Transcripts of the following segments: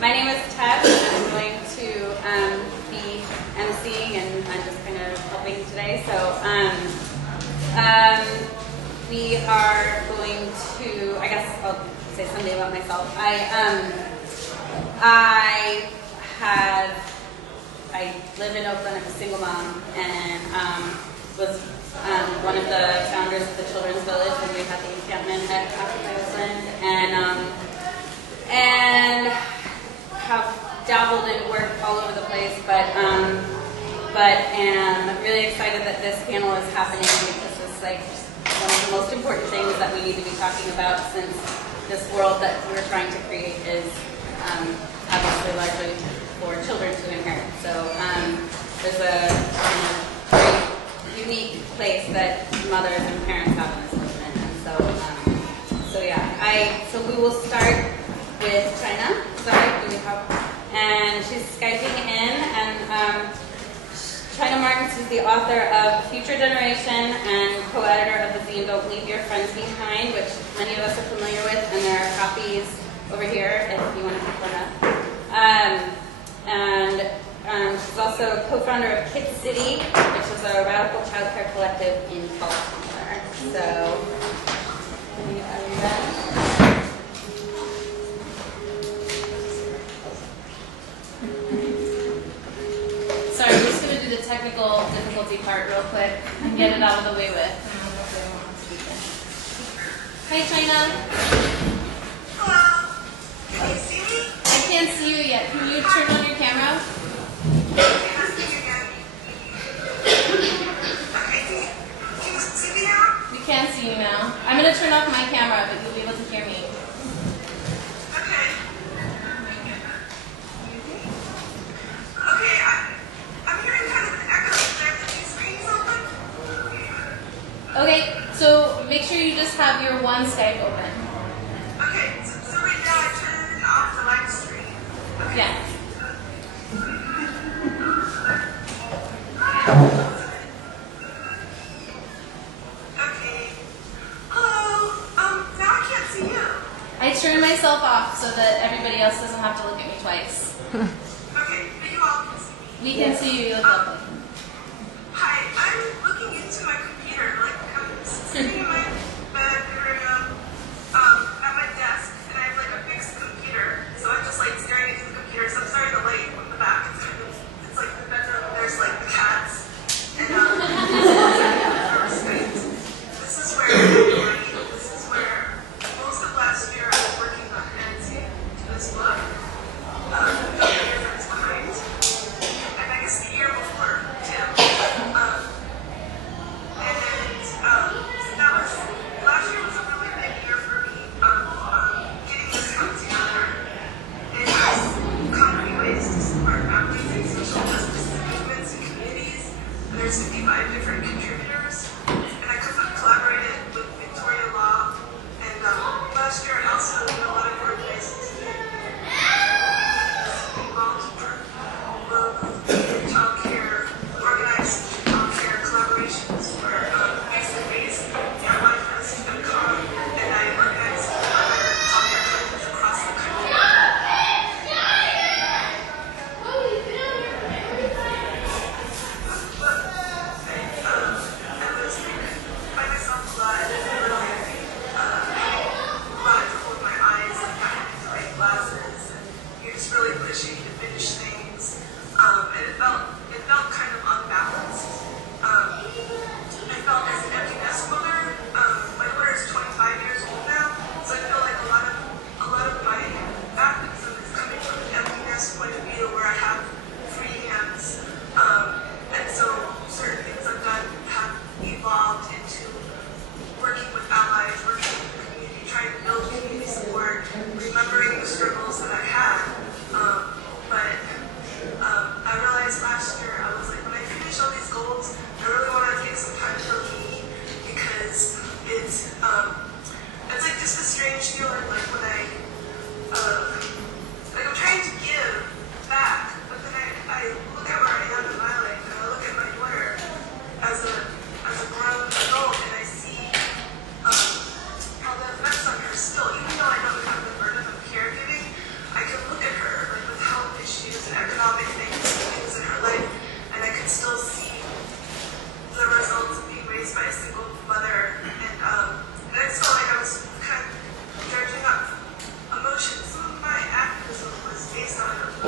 My name is Tess, and I'm going to be emceeing, and I'm just kind of helping today. So we are going to, I guess I'll say something about myself. I live in Oakland. I'm a single mom, and was one of the founders of the Children's Village when we had the encampment at Oakland, and have dabbled in work all over the place, but am really excited that this panel is happening, because it's like one of the most important things that we need to be talking about, since this world that we're trying to create is obviously largely for children to inherit. So there's a very unique place that mothers and parents have in this movement, and so we will start with China. And she's Skyping in, and China Martens is the author of Future Generation and co-editor of the zine Don't Leave Your Friends Behind, which many of us are familiar with, and there are copies over here if you want to pick one up. She's also a co-founder of Kidz City, which is a radical childcare collective in Baltimore. So, are you ready? Sorry, we're just going to do the technical difficulty part real quick and get it out of the way with. Hi, China. Hello. Can you see me? I can't see you yet. Can you turn on your camera? Can I see you again? Okay, can you see me now? We can see you now. I'm going to turn off my camera, but you'll be able to hear me. Okay. Okay, I'm hearing kind of an echo. Do I have the two screens open? Okay, so make sure you just have your one Skype open. Okay, so right now I turn off the live stream. Okay. Yeah. Okay. Hello. Now I can't see you. I turned myself off so that everybody else doesn't have to look at me twice. Okay, but you all can see me. We can see you. You look lovely. Hi, I'm looking into my computer. Like, I'm sitting in my bedroom at my desk, and I have like a fixed computer. So I'm just like staring into the computer. So I'm sorry the light from the back. It's like the bedroom. There's like the cats, and this is where most of last year I was working on editing this book. Behind. And I guess the year before too. That was last year was a really big year for me getting this come together in concrete ways to support families and social justice movements and communities. And there's 55 different contributors, and I collaborated with Victoria Law. And last year I also did a lot of organizations involved for childcare, organized childcare collaborations for face-to-face. My wife has come, and I organized other childcare collections across the country. I was by myself a lot, and really trouble with my eyes, and not having the right glasses, and you're just really pushing to finish things. And it felt kind of unbalanced. I felt as an empty nest mother. My daughter is 25 years old now, so I feel like a lot of my activism is coming from an empty nest point of view, where I have free hands. And so certain things I've done have evolved into working with allies, working with the community, trying to build community support, remembering the struggles that I had. But I realized last year I was like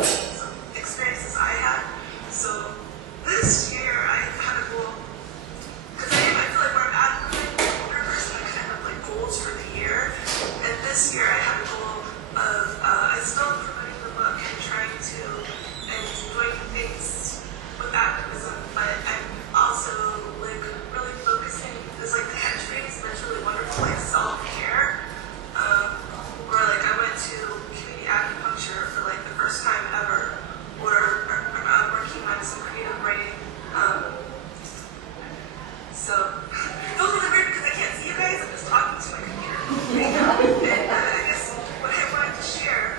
some experiences I had. So this year I had a goal, because I feel like where I'm at, I'm like an older person, I kind of like goals for the year. And this year I had a goal of, I still promoting the book and trying to, and doing things with activism, but I'm also like really focusing, there's like the catchphrase, but it's really wonderful, like self-care. Where like I went to community acupuncture for like the first time ever, or I'm working on some creative writing. So it's a little weird because I can't see you guys, I'm just talking to my computer right now. And I guess what I wanted to share,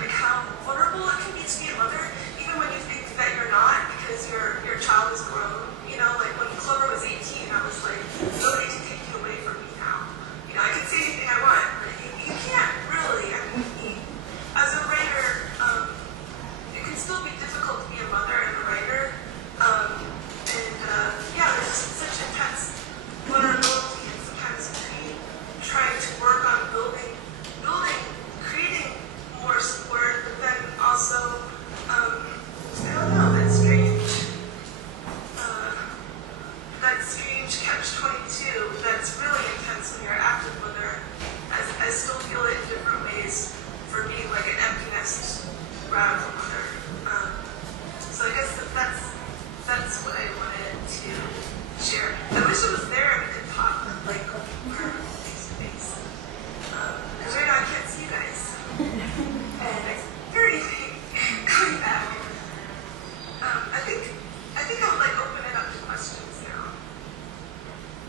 like how vulnerable it can be to be a mother, even when you think that you're not, because your child is grown. You know, like when Clover was 18, I was like, nobody can take you away from me now. You know, I can say anything I want, but you can't really. I mean, as a writer, it can still be difficult to be a mother and a writer. Yeah, there's just such intense vulnerability, and sometimes between trying to work on building, creating more support, but then also, I don't know, that strange catch-22 that's really intense when you're an active mother. I still feel it in different ways for being like an empty nest radical mother. So I guess that's what I wanted to share. I wish it was there and we could talk like face to face. Because right now I can't see you guys. And it's very coming back. I think I would like open it up to questions now.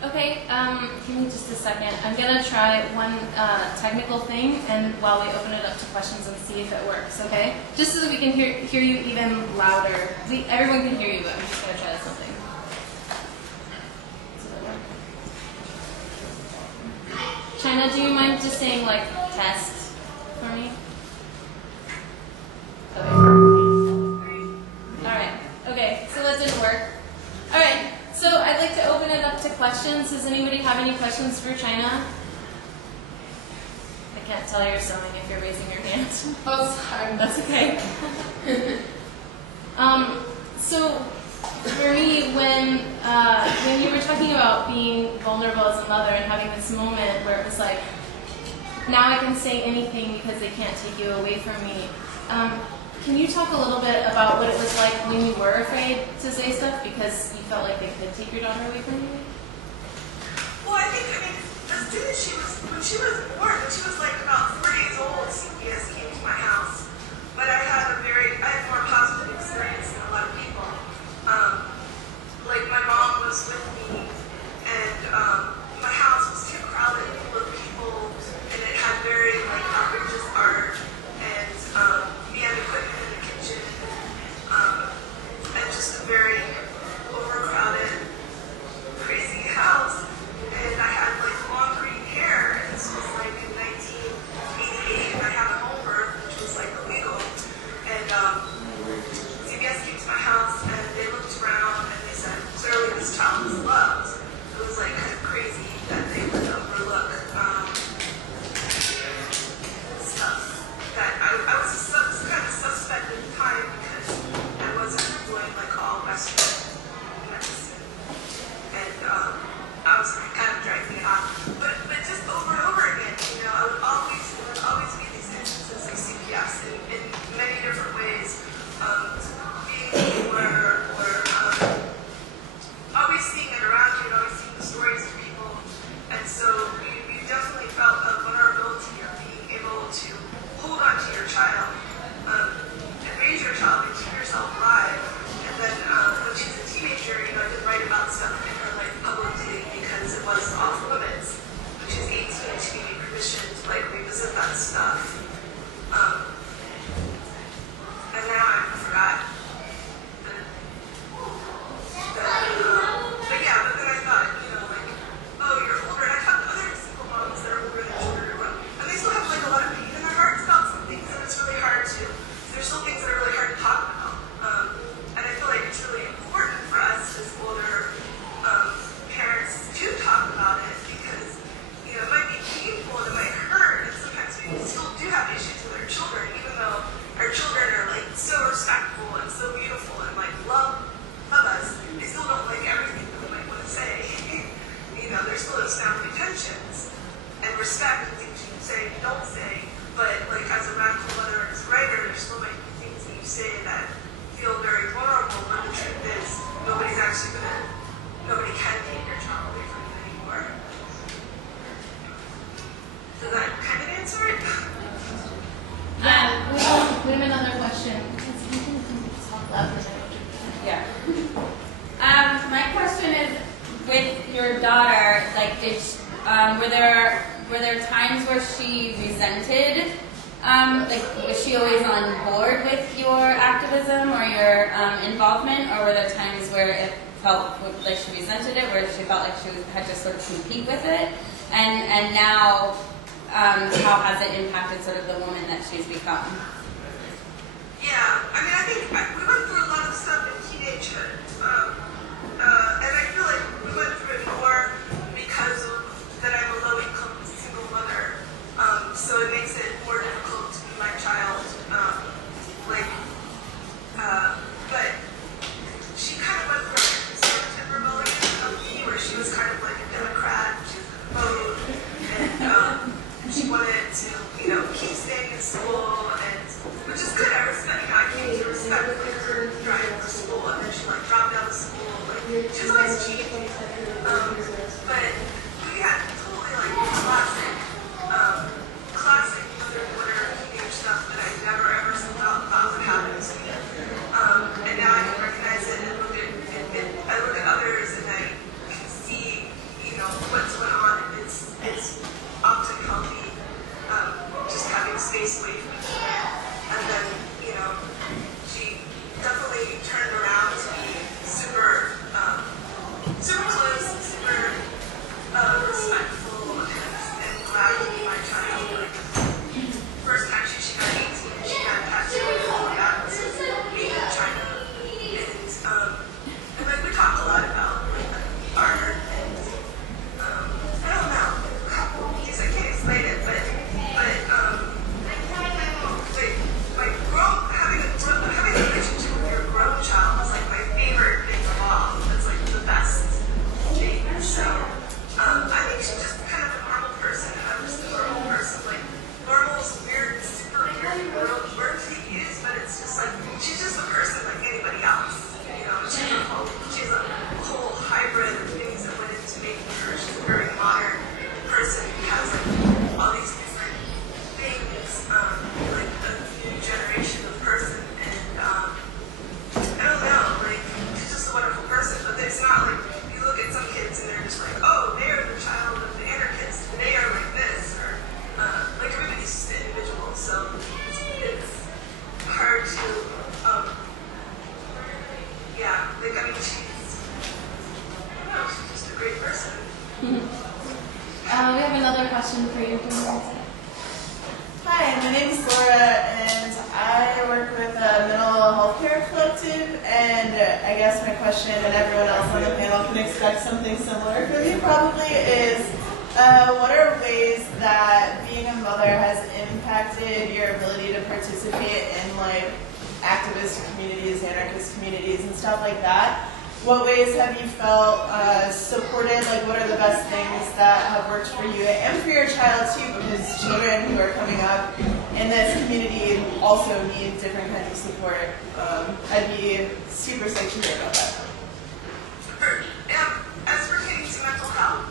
Okay, give me just a second. I'm gonna try one technical thing, and while we open it up to questions and see if it works, okay? Just so that we can hear you even louder. Everyone can hear you, but I'm just gonna try something. China, do you mind just saying like test for me? Okay. Alright, okay, so that didn't work. Alright, so I'd like to open it up to questions. Does anybody have any questions for China? I can't tell you're sewing if you're raising your hand. Oh, sorry. That's okay. So for me, when you were talking about being vulnerable as a mother and having this moment where it was like, now I can say anything because they can't take you away from me. Can you talk a little bit about what it was like when you were afraid to say stuff because you felt like they could take your daughter away from you? Well, I mean, as soon as when she was born, when she was like about 4 days old, CPS came to my house. But I had more positive experience than a lot of people. Like my mom was with me, and my house was too crowded full of people, and it had very like outrageous art, and we had equipment in the kitchen, and just a very overcrowded, crazy house. And I had like long green hair, and this was like respect the things you say and don't say, but like as a radical mother and as a writer, there still might be things that you say that feel very vulnerable, but the truth is, nobody can take your child away from you anymore. Does that kind of answer it? Yeah, we have another question. Talk loud for a minute. Yeah. My question is, with your daughter, like, were there times where she resented? Like, was she always on board with your activism or your involvement, or were there times where it felt like she resented it, where she felt like she had to sort of compete with it? And now, how has it impacted sort of the woman that she's become? Yeah, I mean, I think we went through a lot of stuff in teenagehood, and I feel like we went through it more because of that I'm a low-income single mother, so it makes it more difficult to be my child. But she kind of went through a conservative rebellion of me, where she was kind of like a Democrat, she was a vote, and she wanted to, keep staying in school, and which is good. I came to respect her driving to school, and then she dropped out of school. She was always cheating. But we had totally classic mother-daughter teenage stuff that I never ever thought would happen to me. And now I can recognize it and I look at others and I can see, what's going on. And it's often healthy, just having space away from each other. And then, she definitely turned around to be super close, super respectful, and glad to be my child. First time she got 18, and she got tattooed and that was made in China. And we talk a lot about art and I don't know. I can't explain it, but having a relationship with your grown child is like my favorite thing of all. It's like the best thing. So I think she's just kind of a normal person, and I'm just a normal person. Like, normal is weird, super weird word to use, but it's just like she's just a person like anybody else. She's a whole hybrid of things that went into making her. She's a very modern person who has all these different things, like a new generation of person. And I don't know, she's just a wonderful person. But it's not like you look at some kids and they're just like, oh, they're the child of the anarchists, and they are like this, or everybody's just an individual. So it's hard to, she's just a great person. We have another question for you. Hi, my name is Laura, and I work with a mental health care collective, and I guess my question, and everyone else on the panel can expect something similar from you probably, is what are ways that being a mother has impacted your ability to participate in activist communities, anarchist communities, and stuff like that? What ways have you felt supported? What are the best things that have worked for you and for your child too? Because children who are coming up in this community also need different kinds of support. I'd be super stoked to hear about that. As pertaining to mental health?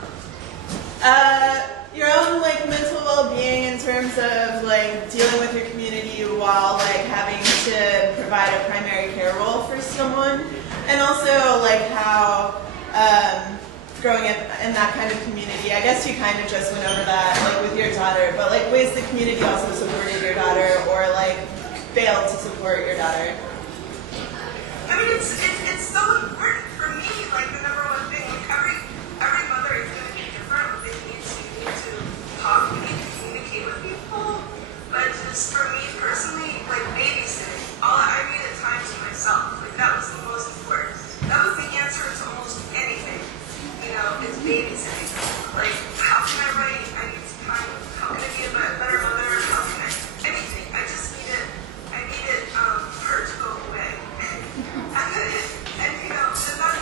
Your own mental well-being in terms of dealing with your community while having to provide a primary care role for someone, and also how growing up in that kind of community. I guess you kind of just went over that with your daughter, but ways the community also supported your daughter or failed to support your daughter. I mean, it's so important for me. The number one thing, every mother is going to be different. What they need to talk, we need to communicate with people. But just for me personally, babysitting, I needed time to myself. That was the most important. That was the answer to almost anything. It's babysitting. How can I write? I need time. How can I be a better mother? How can I? Anything. I just needed her to go away. And so that's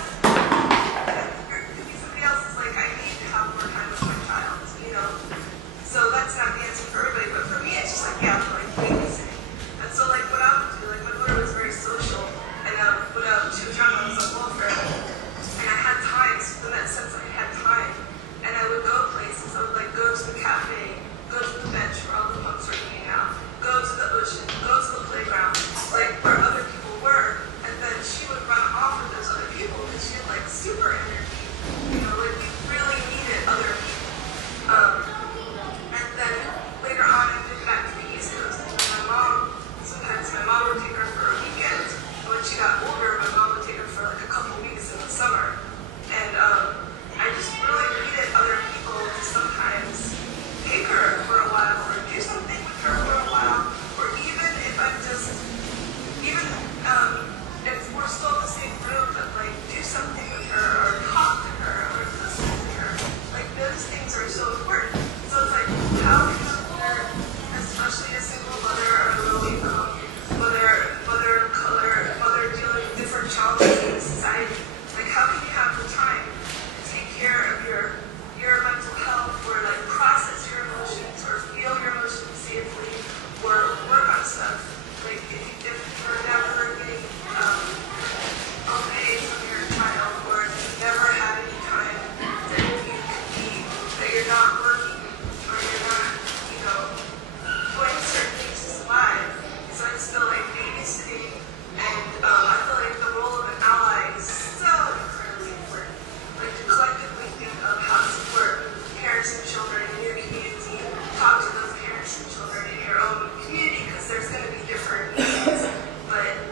talk to those parents and children in your own community because there's going to be different needs. But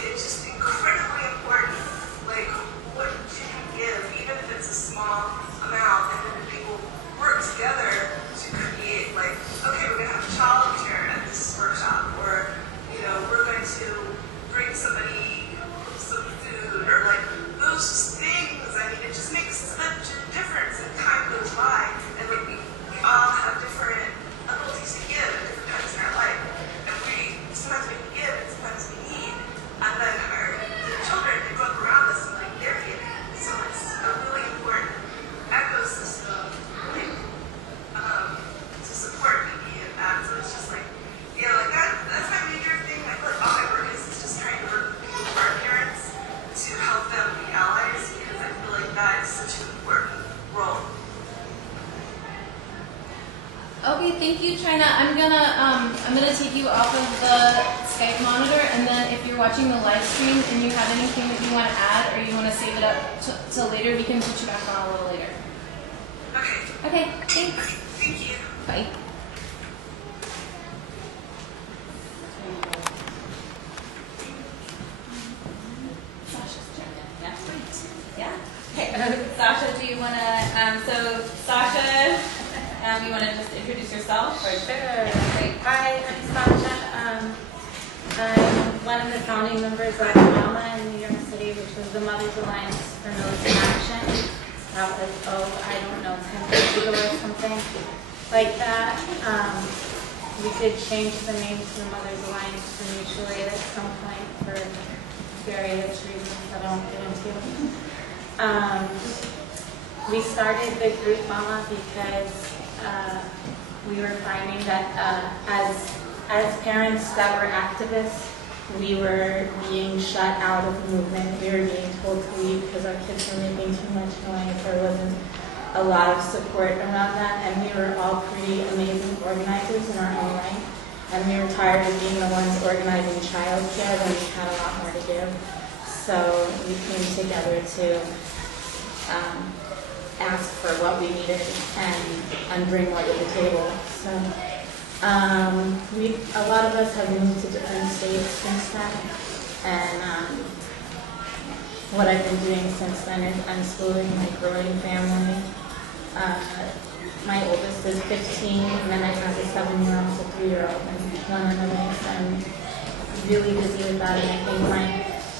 it's just incredibly important, like, what you can give, even if it's a small amount, and then people work together to create, like, okay, we're going to have childcare at this workshop, or, you know, we're going to bring somebody some food, or like those things. I mean, it just makes such a difference, and time goes by, and like we all have different abilities to give at different times in our life, and sometimes we can give, and sometimes we need, and then the children that grow up around us, and like they're giving, so it's a really important ecosystem, like to support me in that. So it's just like, yeah, like that's my major thing. I feel like all my work is just trying to work with people who are parents to help them be allies, because I feel like that is such an important role. Okay, thank you, Trina. I'm gonna take you off of the Skype monitor, and then if you're watching the live stream and you have anything that you want to add or you want to save it up till later, we can put you back on a little later. Okay. Okay, thanks. Thank you. Bye. Yeah. Okay. Sasha, do you want to? So Sasha, you want to just introduce yourself? Or? Sure. Great. Hi, I'm Sasha. I'm one of the founding members of MAMA in New York City, which was the Mothers Alliance for Militant Action. That was, I don't know, 10 years ago or something like that. We did change the name to the Mothers Alliance for Mutual Aid at some point for various reasons that I won't get into. We started the group Mama because we were finding that as parents that were activists, we were being shut out of the movement. We were being told to leave because our kids were making too much noise. There wasn't a lot of support around that, and we were all pretty amazing organizers in our own right. And we were tired of being the ones organizing childcare when we had a lot more to give. So we came together to ask for what we needed and bring more to the table. So a lot of us have moved to different states since then, and what I've been doing since then is unschooling my growing family. My oldest is 15, and then I have a 7-year-old, a 3-year-old, and one in the mix. I'm really busy with that, and I think my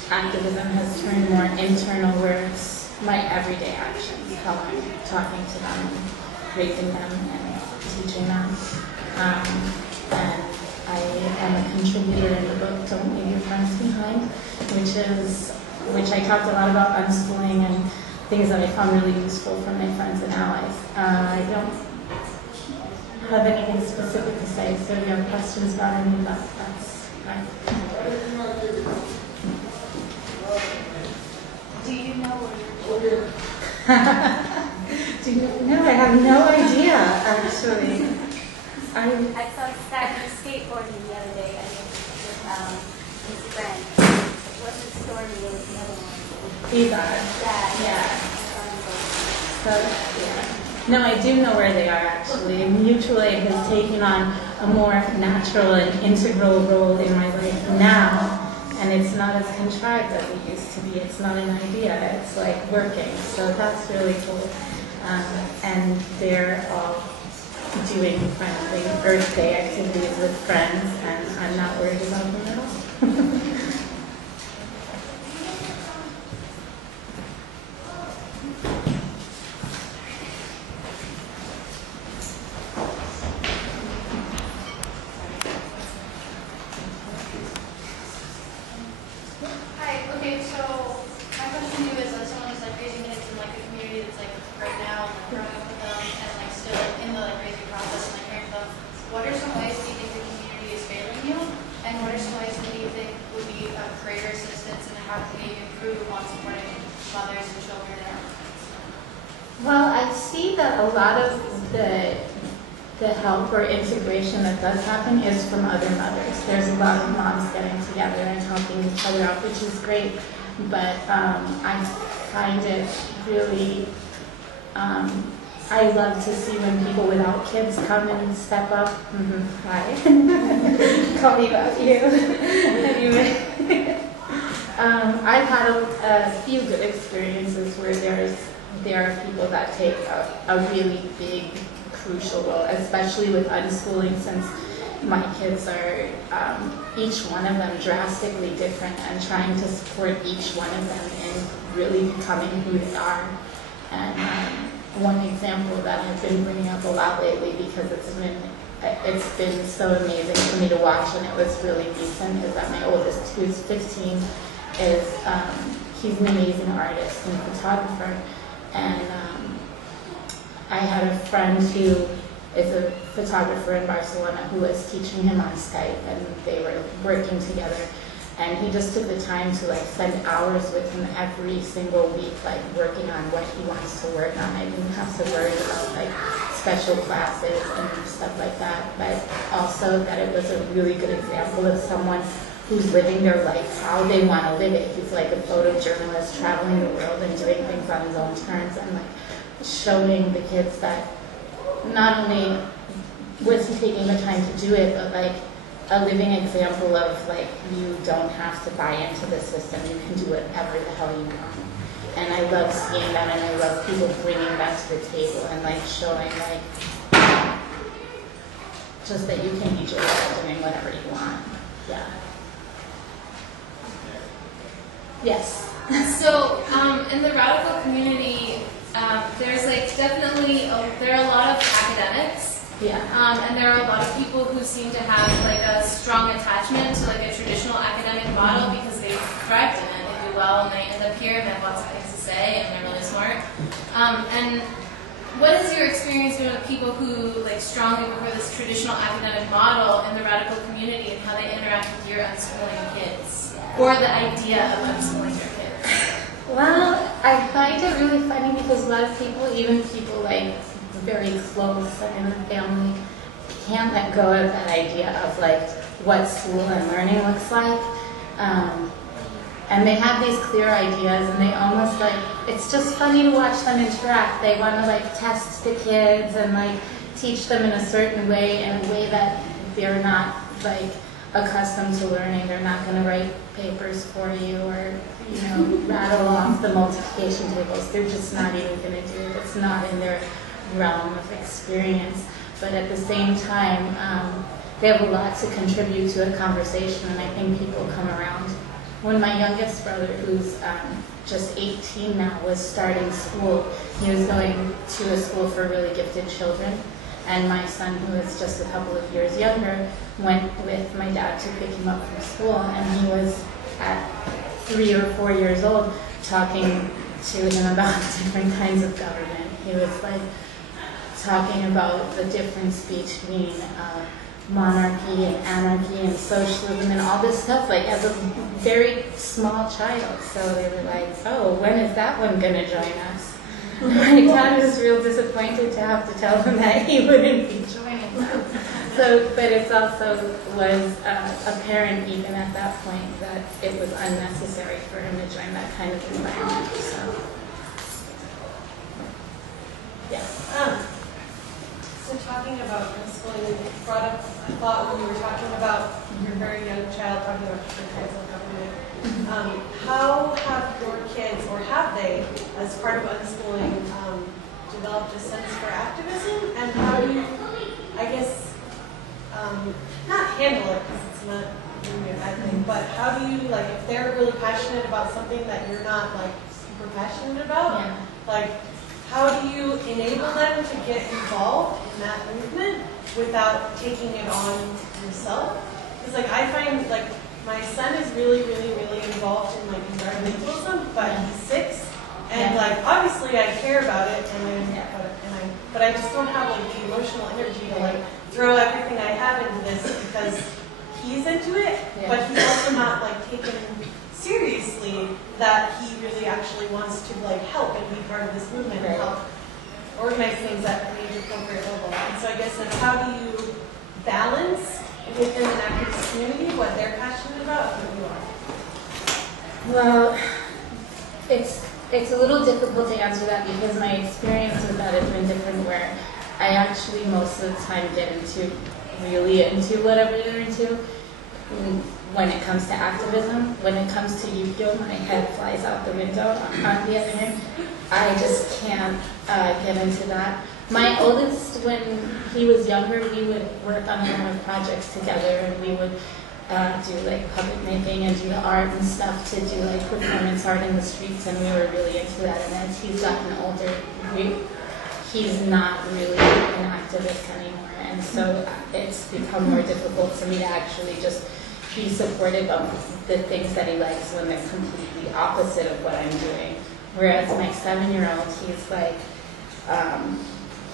activism has turned more internal, where it's my everyday actions, how I'm talking to them, and raising them, and teaching them. And I am a contributor in the book Don't Leave Your Friends Behind, which I talked a lot about unschooling and things that I found really useful from my friends and allies. I don't have anything specific to say, so if you have questions about any of that, that's fine. Do you know where you're No, I have no idea, actually. I saw Zach skateboarding the other day, I think, with his friend. It wasn't Stormy, it was the other one. These are. Yeah. So, yeah. No, I do know where they are, actually. Mutual aid has taken on a more natural and integral role in my life now, and it's not as contrived as it used to be. It's not an idea, it's like working. So that's really cool. And they're all doing friendly birthday activities with friends, and I'm not worried about them at all. Hi, okay, so my question to you is, as someone who's like raising kids in like a community that's like right now, like growing up with them and like still in the like raising process and like hearing them, what are some ways do you think the community is failing you? And what are some ways that you think would be of greater assistance, and how can we improve on supporting mothers and children there? Well, I see that a lot of the help or integration that does happen is from other mothers. There's a lot of moms getting together and helping each other out, which is great, but I find it really I love to see when people without kids come and step up. Hi. Call me about you. Anyway. I've had a few good experiences where there are people that take a really big, crucial role, especially with unschooling, since my kids are, each one of them drastically different, and trying to support each one of them in really becoming who they are. And one example that I've been bringing up a lot lately, because it's been so amazing for me to watch, and it was really recent, is that my oldest, who's 15, is he's an amazing artist and photographer. And I had a friend who is a photographer in Barcelona who was teaching him on Skype, and they were working together. And he just took the time to spend hours with him every single week, working on what he wants to work on. I didn't have to worry about special classes and stuff like that, but also that it was a really good example of someone who's living their life how they want to live it. He's like a photojournalist traveling the world and doing things on his own terms, and showing the kids that not only was he taking the time to do it, but a living example of you don't have to buy into the system. You can do whatever the hell you want. And I love seeing that, and I love people bringing that to the table and showing just that you can be joyful doing whatever you want. Yeah. Yes. So in the radical community, there's definitely there are a lot of academics. Yeah. And there are a lot of people who seem to have a strong attachment to a traditional academic model because they've thrived in it. They do well and they end up here and they have lots of things to say and they're really smart. And what is your experience doing with people who strongly prefer this traditional academic model in the radical community, and how they interact with your unschooling kids, or the idea of unschooling your kids? Well, I find it really funny because a lot of people, even people very close in the family, can't let go of that idea of what school and learning looks like. And they have these clear ideas, and they almost it's just funny to watch them interact. They want to test the kids and teach them in a certain way, in a way that they're not accustomed to learning. They're not going to write papers for you or rattle off the multiplication tables. They're just not even going to do it. It's not in their realm of experience. But at the same time, they have a lot to contribute to a conversation, and I think people come around. When my youngest brother, who's just 18 now, was starting school, he was going to a school for really gifted children. And my son, who is just a couple of years younger, went with my dad to pick him up from school, and he was at 3 or 4 years old talking to him about different kinds of government. He was talking about the difference between monarchy and anarchy and socialism and all this stuff, as a very small child. So they were oh, when is that one going to join us? My dad was real disappointed to have to tell him that he wouldn't be joining them. But it also was apparent even at that point that it was unnecessary for him to join that kind of environment. So, yeah. So talking about homeschooling, it brought up a thought when you were talking about your very young child, talking about different kinds of government. How have your kids, or have they, as part of unschooling, developed a sense for activism? And how do you, I guess, not handle it, because it's not really a bad thing, but how do you, if they're really passionate about something that you're not, super passionate about, how do you enable them to get involved in that movement without taking it on yourself? Because I find my son is really, really, really involved in environmentalism, but he's 6, and obviously I care about it, but I just don't have the emotional energy to throw everything I have into this because he's into it, but he's also not taken seriously that he really actually wants to help and be part of this movement and help organize things at an age appropriate level. And so I guess how do you balance within an activist community what they're passionate about and what you are? Well, it's it's a little difficult to answer that because my experience with that has been different, where I actually most of the time get really into whatever they're into. When it comes to activism, when it comes to Yu-Gi-Oh, my head flies out the window. On the other hand, I just can't get into that. My oldest, when he was younger, we would work on a lot of projects together, and we would do like puppet making and do art and stuff, to do like performance art in the streets, and we were really into that. And as he's gotten older, he's not really an activist anymore, and so it's become more difficult for me to actually just be supportive of the things that he likes when they're completely opposite of what I'm doing. Whereas my 7-year-old, he's like,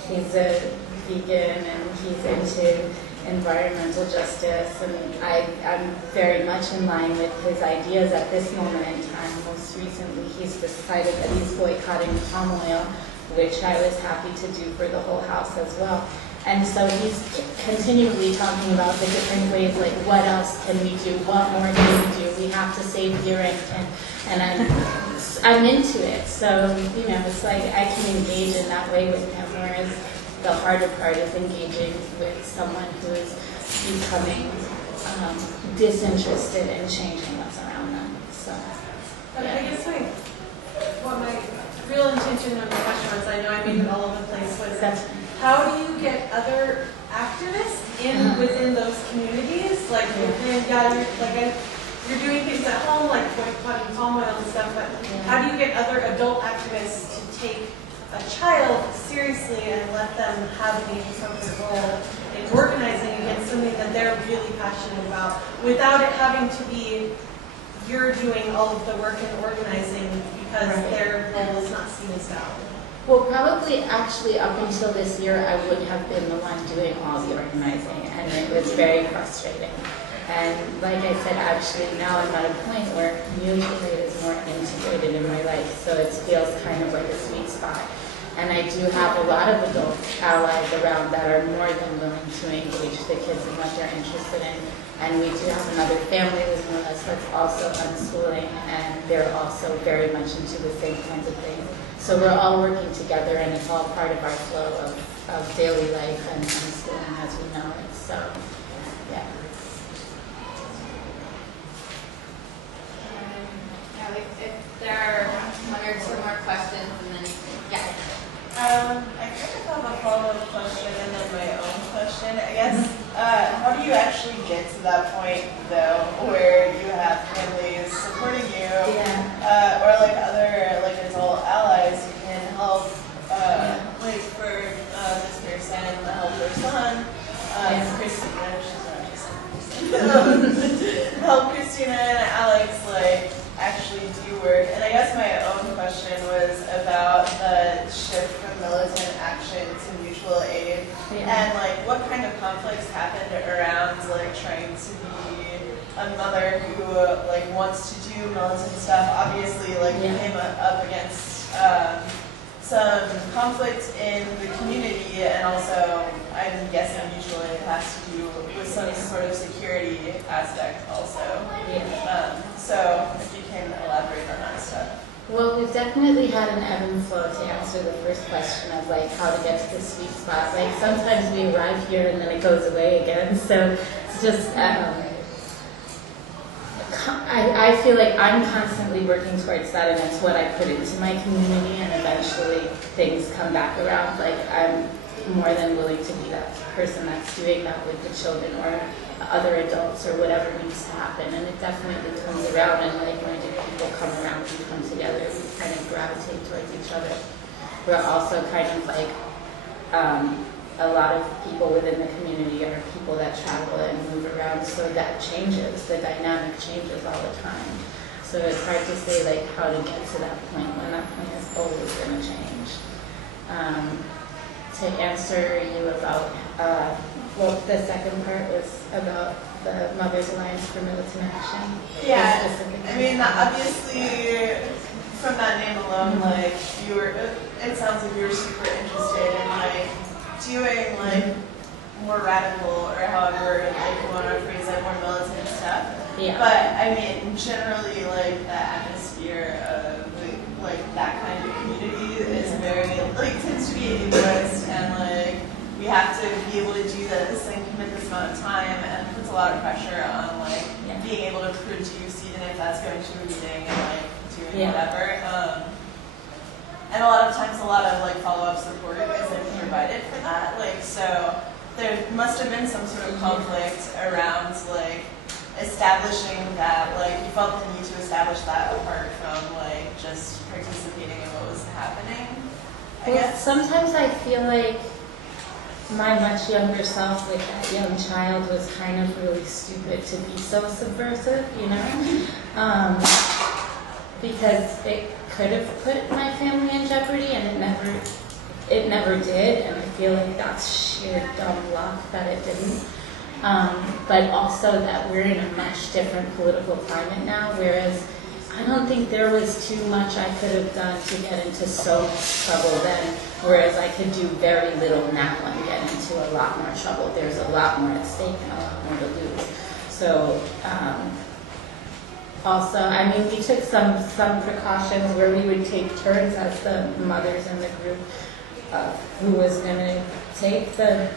he's a vegan and he's into environmental justice, and I'm very much in line with his ideas at this moment in time. Most recently, he's decided that he's boycotting palm oil, which I was happy to do for the whole house as well. And so he's continually talking about the different ways, like what else can we do, what more can we do, we have to save the orangutan, and I'm into it. So, you know, it's like I can engage in that way with him, whereas the harder part is engaging with someone who is becoming disinterested in changing what's around them. So, but I guess what my real intention of the question was, I know I made it all over the place, was how do you get other activists within those communities? Like, you're doing things at home, like boycotting palm oil and stuff, but how do you get other adult activists to take a child seriously and let them have an appropriate role in organizing against something that they're really passionate about, without it having to be you're doing all of the work in organizing because their role is not seen as valid? Well, probably actually up until this year, I would have been the one doing all the organizing, and it was very frustrating. And like I said, actually now I'm at a point where community aid is more integrated in my life, so it feels kind of like a sweet spot. And I do have a lot of adult allies around that are more than willing to engage the kids in what they're interested in. And we do have another family living with us that's also unschooling, and they're also very much into the same kinds of things. So we're all working together, and it's all part of our flow of daily life and unschooling as we know it. So, yeah. If there are one or two more questions, and then, I kind of have a follow-up question and then my own question. I guess, how do you actually get to that point, though, where you have families supporting you, or like other like adult allies who can help, like for this person, help their son, Christina, she's not just help Christina and Alex like actually do work. And I guess my own question was about the shift from militant action to mutual aid, and like what kind of conflicts happened around like trying to be a mother who like wants to do militant stuff. Obviously, like we came up against some conflict in the community, and also I'm guessing mutual aid has to do with some sort of security aspect also. So if you can elaborate on that stuff. Well, we've definitely had an ebb and flow to answer the first question of like how to get to the sweet spot. Like sometimes we arrive here and then it goes away again. So it's just, I feel like I'm constantly working towards that, and it's what I put into my community, and eventually things come back around. Like I'm more than willing to be that person that's doing that with the children or other adults or whatever needs to happen, and it definitely comes around. And like-minded people come around, we come together, we kind of gravitate towards each other. We're also kind of like a lot of people within the community are people that travel and move around, so that changes, the dynamic changes all the time. So it's hard to say like how to get to that point when that point is always going to change. To answer you about, well, the second part was about the Mothers Alliance for Militant Action. Yeah, I mean, obviously, from that name alone, like, it sounds like you were super interested in, like, doing, like, more radical, or however, like, you want to phrase it, more militant stuff. Yeah. But, I mean, generally, like, the atmosphere of, like, that kind of community is very, like, tends to be individualist, and like we have to be able to do this and commit this amount of time, and puts a lot of pressure on like being able to produce, even if that's going to a meeting and like doing whatever. And a lot of times, a lot of like follow-up support isn't provided for that. Like, so there must have been some sort of conflict around like establishing that, like you felt the need to establish that apart from like just participating in what was happening, I guess. Sometimes I feel like my much younger self with that young child was kind of really stupid to be so subversive, you know? Because it could have put my family in jeopardy, and it never did, and I feel like that's sheer dumb luck that it didn't. But also that we're in a much different political climate now, whereas I don't think there was too much I could have done to get into so much trouble then, whereas I could do very little now and get into a lot more trouble. There's a lot more at stake and a lot more to lose. So also, I mean, we took some precautions where we would take turns as the mothers in the group who was going to take the,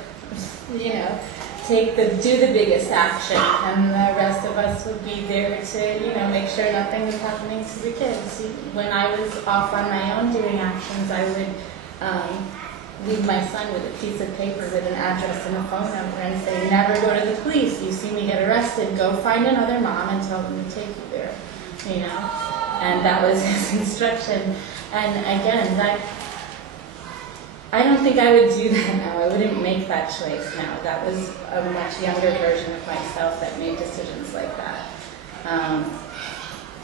you know, do the biggest action, and the rest of us would be there to, you know, make sure nothing was happening to the kids. When I was off on my own doing actions, I would leave my son with a piece of paper with an address and a phone number and say, never go to the police. You see me get arrested, go find another mom and tell them to take you there, you know? And that was his instruction. And again, that, I don't think I would do that now. I wouldn't make that choice now. That was a much younger version of myself that made decisions like that.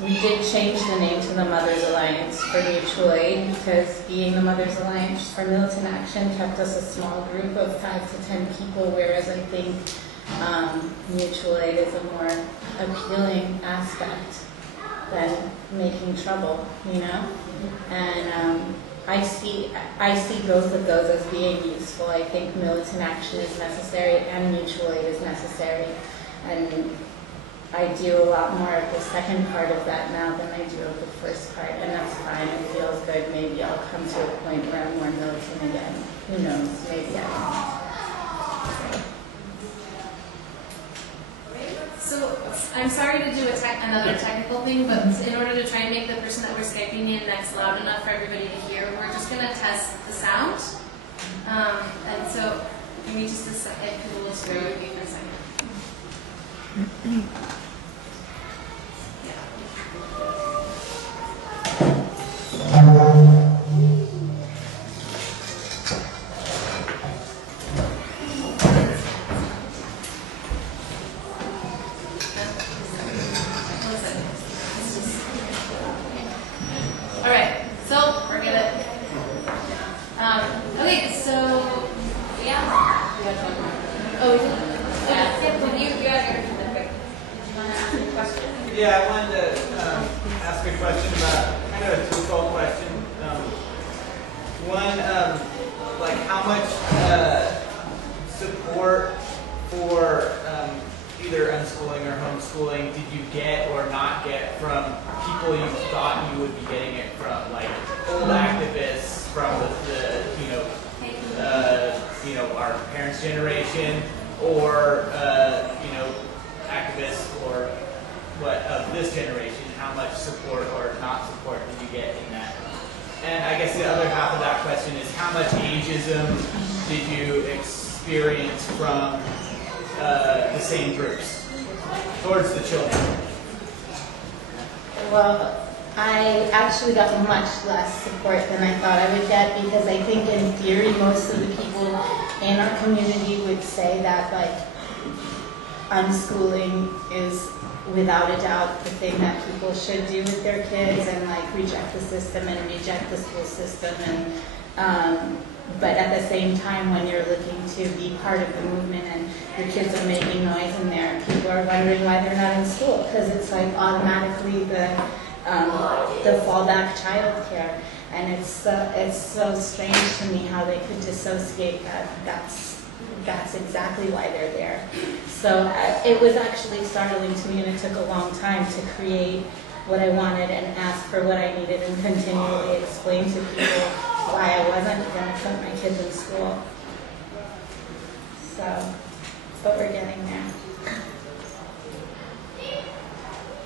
We did change the name to the Mothers Alliance for mutual aid, because being the Mothers Alliance for Militant Action kept us a small group of 5 to 10 people, whereas I think mutual aid is a more appealing aspect than making trouble, you know? And I see both of those as being useful. I think militant action is necessary and mutual aid is necessary. And I do a lot more of the second part of that now than I do of the first part, and that's fine. It feels good. Maybe I'll come to a point where I'm more militant again. Who knows? Maybe I won't. So I'm sorry to do another technical thing, but in order to try and make the person that we're Skyping in next loud enough for everybody to hear, we're just going to test the sound. And so give me just a second, because we'll just bear with me for a second. All right, so we're gonna. Okay, so yeah. Oh, we did. Yeah, I wanted to ask a question about kind of a twofold question. One, like how much support for either unschooling or homeschooling did you get or not get from people you thought you would be getting it from, like old activists from our parents' generation, or activists or what of this generation? How much support or not support did you get in that? And I guess the other half of that question is, how much ageism did you experience from the same groups towards the children? Well, I actually got much less support than I thought I would get, because I think in theory most of the people in our community would say that like unschooling is without a doubt the thing that people should do with their kids, and like reject the system and reject the school system. And but at the same time, when you're looking to be part of the movement and your kids are making noise in there, people are wondering why they're not in school, because it's like automatically the fallback childcare. And it's so strange to me how they could dissociate that that's exactly why they're there. So it was actually startling to me, and it took a long time to create what I wanted and ask for what I needed and continually explain to people why I wasn't going to put my kids in school. So, but we're getting there.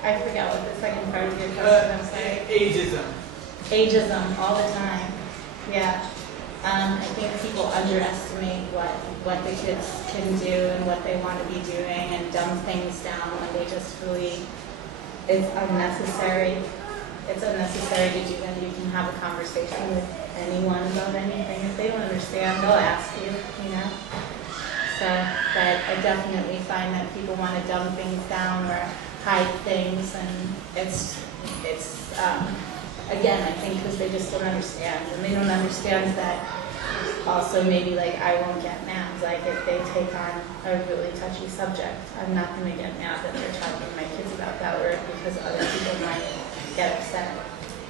I forgot what the second part of your question was. Ageism. Ageism all the time. Yeah. I think people underestimate what the kids can do and what they want to be doing and dumb things down when they just really, it's unnecessary. It's unnecessary to do that. You can have a conversation with anyone about anything. If they don't understand, they'll ask you, you know. So, but I definitely find that people want to dumb things down or hide things, and it's again, I think because they just don't understand, and they don't understand that also maybe like I won't get mad, like if they take on a really touchy subject, I'm not going to get mad that they're talking to my kids about that word because other people might get upset,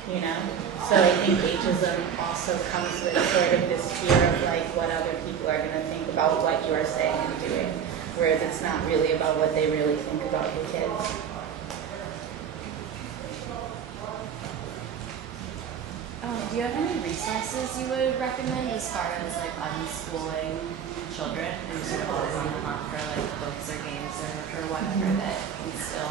you know? So I think ageism also comes with sort of this fear of like what other people are going to think about what you are saying and doing, whereas it's not really about what they really think about the kids. Do you have any resources you would recommend as far as like unschooling children and sort of always on the hunt for like books or games or whatever that can still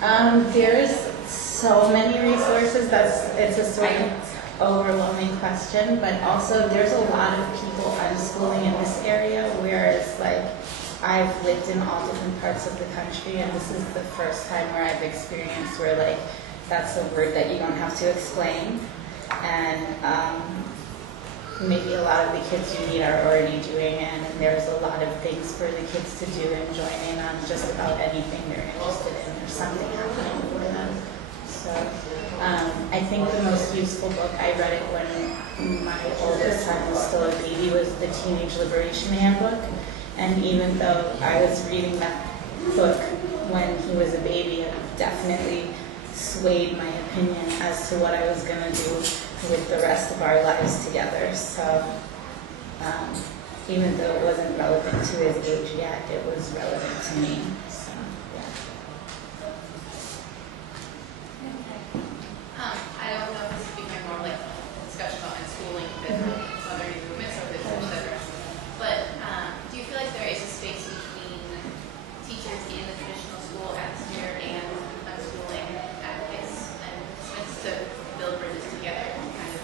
whatever? There's so many resources. It's a sort of overwhelming question, but also there's a lot of people unschooling in this area, whereas like I've lived in all different parts of the country, and this is the first time where I've experienced where like that's a word that you don't have to explain, and maybe a lot of the kids you meet are already doing it, and there's a lot of things for the kids to do and join in on just about anything they're interested in. There's something happening for them. So I think the most useful book, I read it when my oldest son was still a baby, was the Teenage Liberation Handbook. And even though I was reading that book when he was a baby, it definitely swayed my opinion as to what I was going to do with the rest of our lives together. So even though it wasn't relevant to his age yet, it was relevant to me. So, yeah. I don't know if this is becoming more like a discussion about unschooling with other movements or with etc. But do you feel like there is a space between teachers in the traditional school atmosphere and unschooling advocates and participants to build bridges together and kind of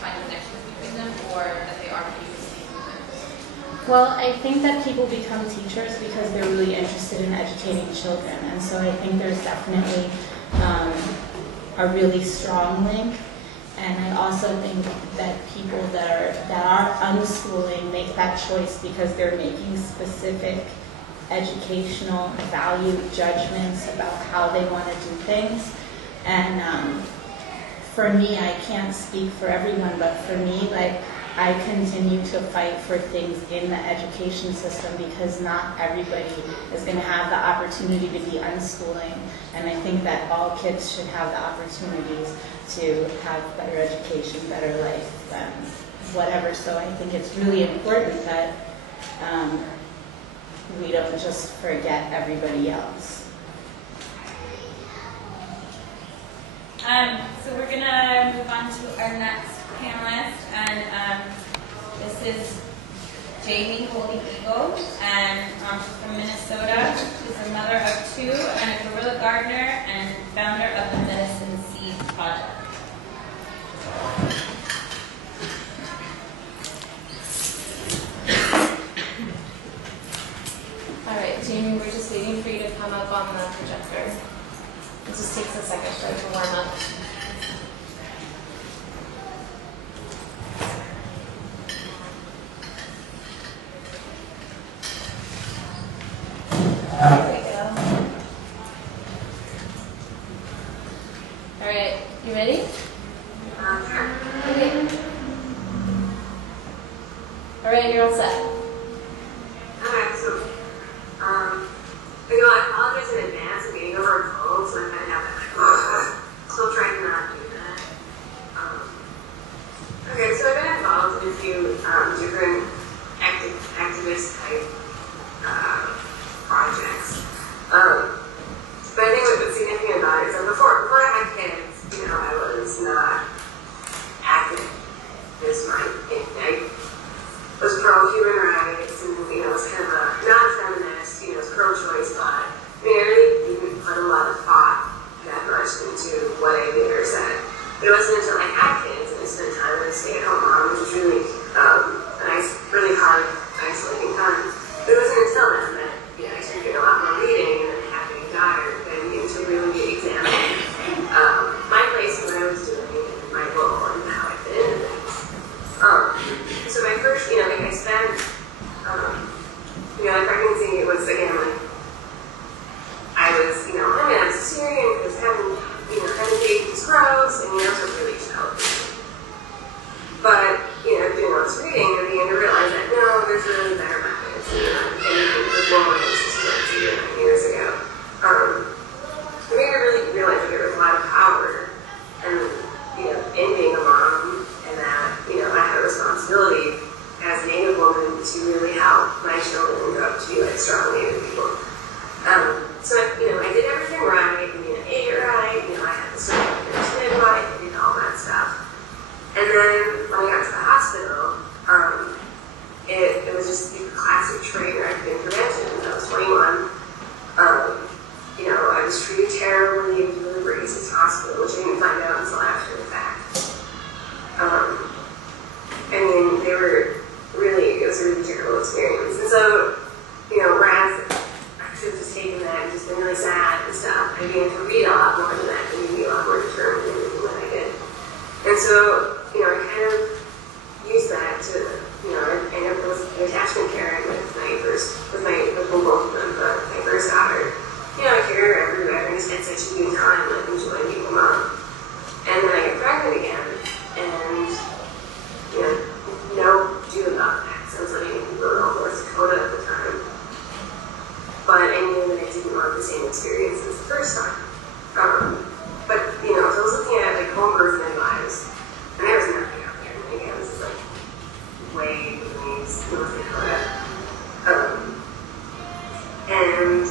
find connections between them, or that they are pretty distinct movements? Well, I think that people become teachers because they're really interested in educating children, and so I think there's definitely a really strong link. And I also think that people that are unschooling make that choice because they're making specific educational value judgments about how they want to do things. And for me, I can't speak for everyone, but for me, like, I continue to fight for things in the education system because not everybody is going to have the opportunity to be unschooling. And I think that all kids should have the opportunities to have better education, better life, whatever. So I think it's really important that we don't just forget everybody else. So we're going to move on to our next panelist, and this is Jamie Holy Eagle, and she's from Minnesota. She's a mother of two and a guerrilla gardener and founder of the Medicine Seed Project. All right, Jamie, we're just waiting for you to come up on the projector. It just takes a second for it to warm up. There we go. All right, you ready? Okay. All right, you're all set. Alright, so, I apologize in advance of getting over a cold, so I kind of have that, still trying to not do that. Okay, so I've been involved in a few different activist type projects. was pro-human rights and, was kind of a non-feminist, was pro-choice, but I really didn't put a lot of thought that much into what I did or said. But it wasn't until I had kids and I spent time with a stay-at-home mom, which was really really hard, isolating time. But it wasn't until then that I started doing a lot more reading and then having a daughter that I began to really examine my place and what I was doing and my role and how I fit into things. So my first, I spent, my pregnancy, it was again like I was, I was Syrian, I was having, having babies gross, and it was really challenging. But, doing all this reading, I began to realize that no, there's really better methods, anything was more than just 2 years ago. I made me really realize that there was a lot of power, and, in being a mom, and that, I had a responsibility as a Native woman to really help my children grow up to be like strong Native people. So I did everything right. I ate it right. I had the sort of midwife. I did all that stuff. And then when I got to the hospital, it was just the classic train wreck of intervention. I was 21. I was treated terribly in the Racist hospital, which I didn't find out until after the fact. They were really, it was a really terrible experience. And so, whereas I could have just taken that and just been really sad and stuff, I began to read a lot more than that and be a lot more determined in everything that I did. And so, I kind of used that to, I never was an attachment caring with both of them, but my first daughter. I carried her everywhere and just had such a good time, like enjoying being a mom. And then I got pregnant again, and, no do about that. So I was living in North Dakota at the time. But I knew that I didn't want the same experience as the first time. But, so I was looking at like home birth midwives, and there was nothing out there. And again, this is like way between North Dakota. And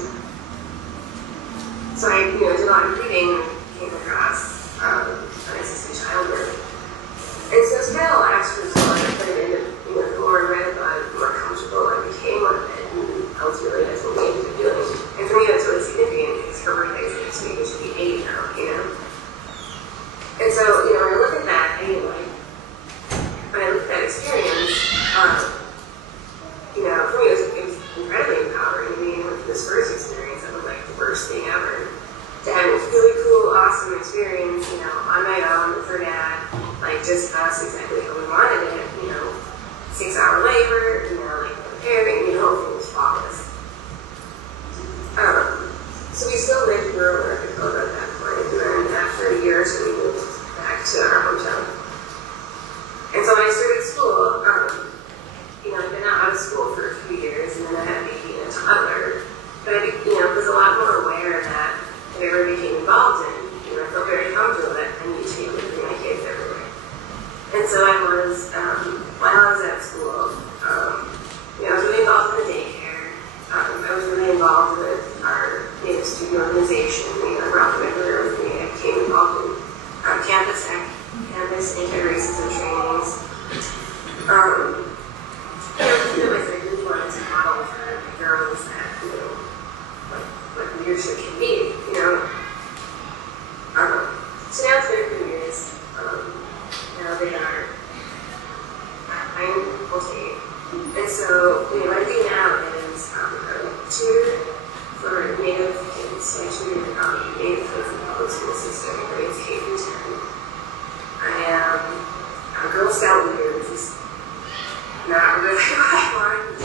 so I, did a lot of reading and came across unassisted childbirth. And so it's kind of the last resort, I put it into, the more I read about it, the more comfortable I became with it, and ultimately that's what we ended up doing. And for me that's really significant because her birthday is next week, it should be 8 now, And so, when I look at that, anyway, when I look at that experience, for me it was incredibly empowering. With this first experience, that was like the worst thing ever. To have this really cool, awesome experience, on my own with her dad, like just us exactly how we wanted it, 6-hour labor, like preparing, the whole thing was flawless. So we still lived in rural North Dakota at that point, and then after a year or so we moved back to our hometown. And so when I started school, I'd been out of school for a few years, and then I had a baby and a toddler. But I, was a lot more aware that if I ever became involved in, I felt very comfortable that I needed to be able to bring my kids everywhere. And so I was, while I was at school, I was really involved in the daycare. I was really involved with our Native student organization. I brought them everywhere with me. I became involved in campus anti-racism trainings. I really wanted to model for the girls that, what leadership can be, So now it's been a few years. Now they are 9, almost 8. And so, what I do now is tutor for Native kids. So I tutor Native kids in the public school system, grades K through 10. I am a Girl Scout leader, which is not really what I wanted.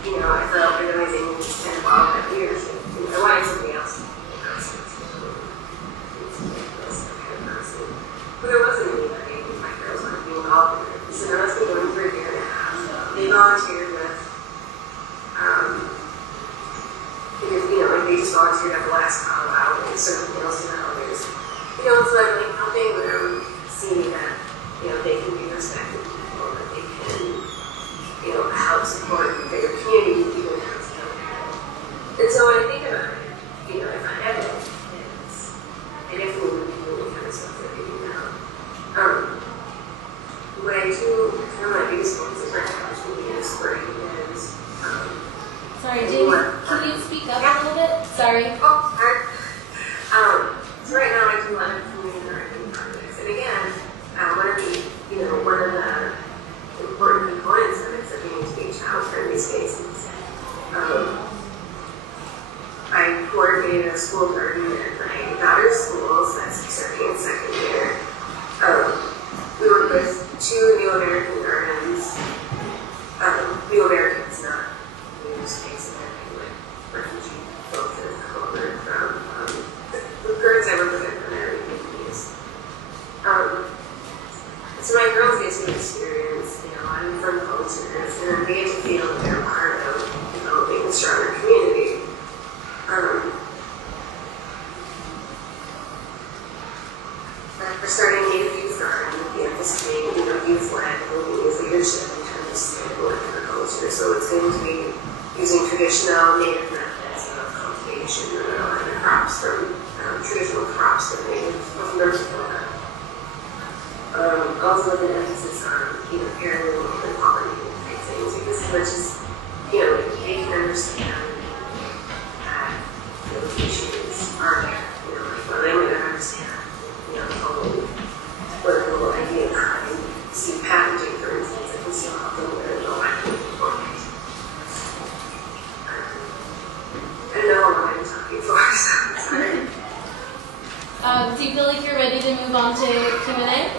Again, I felt organizing and involved in leadership. I wanted somebody else to be a person. But there wasn't anybody. My girls wanted to be involved in it. So now it's been going for a year and a half. They volunteered with, they just volunteered at the last call out and served meals to the elders. So I'm like helping them see that, they can be respected people, that they can, help support their community, even if it's young people. And so when I think about it, if I had kids, I definitely would be doing the kind of stuff that they do now. two New American Gardens, New Americans, not New States American, like refugee folks that have come over from the gardens I work with are primarily Vietnamese. So my girls get to experience, you know, I'm from cultures, and they get to feel that they're part of developing a stronger community. We're starting Native Youth Garden, anticipating, you know, youth-led Vietnamese leadership in terms of sustainable agriculture. So it's going to be using traditional native methods of cultivation and crops from traditional crops that native of North Dakota. Also with an emphasis on, you know, heirloom and pollinating type things, because as much as, you know, they can understand that the issues are there, you know, like, well, they would understand, you know, the whole political idea behind seed packaging, for instance, it can still help them learn the language beforehand. I don't know what I'm talking for, so I'm sorry. Do you feel like you're ready to move on to Q&A?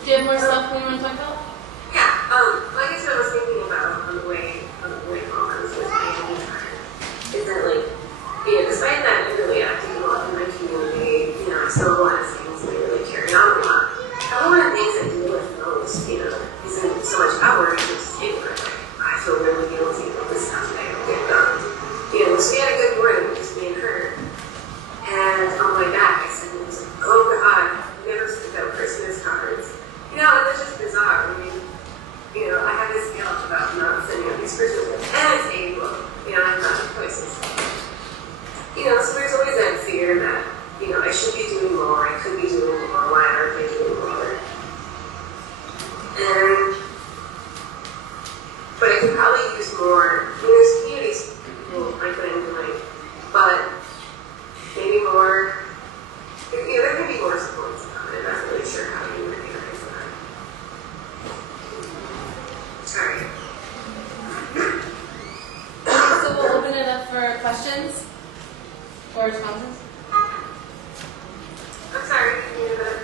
Do you have more stuff we want to talk about? Yeah, I guess what I was thinking about on the way home, I was thinking is that, like, you know, despite that I'm really active a lot in my community, you know, I still have a lot of things that I really carry on a lot. And one of the things I deal with most, you know, isn't so much outward, it's just inward. Like, I feel really guilty about this stuff that I don't get done. You know, so we had a good morning, just me and her. And on my way back, I said, it was like, oh God, I never sent out Christmas cards. You know, and it's just bizarre. I mean, you know, I have this guilt about not sending out these Christmas cards. And it's April. You know, I have lots of choices. You know, so there's always that fear that, you know, I should be doing more, I could be doing more, why aren't they doing more? But I could probably use more. I mean, there's communities people like what I'm doing, but maybe more, you know, there can be more supports about it. I'm not really sure how you would organize that. Sorry. Okay, so we'll open it up for questions or responses. I'm sorry, can you do that?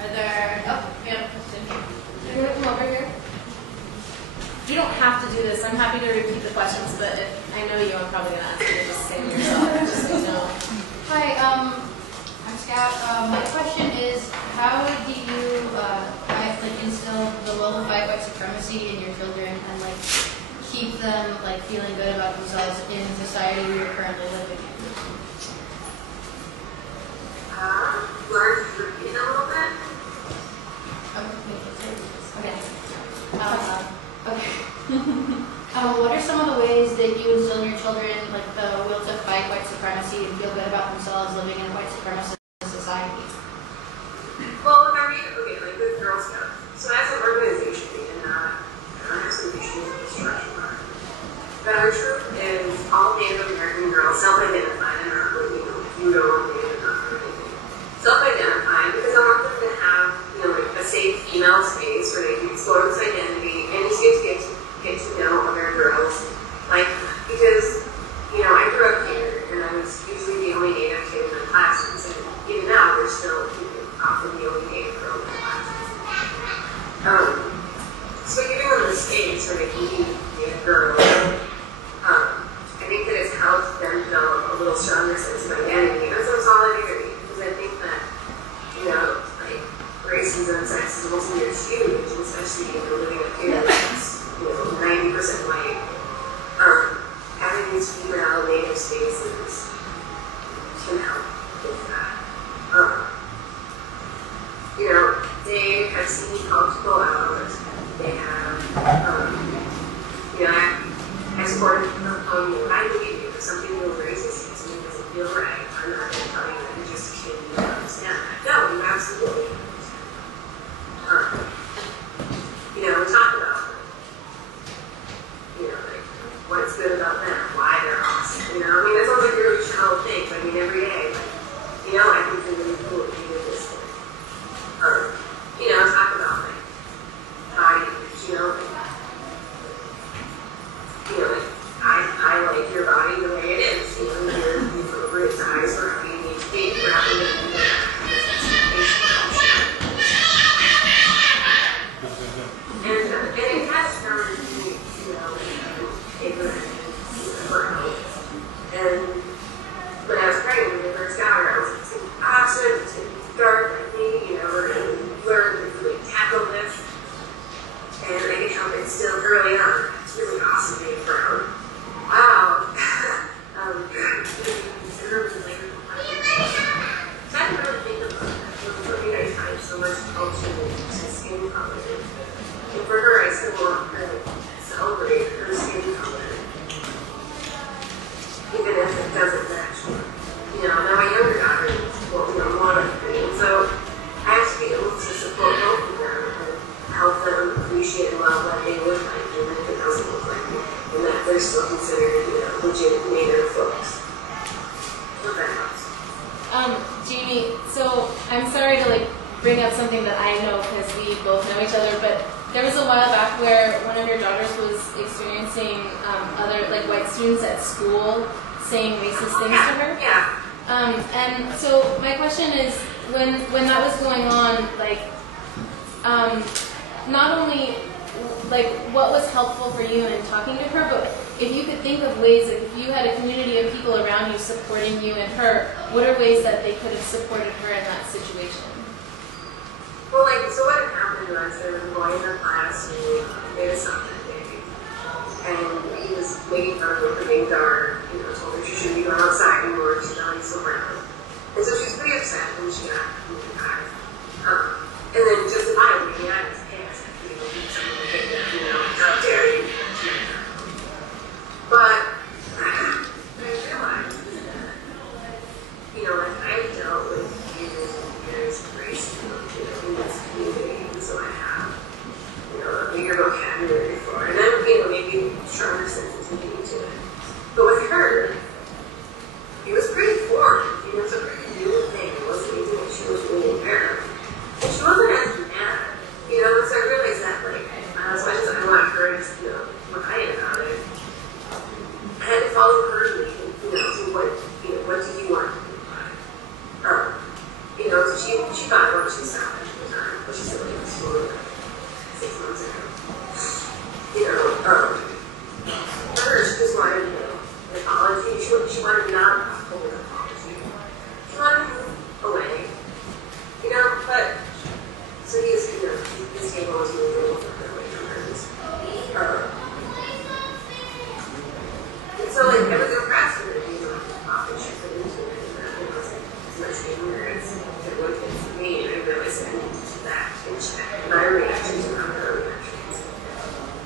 Are there, oh, we have a question. Do you want to come over here? You don't have to do this. I'm happy to repeat the questions, but if I know you, I'm probably going to ask you to just say them yourself, just so you know. Hi, I'm Scout. My question is, how do you instill the will to fight white supremacy in your children and keep them feeling good about themselves in the society you're currently living in? Learn to repeat a little bit. Okay. What are some of the ways that you instill in your children the will to fight white supremacy and feel good about themselves living in a white supremacist society? Well, if I read, like with Girl Scouts, so as an organization, we did not have some issues with the structure. But our truth is all Native American girls self-identify and are you don't Native enough or anything. Self-identify because I want them to have, a safe female space where they can explore this identity and just get to know other girls. Because, I grew up here and I was usually the only Native kid in my classes, and even now we're still often the only Native girl in my classes. So giving them the space where they can be Native girls, I think that it's helped them develop a little stronger sense of identity and some solidarity, because I think that, racism, sexism is huge, especially living up here that's 90% white. Having these female Native spaces can help with that. They have seen me multiple hours. They have, I supported them telling me, I believe you, if something feels racist, if something doesn't feel right, I'm not going to tell you that you're just a kid and you don't understand that. No, you absolutely don't understand. We talk about, what's good about them, why they're awesome. That sounds like a really shallow thing, but every day, I think they're really cool at being this thing. Talk about, body image, I like your body the way it is. ethic doesn't match what, now my younger daughter wanted to be. And so I have to be able to support both of them and help them appreciate and love what they look like, even if it doesn't look like me, and that they're still considered, legit native folks. Hope that helps. Jamie, so I'm sorry to bring up something that I know because we both know each other, but there was a while back where one of your daughters was experiencing other white students at school saying racist things to her. Yeah. And so my question is, when that was going on, not only what was helpful for you in talking to her, but if you could think of ways, if you had a community of people around you supporting you and her, what are ways that they could have supported her in that situation? Well, so what had happened was there was a boy in her class who made a something big, and he was making fun of her for being dark, told her she shouldn't be going outside anymore, she's not so brown. And so she was pretty upset when she got moved back. And then justifiably, I was pissed, someone would take that, how dare you. But I realized that, I dealt with years of racism, in this community, and so I have, a bigger vocabulary for it, and I'm, maybe stronger sensitivity to it. But with her, it was pretty foreign. It was a pretty new thing. It wasn't anything that she was really aware of. And she wasn't as mad, so I realized that, as much as I want her to, reply about it, I had to follow her lead, so what do you want to do about it? So she thought about what she saw at the time, but she said, in school 6 months ago. Her, she just wanted, an apology. She wanted not a full apology. She wanted to move away. But, so his table was moving away from hers. And so, I was impressed with her being she put into it, and it was as much ignorance as it was to me, and I realized I needed to that in check, my reactions and her reactions.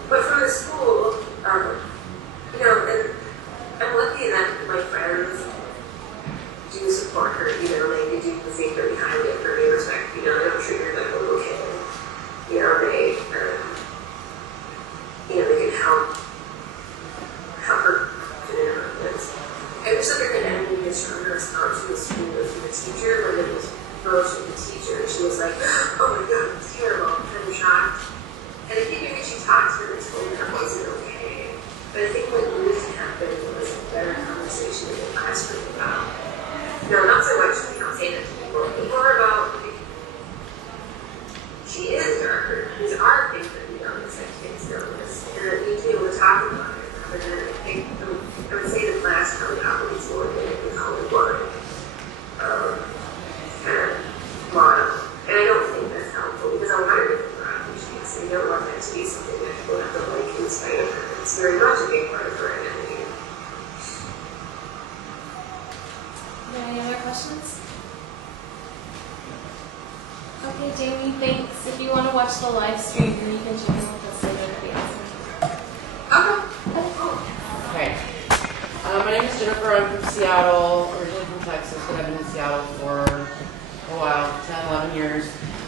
But from the school, and I'm lucky that my friends do support her, they do the same really highly of her, they respect, they don't treat her like a little kid. They can help her. I wish that there could have been a stronger response from the school and from the teacher when it was approached with the teacher. She was like, oh my god, it's terrible, I'm shocked. And I think maybe she talked to her and told her it wasn't okay. But I think what needed to happen was a better conversation in the classroom about, not so much, say that to people, but more about, she is darker. These are things that we don't expect kids to notice. And that we need to be able to talk about it rather than, I would say the class probably operates more than we call it one kind of model. And I don't think that's helpful because I want her to be proud of she is. I don't want that to be something that people have to like in spite of her. It's very much a big part of her identity. Are there any other questions? Okay, Jamie, thanks. If you want to watch the live stream, then you can check in with us later. That'd be awesome. Okay. My name is Jennifer. I'm from Seattle, originally from Texas, but I've been in Seattle for a while, 10, 11 years.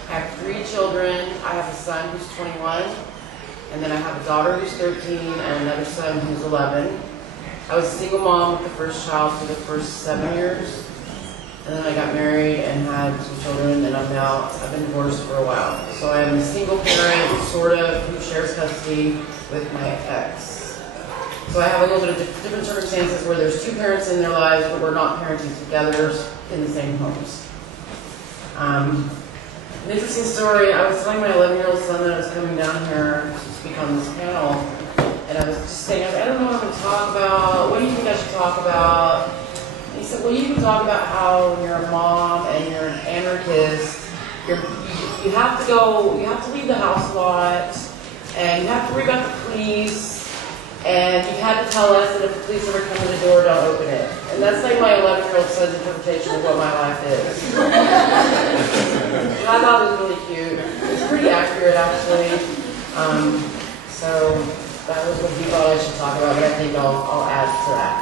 I have 3 children. I have a son who's 21, and then I have a daughter who's 13, and another son who's 11. I was a single mom with the first child for the first 7 years, and then I got married and had 2 children, and I've been divorced for a while. So I'm a single parent, sort of, who shares custody with my ex. So I have a little bit of different circumstances where there's 2 parents in their lives, but we're not parenting together in the same homes. An interesting story, I was telling my 11-year-old son that I was coming down here to speak on this panel, and I was just saying, I don't know what I'm going to talk about. What do you think I should talk about? And he said, well, you can talk about how you're a mom and you're an anarchist. You have to leave the house a lot, and you have to worry about the police. And you had to tell us that if the police ever come to the door, don't open it. And that's like my 11-year-old son's interpretation of what my life is. And I thought it was really cute. It's pretty accurate, actually. So that was what he thought I should talk about, but I think I'll add to that.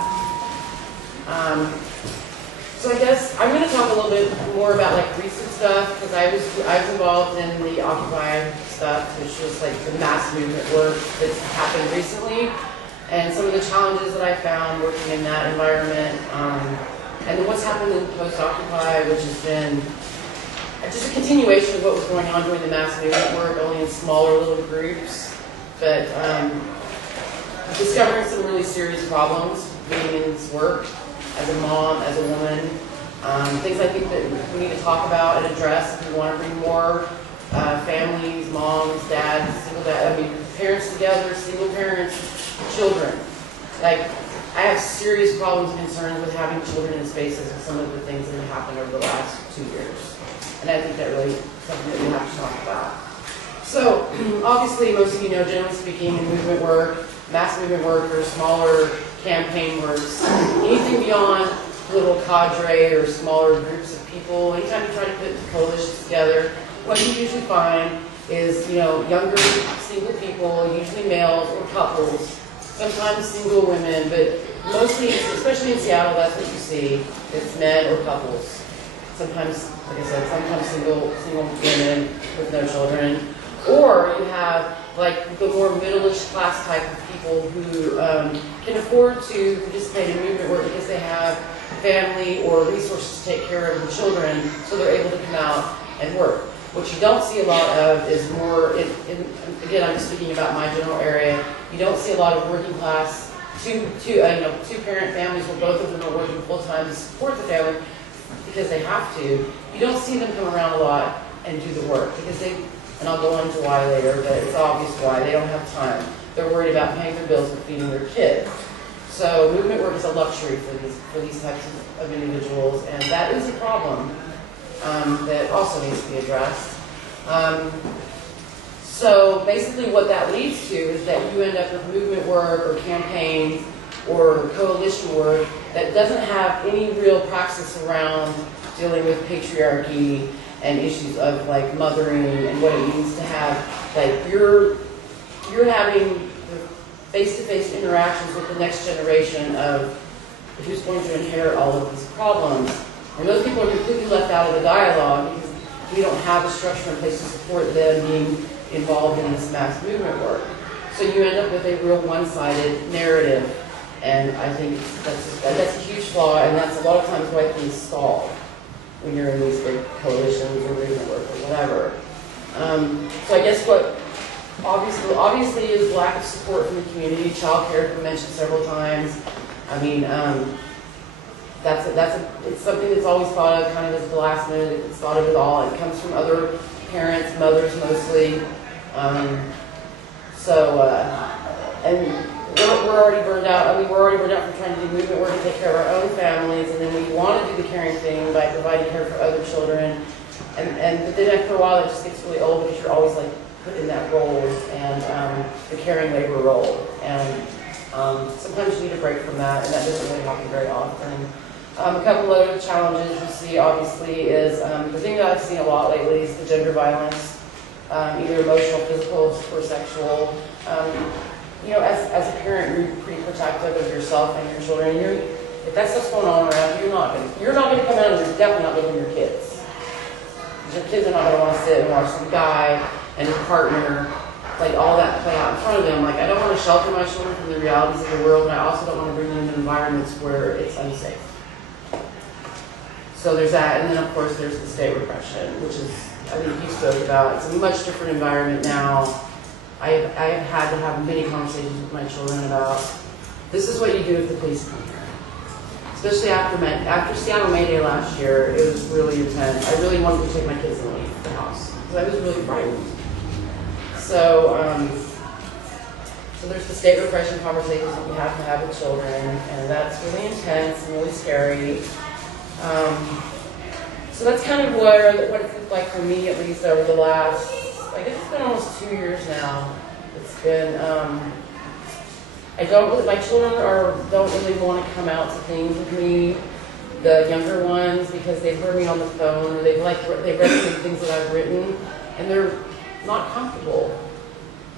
So I guess I'm going to talk a little bit more about like recent stuff because I was involved in the Occupy stuff, which was like the mass movement work that's happened recently, and some of the challenges that I found working in that environment, and then what's happened in post-Occupy, which has been just a continuation of what was going on during the mass movement work, only in smaller little groups, but discovering some really serious problems being in this work as a mom, as a woman, things I think that we need to talk about and address if we want to bring more families, moms, dads, parents together, single parents, children. Like, I have serious problems and concerns with having children in spaces with some of the things that have happened over the last 2 years. And I think that really is something that we have to talk about. So, obviously, most of you know, generally speaking, in movement work, mass movement work, or smaller campaign works, anything beyond little cadre or smaller groups of people, anytime you try to put coalitions together, what you usually find is, younger single people, usually males or couples, sometimes single women, but mostly, especially in Seattle, that's what you see. It's men or couples. Sometimes, like I said, sometimes single women with no children. Or you have like the more middle-ish class type of people who can afford to participate in movement work because they have family or resources to take care of the children, so they're able to come out and work. What you don't see a lot of is more, again, I'm speaking about my general area, you don't see a lot of working class, two-parent families where both of them are working full-time to support the family because they have to. You don't see them come around a lot and do the work because and I'll go into why later, but it's obvious why. They don't have time. They're worried about paying their bills and feeding their kids. So movement work is a luxury for these types of individuals, and that is a problem that also needs to be addressed. So basically what that leads to is that you end up with movement work or campaigns or coalition work that doesn't have any real praxis around dealing with patriarchy and issues of like mothering and what it means to have, like you're having face-to-face interactions with the next generation of who's going to inherit all of these problems. And those people are completely left out of the dialogue because we don't have a structure in place to support them being involved in this mass movement work. So you end up with a real one-sided narrative. And I think that's a huge flaw, and that's a lot of times why things stall when you're in these big coalitions or movement work or whatever. So I guess what obviously is lack of support from the community. Childcare has been mentioned several times. I mean, it's something that's always thought of kind of as the last minute. It's thought of at all. It comes from other parents, mothers mostly. And we're already burned out. I mean, we're already burned out from trying to do movement work and take care of our own families, and then we want to do the caring thing by providing care for other children. But then after a while, it just gets really old because you're always like put in that role and the caring labor role. And sometimes you need a break from that, and that doesn't really happen very often. A couple other challenges you see, obviously, is the thing that I've seen a lot lately is the gender violence, either emotional, physical, or sexual. As a parent, you're pretty protective of yourself and your children. And if that stuff's going on around you, you're not going to come out and you're definitely not with your kids. Your kids are not going to want to sit and watch some guy and his partner, like all that play out in front of them. Like, I don't want to shelter my children from the realities of the world, but I also don't want to bring them into environments where it's unsafe. So there's that, and then of course there's the state repression, which is, I think you spoke about. It's a much different environment now. I've had to have many conversations with my children about, this is what you do if the police come here. Especially after Seattle May Day last year, it was really intense. I really wanted to take my kids and leave the house, because I was really frightened. So there's the state repression conversations that we have to have with children, and that's really intense and really scary. So that's kind of what it's looked like for me, at least over the last, I guess it's been almost 2 years now. It's been, my children don't really want to come out to things with me, the younger ones, because they've heard me on the phone, or they've read some things that I've written, and they're not comfortable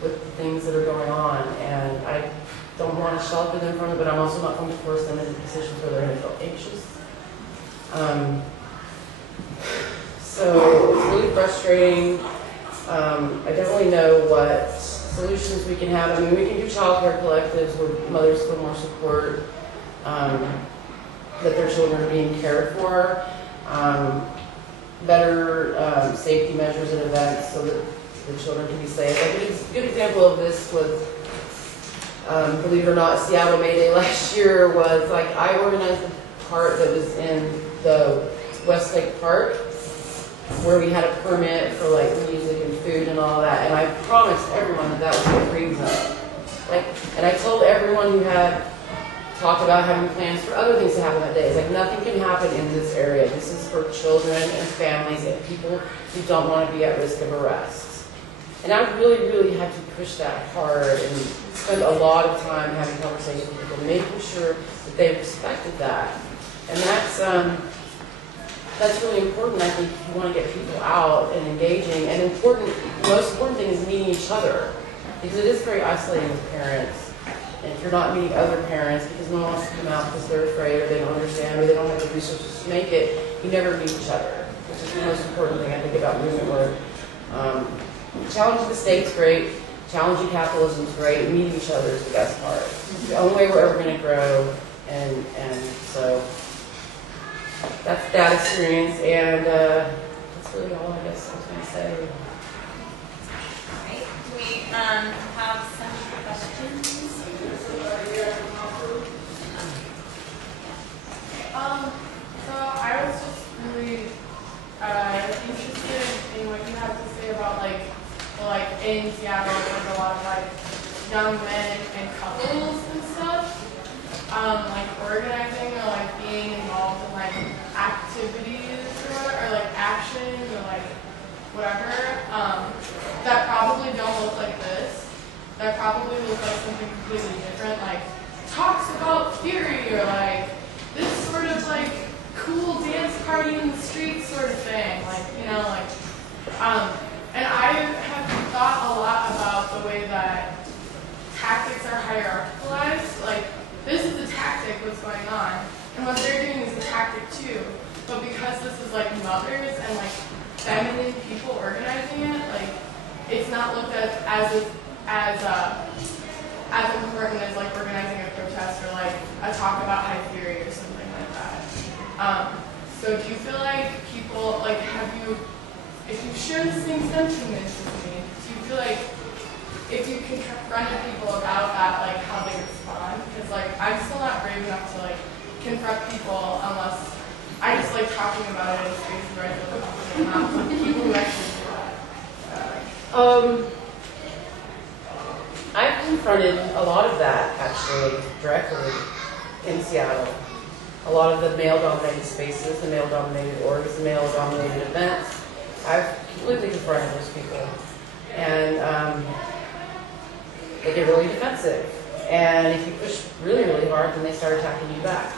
with the things that are going on, and I don't want to shelter them from it, but I'm also not going to force them into positions where they're going to feel anxious. So it's really frustrating. I definitely know what solutions we can have. I mean, we can do childcare collectives where mothers feel more support, that their children are being cared for, better safety measures at events so that the children can be safe. A good example of this was, believe it or not, Seattle May Day last year was like I organized the part that was in the Westlake Park where we had a permit for like music and food and all that, and I promised everyone that that was a green zone. And I told everyone who had talked about having plans for other things to happen that day. It's like nothing can happen in this area. This is for children and families and people who don't want to be at risk of arrest. And I really had to push that hard and spend a lot of time having conversations with people, making sure that they respected that. And that's really important, I think, if you want to get people out and engaging. And the most important thing is meeting each other. Because it is very isolating with parents. And if you're not meeting other parents because no one wants to come out because they're afraid or they don't understand or they don't have the resources to make it, you never meet each other. Which is the most important thing I think about movement work. Challenging the state's great. Challenging capitalism is great. Meeting each other is the best part. It's the only way we're ever going to grow. And so that's that experience. And that's really all I guess I was going to say. Right. We have some questions. So I was just really interested in what you have to say about like in Seattle, like a lot of like young men and couples and stuff, like organizing or like being involved in like activities or like actions or like whatever, that probably don't look like this. That probably look like something completely different, like talks about theory or like this sort of like cool dance party in the street sort of thing, like, you know, like, and I have thought a lot about the way that tactics are hierarchicalized, like, this is a tactic, what's going on, and what they're doing is a tactic too, but because this is like mothers and like feminine people organizing it, like, it's not looked at as important as like organizing a protest or like a talk about high theory or something like that. So do you feel like people, like, if you share the same sentiments as me, do you feel like if you confront people about that, like how they respond? Because like I'm still not brave enough to like confront people unless I just like talking about it in spaces where I feel confident, not with people who actually do that. I've confronted a lot of that, actually, directly in Seattle. A lot of the male-dominated spaces, the male-dominated orgs, the male-dominated events, I've completely confronted those people. And they get really defensive. And if you push really hard, then they start attacking you back.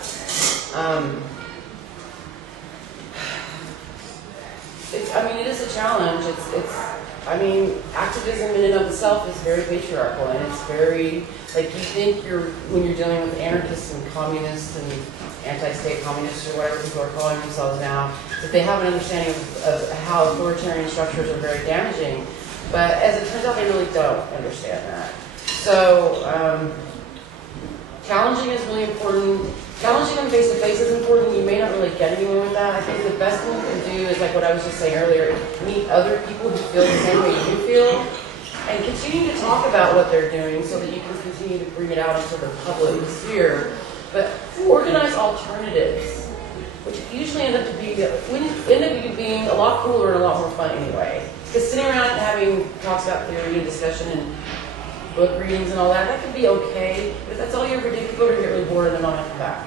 It is a challenge. Activism in and of itself is very patriarchal, and it's very, like, you think when you're dealing with anarchists and communists and anti-state communists or whatever people are calling themselves now, that they have an understanding of how authoritarian structures are very damaging. But as it turns out, they really don't understand that. So, challenging is really important. Challenging them face-to-face is important. You may not really get anywhere with that. I think the best thing you can do is, like what I was just saying earlier, meet other people who feel the same way you feel, and continue to talk about what they're doing so that you can continue to bring it out into the public sphere. But organize alternatives, which usually end up being a lot cooler and a lot more fun anyway. Because sitting around and having talks about theory and discussion and book readings and all that, that can be okay, but if that's all you ever do, people are going to get really bored and they're not going to come back.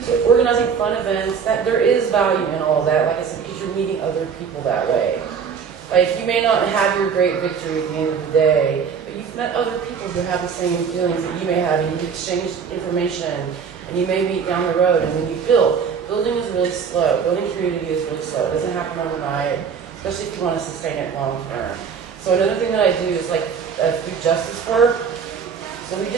So organizing fun events, that there is value in all that, like I said, because you're meeting other people that way. Like, you may not have your great victory at the end of the day, but you've met other people who have the same feelings that you may have, and you exchange information, and you may meet down the road, and then you build. Building is really slow. Building community is really slow. It doesn't happen overnight, especially if you want to sustain it long term. So another thing that I do is like food justice work. So we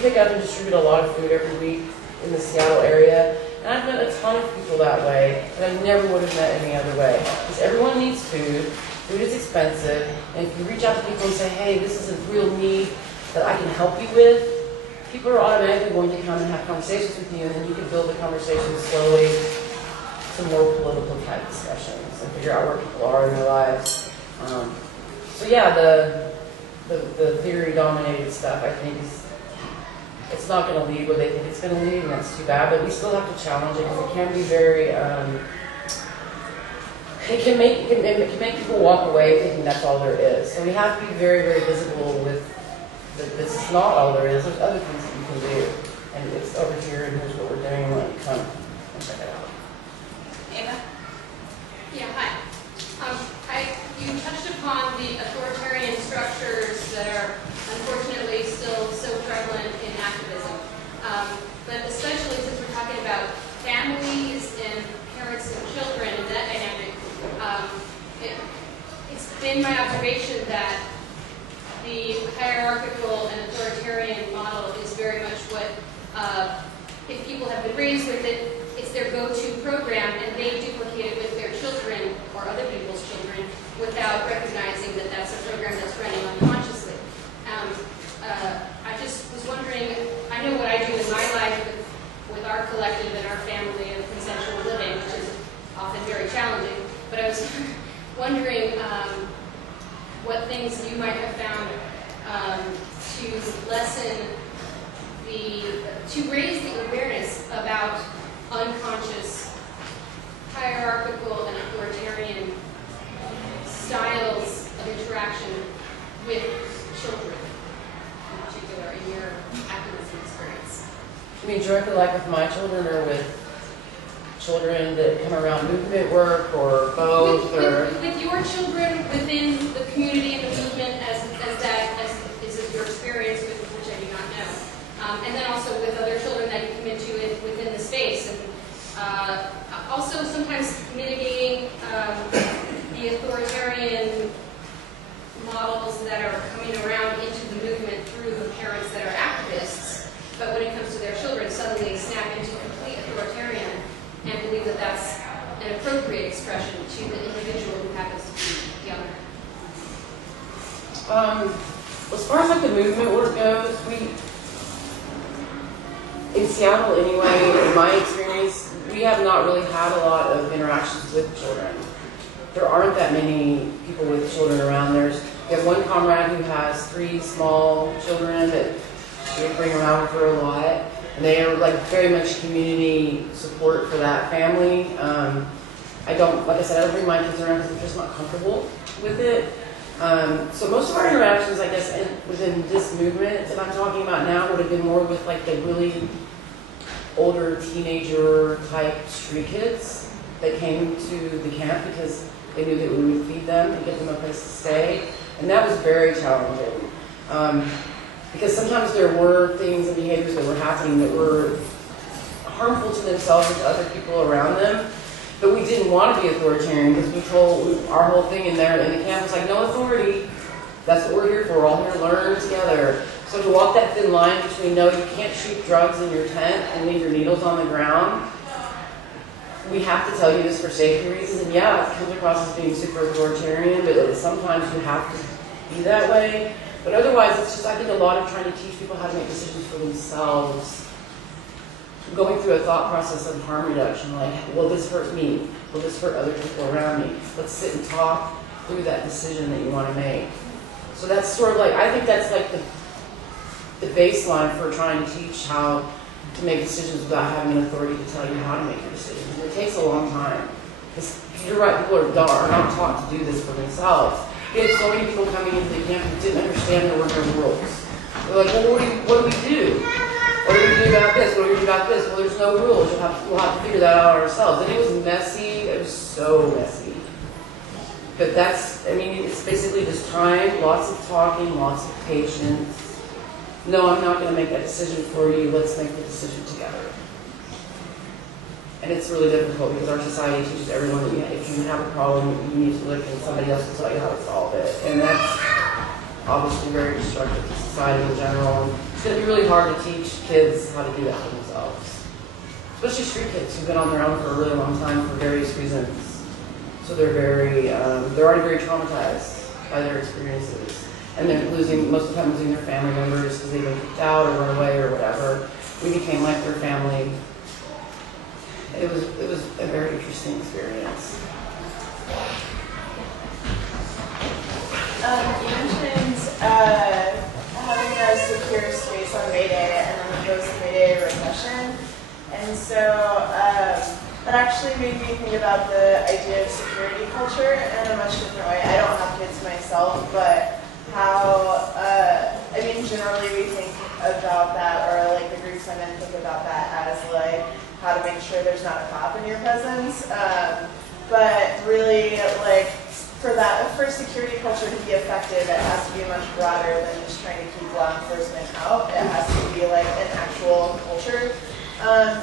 pick up and distribute a lot of food every week in the Seattle area. And I've met a ton of people school that way, and I never would have met any other way. Because everyone needs food. Food is expensive, and if you reach out to people and say, hey, this is a real need that I can help you with, people are automatically going to come and have conversations with you, and then you can build the conversation slowly to more political type discussions and figure out where people are in their lives. So yeah, the theory-dominated stuff, I think, it's not going to lead where they think it's going to lead, and that's too bad. But we still have to challenge it because it can be very. It can make people walk away thinking that's all there is. So we have to be very, very visible with that this is not all there is. There's other things that you can do, and it's over here, and here's what we're doing. When you come and check it out. Ava? Yeah, hi. You touched upon the authoritarian structures that are unfortunately still so prevalent in activism. But especially since we're talking about families and parents and children and that dynamic, it's been my observation that the hierarchical and authoritarian model is very much what, if people have been raised with it, it's their go-to program, and they duplicate it with their children or other people's children without recognizing that that's a program that's running unconsciously. I just was wondering, I know what I do in my life with our collective and our family of consensual living, which is often very challenging, but I was wondering what things you might have found to lessen to raise the awareness about unconscious, hierarchical, and authoritarian styles of interaction with children, in particular, in your activism experience. You mean directly like with my children, or with children that come around movement work, or both? With your children within the community and the movement as is your experience, which I do not know. And then also with other children that you come into it within the space. And also sometimes mitigating the authoritarian models that are coming around into the movement through the parents that are activists, but when it comes to their children, suddenly snap into complete authoritarian and believe that that's an appropriate expression to the individual who happens to be younger. As far as like the movement work goes, in Seattle anyway, in my experience, we have not really had a lot of interactions with children. There aren't that many people with children around. We have one comrade who has 3 small children that we bring around for a lot, and they are like very much community support for that family. Like I said, I don't bring my kids around because I'm just not comfortable with it. So most of our interactions, I guess, within this movement that I'm talking about now would have been more with like the really older teenager type street kids that came to the camp because they knew that we would feed them and give them a place to stay. And that was very challenging. Because sometimes there were things and behaviors that were happening that were harmful to themselves and to other people around them. But we didn't want to be authoritarian because our whole thing in the camp was like, no authority. That's what we're here for. We're all here to learn together. So to walk that thin line between, no, you can't shoot drugs in your tent and leave your needles on the ground. We have to tell you this for safety reasons. And yeah, it comes across as being super authoritarian, but sometimes you have to be that way. But otherwise, it's just, I think, a lot of trying to teach people how to make decisions for themselves. Going through a thought process of harm reduction, like, will this hurt me? Will this hurt other people around me? Let's sit and talk through that decision that you want to make. So that's sort of like, I think that's like the baseline for trying to teach how to make decisions without having an authority to tell you how to make your decisions. It takes a long time. Because you're right, people are not taught to do this for themselves. We had so many people coming into the camp who didn't understand there were no rules. They're like, well, what do we do? What do we do about this? What do we do about this? Well, there's no rules. We'll have to figure that out ourselves. And it was messy. It was so messy. But it's basically just time, lots of talking, lots of patience. No, I'm not going to make that decision for you. Let's make the decision together. And it's really difficult because our society teaches everyone that if you have a problem, you need to look and somebody else will tell you how to solve it. And that's obviously very destructive to society in general. It's going to be really hard to teach kids how to do that for themselves. especially street kids who've been on their own for a really long time for various reasons. So they're they're already very traumatized by their experiences. And they're most of the time losing their family members because they've been kicked out or run away or whatever. We became like their family. It was a very interesting experience. You mentioned having a secure space on May Day and then the post-May Day repression. And so that actually made me think about the idea of security culture in a much different way. I don't have kids myself, but how, generally we think about that, or like the groups I'm in think about that as like how to make sure there's not a cop in your presence. But really, like, for security culture to be effective, it has to be much broader than just trying to keep law enforcement out. It has to be like an actual culture.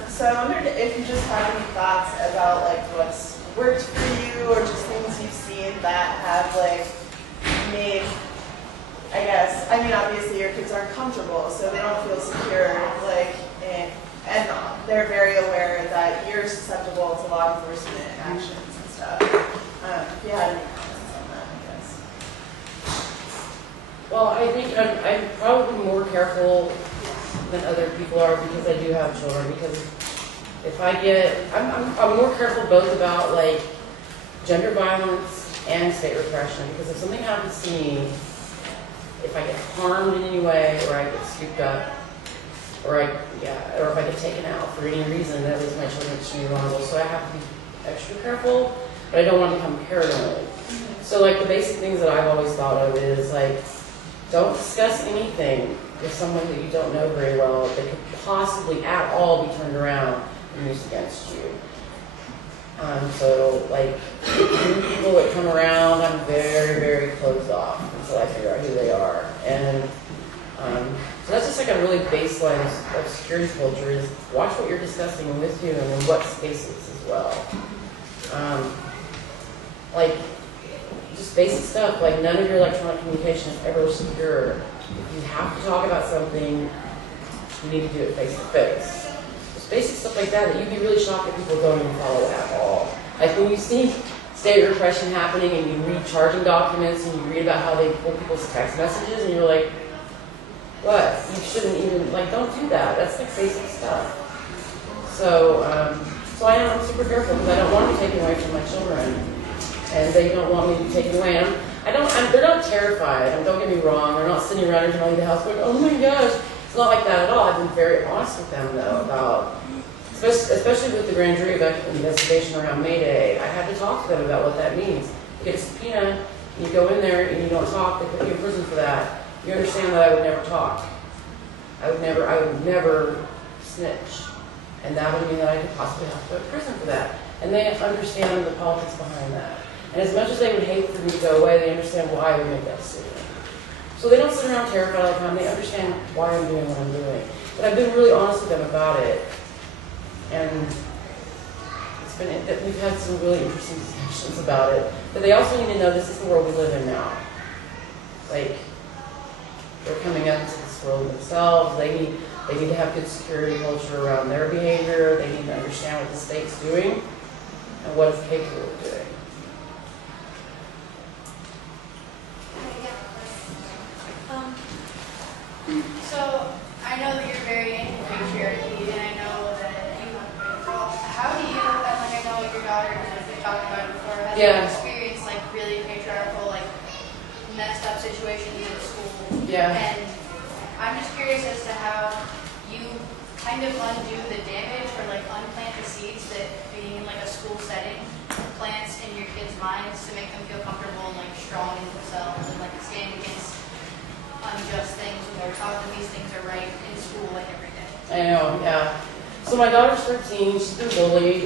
So I wondered if you just have any thoughts about like what's worked for you, or just things you've seen that have like made, obviously your kids aren't comfortable, so they don't feel secure, like, and they're very aware that you're susceptible to law enforcement actions and stuff. If you had any comments on that, I guess. Well, I think I'm probably more careful than other people are because I do have children. Because if I'm more careful both about like gender violence and state repression. Because if something happens to me, if I get harmed in any way, or I get scooped up, or if I get taken out for any reason, that leaves my children extremely vulnerable. So I have to be extra careful, but I don't want to become paranoid. So like the basic things that I've always thought of is like, don't discuss anything with someone that you don't know very well that could possibly at all be turned around and used against you. So like new people that come around, I'm very, very closed off until I figure out who they are. And so that's just like a really baseline of security culture, is watch what you're discussing with you and in what spaces as well. Like just basic stuff, like none of your electronic communication is ever secure. If you have to talk about something, you need to do it face to face. Just basic stuff like that you'd be really shocked that people don't even follow at all. Like when you see state repression happening and you read charging documents and you read about how they pull people's text messages and you're like, what? You shouldn't even, like, don't do that. That's like basic stuff. So, I am super careful because I don't want to be taken away from my children. And they don't want me to be taken away. They're not terrified. Don't get me wrong. They're not sitting around and the house going, oh my gosh. It's not like that at all. I've been very honest with them, though, about, especially with the grand jury investigation around May Day. I had to talk to them about what that means. You get a subpoena, you go in there and you don't talk, they put you in prison for that. You understand that I would never talk. I would never snitch. And that would mean that I could possibly have to go to prison for that. And they understand the politics behind that. And as much as they would hate for me to go away, they understand why I would make that decision. So they don't sit around terrified all the time. They understand why I'm doing what I'm doing. But I've been really honest with them about it. And we've had some really interesting discussions about it. But they also need to know this is the world we live in now. Like, they're coming up into this world themselves. They need to have good security culture around their behavior. They need to understand what the state's doing and what it's capable of doing. So I know that you're very into patriarchy, and I know that you have a girl. How do you, and like I know your daughter, as we talked about it before, has experienced like really patriarchal, like messed up situations in school. Yeah. And I'm just curious as to how you kind of undo the damage or like unplant the seeds that being in like a school setting plants in your kids' minds to make them feel comfortable and like strong in themselves and like stand against unjust things when they're taught that these things are right in school like every day. I know, yeah. So my daughter's 13. She's been bullied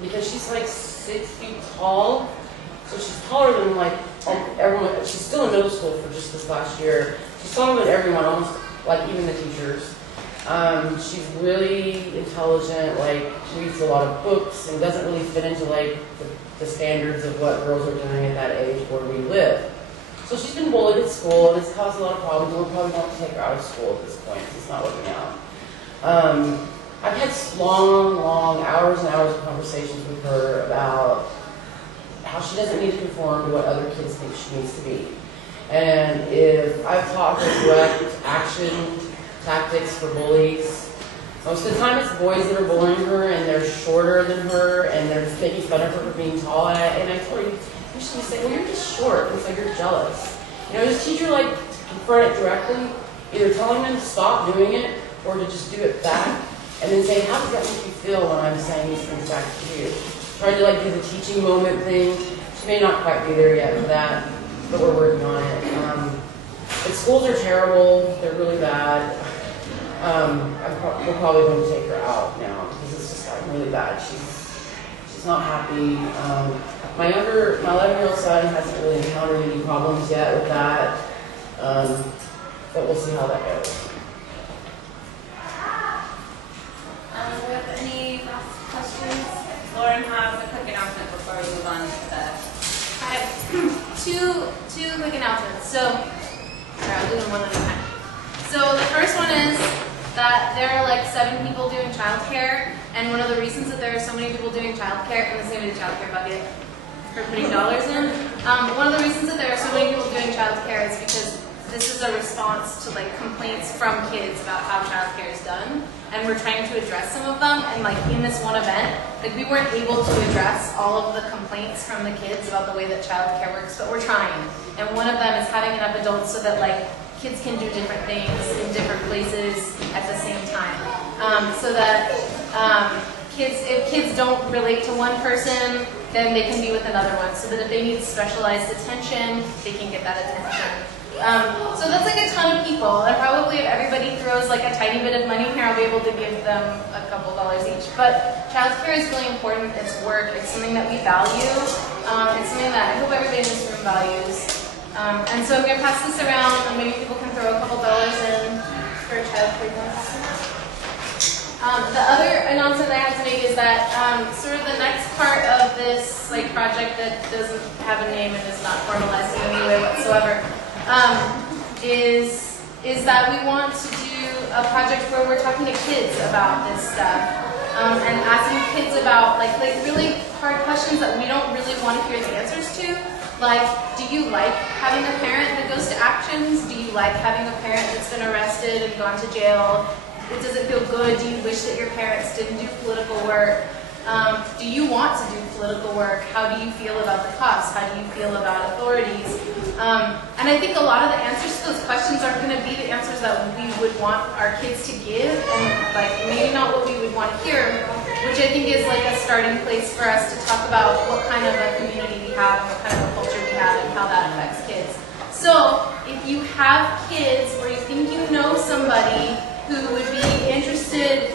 because she's like 6 feet tall. So she's taller than like everyone. She's still in middle school for just this last year. She's taller than everyone, almost like even the teachers. She's really intelligent, like reads a lot of books and doesn't really fit into like the standards of what girls are doing at that age where we live. So she's been bullied at school, and it's caused a lot of problems. We'll probably want to take her out of school at this point because it's not working out. I've had long hours and hours of conversations with her about how she doesn't need to conform to what other kids think she needs to be. And if I've taught her correct action tactics for bullies, most of the time it's boys that are bullying her and they're shorter than her and they're just making fun of her for being tall. And I told her, you should say, well, you're just short. It's like you're jealous. You know, just teach her like to confront it directly, either telling them to stop doing it or to just do it back. And then say, how does that make you feel when I'm saying these things back to you? Trying to like do the teaching moment thing. She may not quite be there yet with that, but we're working on it. But schools are terrible. They're really bad. We're probably going to take her out now because it's just gotten really bad. She's not happy. My 11-year-old son hasn't really encountered any problems yet with that. But we'll see how that goes. Do we have any last questions? Lauren has a quick announcement before we move on to the... I have two quick announcements. So, I'll do them one at a time. So the first one is that there are like 7 people doing childcare, and one of the reasons that there are so many people doing childcare, and the same with the childcare bucket for putting dollars in, one of the reasons that there are so many people doing childcare is because this is a response to like complaints from kids about how childcare is done, and we're trying to address some of them. And like in this one event, like we weren't able to address all of the complaints from the kids about the way that childcare works, but we're trying. And one of them is having enough adults so that like kids can do different things in different places at the same time, so that if kids don't relate to one person, then they can be with another one. So that if they need specialized attention, they can get that attention. So that's like a ton of people, and probably if everybody throws like a tiny bit of money here, I'll be able to give them a couple dollars each. But childcare is really important. It's work. It's something that we value. It's something that I hope everybody in this room values. And so I'm going to pass this around, and maybe people can throw a couple dollars in for childcare. The other announcement I have to make is that sort of the next part of this like project that doesn't have a name and is not formalized in any way whatsoever. Is that we want to do a project where we're talking to kids about this stuff, and asking kids about like really hard questions that we don't really want to hear the answers to. Like, do you like having a parent that goes to actions? Do you like having a parent that's been arrested and gone to jail? Does it feel good? Do you wish that your parents didn't do political work? Do you want to do political work? How do you feel about the costs? How do you feel about authorities? And I think a lot of the answers to those questions aren't going to be the answers that we would want our kids to give, and like maybe not what we would want to hear, which I think is like a starting place for us to talk about what kind of a community we have and what kind of a culture we have and how that affects kids. So if you have kids or you think you know somebody who would be interested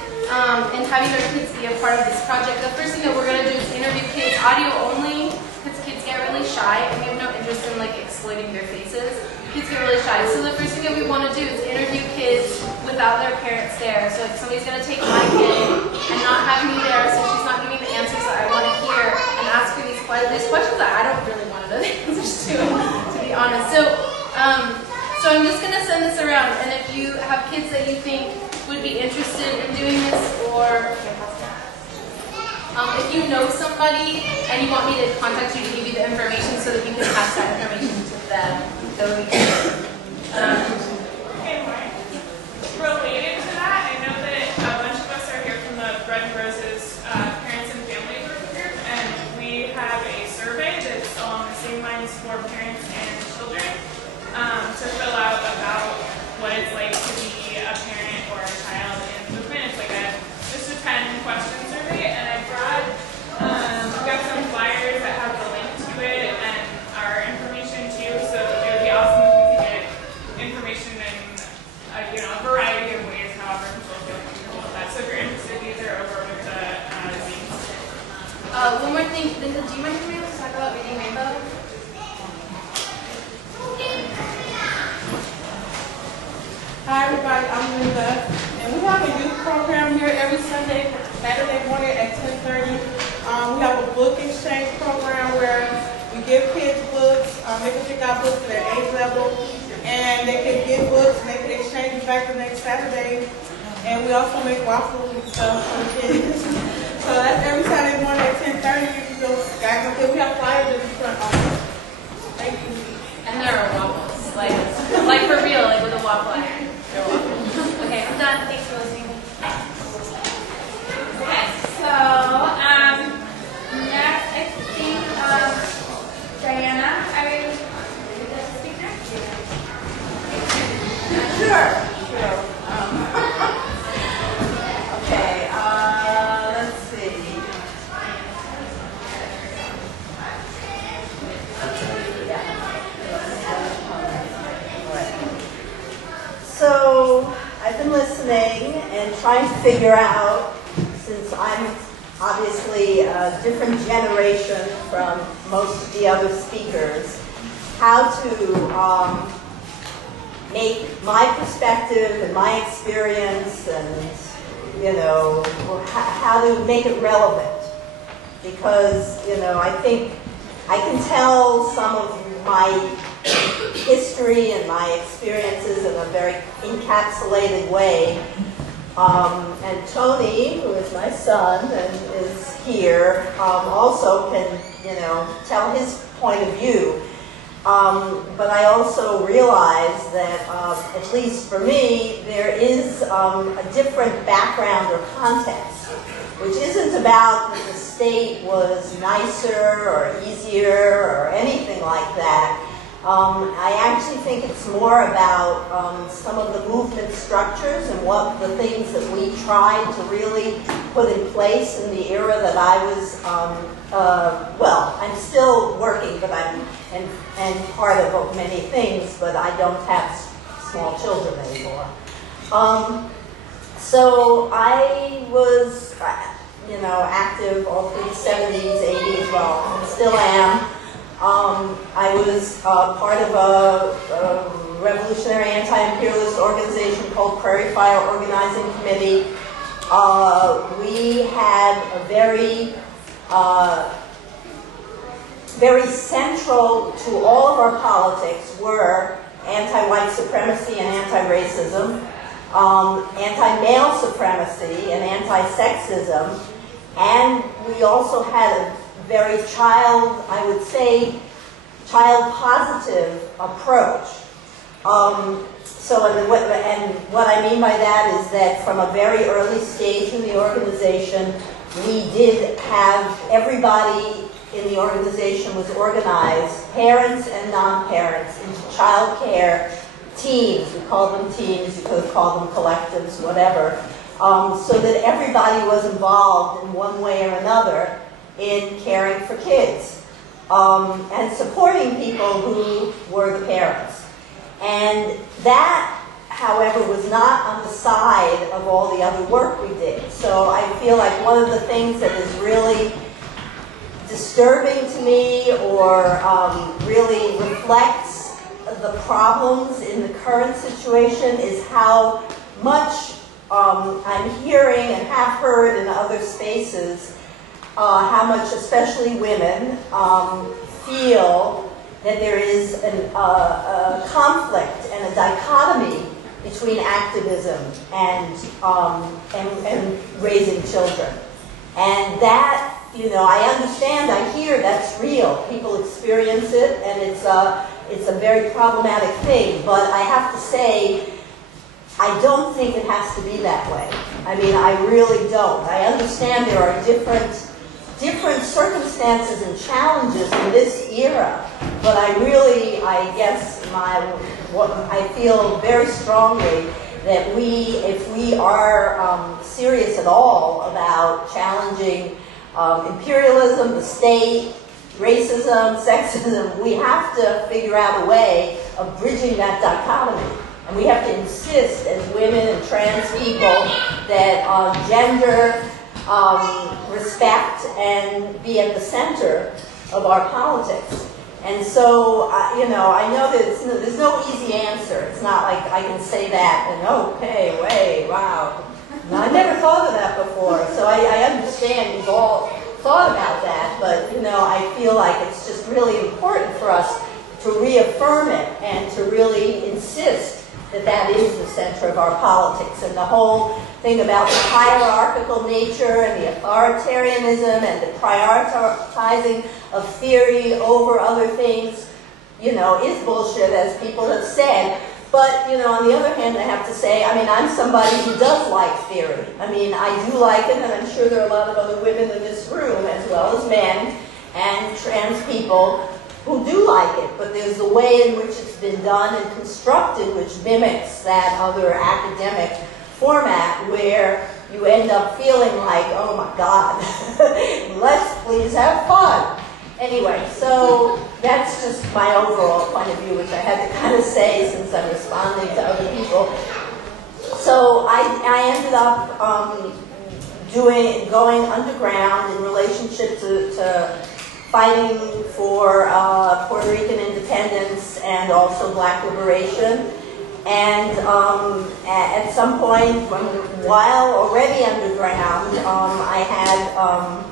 in having their kids be a part of this project, the first thing that we're going to do is interview kids audio only, because kids get really shy and we have no interest in like exploiting their faces. Kids get really shy. So the first thing that we want to do is interview kids without their parents there. So if somebody's going to take my kid and not have me there, so she's not giving the answers that I want to hear, and ask her these questions that I don't really want to know the answers to be honest. So I'm just going to send this around, and if you have kids that you think would be interested in doing this, or if you know somebody and you want me to contact you to give you the information so that you can pass that information to them, that would be good. Okay, Lauren. Related to that, I know that a bunch of us are here from the Bread and Roses Parents and Family Group, and we have a survey that's along the same lines for parents and children to fill out about what it's like to be a parent or a child in movement. It's like just a 10-question survey, and I brought we've got some flyers that have the link to it and our information too. So it would be awesome if we could get information in a variety of ways, however people feel comfortable with that. So if you're interested, these are over with the links. One more thing, Linda, do you mind coming up to talk about Reading Rainbow? Hi everybody, I'm Linda, and we have a youth program here every Saturday morning at 10:30. We have a book exchange program where we give kids books, they can pick out books at their age level, and they can get books and they can exchange them back the next Saturday. And we also make waffles stuff for the kids. So that's every Saturday morning at 10:30. You go, guys, okay, we have flyers in the front office. Thank you. And there are waffles, like for real, like with a waffle iron. There are waffles. Okay, I'm done. Thanks for listening. Okay, so next I think Diana, are you would like to speak next? Sure. Okay, let's see. So, I've been listening and trying to figure out, since I'm obviously a different generation from most of the other speakers, how to make my perspective and my experience and, how to make it relevant. Because, I think I can tell some of my history and my experiences in a very encapsulated way. And Tony, who is my son and is here, also can, tell his point of view. But I also realize that, at least for me, there is a different background or context, which isn't about that the state was nicer or easier or anything like that. I actually think it's more about some of the movement structures and what the things that we tried to really put in place in the era that I was, I'm still working, but I'm and part of many things, but I don't have small children anymore. So I was, active all through the 70s, 80s, well, still am. I was part of a revolutionary anti-imperialist organization called Prairie Fire Organizing Committee. We had a very central to all of our politics were anti-white supremacy and anti-racism, anti-male supremacy and anti-sexism, and we also had a very child-positive approach. And what I mean by that is that from a very early stage in the organization, we did have everybody in the organization was organized, parents and non-parents, into childcare teams. We called them teams, you could have called them collectives, whatever, so that everybody was involved in one way or another in caring for kids and supporting people who were the parents. And that, however, was not on the side of all the other work we did. So I feel like one of the things that is really disturbing to me or really reflects the problems in the current situation is how much I'm hearing and have heard in other spaces how much, especially women, feel that there is a conflict and a dichotomy between activism and raising children. And that, I understand, I hear that's real. People experience it, and it's a very problematic thing. But I have to say, I don't think it has to be that way. I mean, I really don't. I understand there are different circumstances and challenges in this era, but I feel very strongly that if we are serious at all about challenging imperialism, the state, racism, sexism, we have to figure out a way of bridging that dichotomy. And we have to insist as women and trans people that gender, respect, and be at the center of our politics. And so, I know that there's no easy answer. It's not like I can say that and, okay, wait, wow. No, I never thought of that before. So I understand you've all thought about that, but, I feel like it's just really important for us to reaffirm it and to really insist that that is the center of our politics. And the whole thing about the hierarchical nature and the authoritarianism and the prioritizing of theory over other things, you know, is bullshit, as people have said. But, you know, on the other hand, I have to say, I mean, I'm somebody who does like theory. I mean, I do like it, and I'm sure there are a lot of other women in this room, as well as men and trans people, who do like it. But there's a way in which it's been done and constructed which mimics that other academic format, where you end up feeling like, oh my God, let's please have fun. Anyway, so that's just my overall point of view, which I had to kind of say since I'm responding to other people. So I ended up going underground in relationship to fighting for Puerto Rican independence and also Black liberation. And at some point, while already underground, I had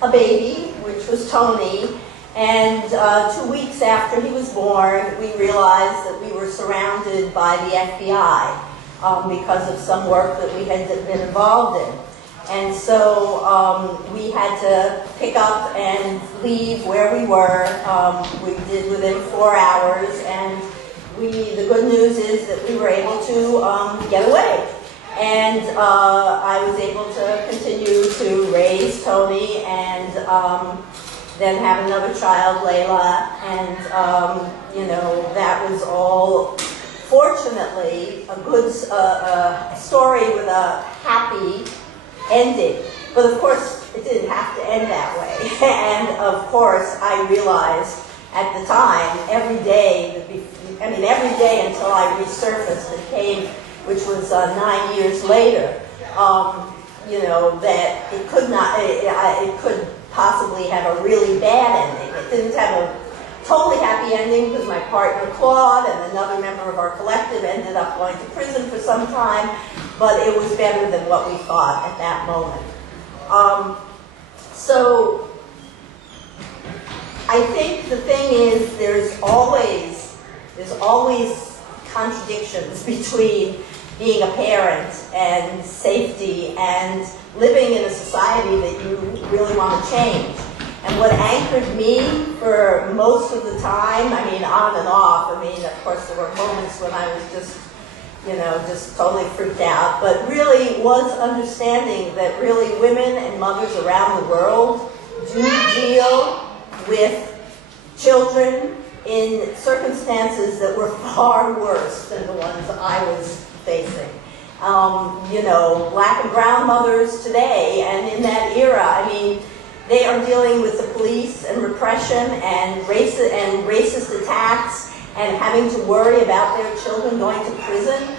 a baby, which was Tony, and 2 weeks after he was born, we realized that we were surrounded by the FBI because of some work that we had been involved in. And so we had to pick up and leave where we were. We did within 4 hours, and the good news is that we were able to get away. And I was able to continue to raise Tony and then have another child, Layla. And, you know, that was all, fortunately, a good story with a happy ending. But of course, it didn't have to end that way. And of course, I realized at the time, every day until I resurfaced and came, which was 9 years later, you know, that it could possibly have a really bad ending. It didn't have a totally happy ending because my partner Claude and another member of our collective ended up going to prison for some time, but it was better than what we thought at that moment. So I think the thing is there's always contradictions between being a parent and safety and living in a society that you really want to change. And what anchored me for most of the time, I mean, on and off, I mean, of course there were moments when I was just, you know, just totally freaked out, but really was understanding that really women and mothers around the world do deal with children in circumstances that were far worse than the ones I was facing. You know, Black and brown mothers today, and in that era, I mean, they are dealing with the police and repression and racist attacks and having to worry about their children going to prison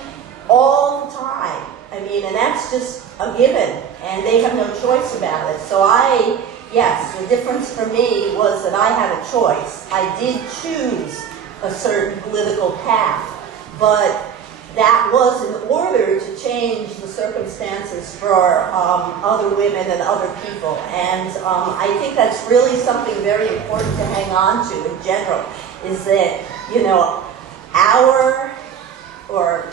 all the time. I mean, and that's just a given, and they have no choice about it. So yes, the difference for me was that I had a choice. I did choose a certain political path, but that was in order to change the circumstances for other women and other people. And I think that's really something very important to hang on to in general, is that, you know,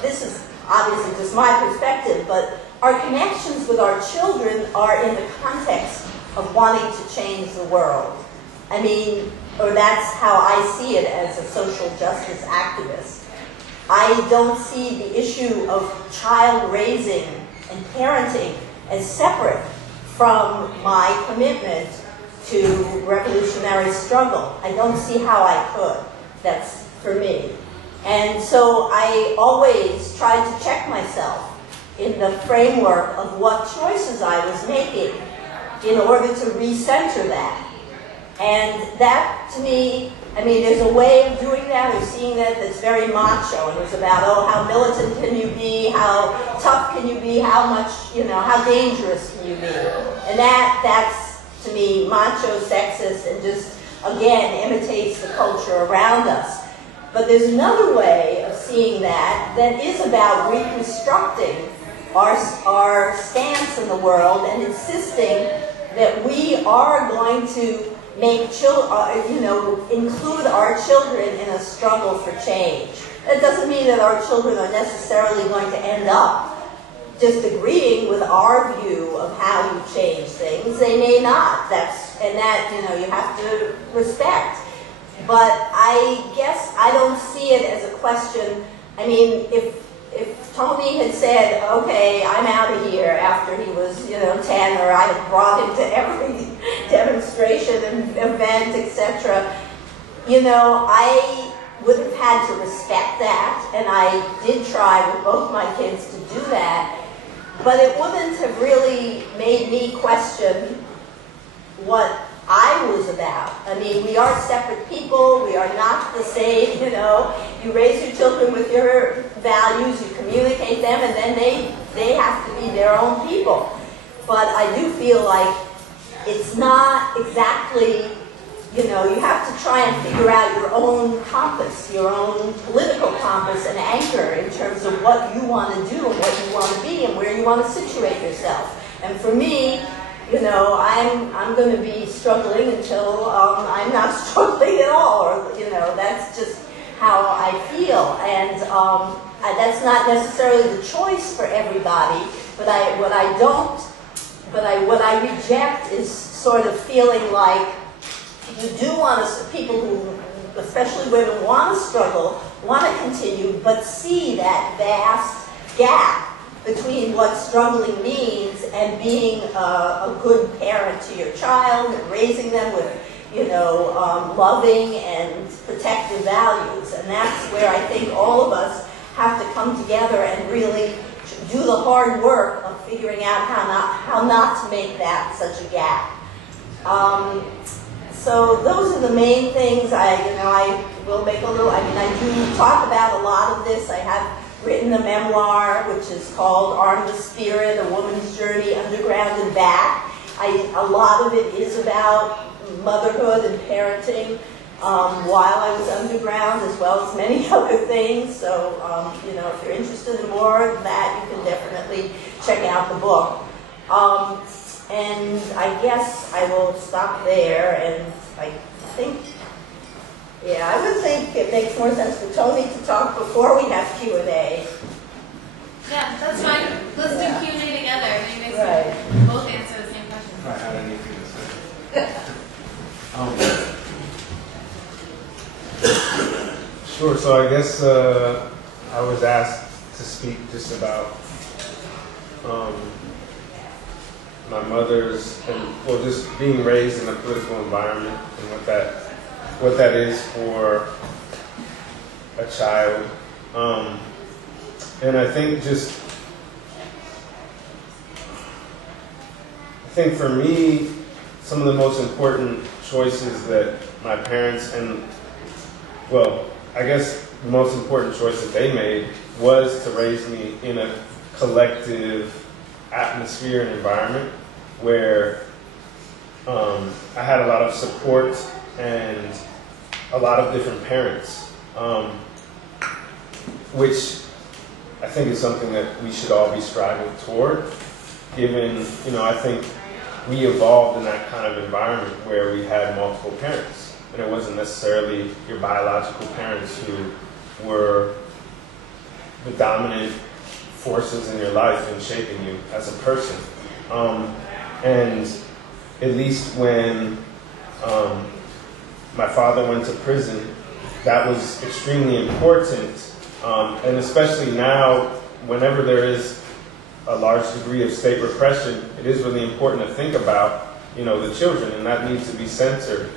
this is obviously just my perspective, but our connections with our children are in the context of wanting to change the world. I mean, or that's how I see it as a social justice activist. I don't see the issue of child raising and parenting as separate from my commitment to revolutionary struggle. I don't see how I could. That's for me. And so I always tried to check myself in the framework of what choices I was making in order to recenter that. And that, to me, I mean, there's a way of doing that or seeing that that's very macho. It was about, oh, how militant can you be? How tough can you be? How much, you know, how dangerous can you be? And that's, to me, macho, sexist, and just, again, imitates the culture around us. But there's another way of seeing that is about reconstructing our stance in the world and insisting that we are going to make include our children in a struggle for change. That doesn't mean that our children are necessarily going to end up just agreeing with our view of how you change things. They may not. And that, you know, you have to respect. But I guess I don't see it as a question. I mean, if Tony had said, okay, I'm out of here after he was, you know, 10, or I had brought him to every demonstration and event, etc., you know, I would have had to respect that, and I did try with both my kids to do that, but it wouldn't have really made me question what I was about. I mean, we are separate people, we are not the same, you know. You raise your children with your values, you communicate them, and then they have to be their own people. But I do feel like it's not exactly, you know, you have to try and figure out your own compass, your own political compass and anchor in terms of what you want to do and what you want to be and where you want to situate yourself. And for me, you know, I'm going to be struggling until I'm not struggling at all, or, you know, that's just how I feel. And that's not necessarily the choice for everybody, but what I reject is sort of feeling like you do want to, people who, especially women, want to struggle, want to continue, but see that vast gap between what struggling means and being a good parent to your child and raising them with, you know, loving and protective values. And that's where I think all of us have to come together and really do the hard work of figuring out how not to make that such a gap. So those are the main things. I will make a little, I do talk about a lot of this. I have written a memoir, which is called Arm the Spirit, A Woman's Journey Underground and Back. A lot of it is about motherhood and parenting while I was underground, as well as many other things. So, you know, if you're interested in more of that, you can definitely check out the book. And I guess I will stop there, and I think, yeah, I would think it makes more sense for Tony to talk before we have Q&A. Yeah, that's fine. Let's do Q&A together. And you guys Right. both answer the same question. I had anything to say. Sure, so I guess I was asked to speak just about my mother's, and just being raised in a political environment and what that is for a child. And I think for me, some of the most important choices that my parents I guess the most important choice that they made was to raise me in a collective atmosphere and environment where I had a lot of support and a lot of different parents, which I think is something that we should all be striving toward, given, you know, I think we evolved in that kind of environment where we had multiple parents, and it wasn't necessarily your biological parents who were the dominant forces in your life and shaping you as a person. And at least when my father went to prison, that was extremely important. And especially now, whenever there is a large degree of state repression, it is really important to think about, you know, the children, and that needs to be centered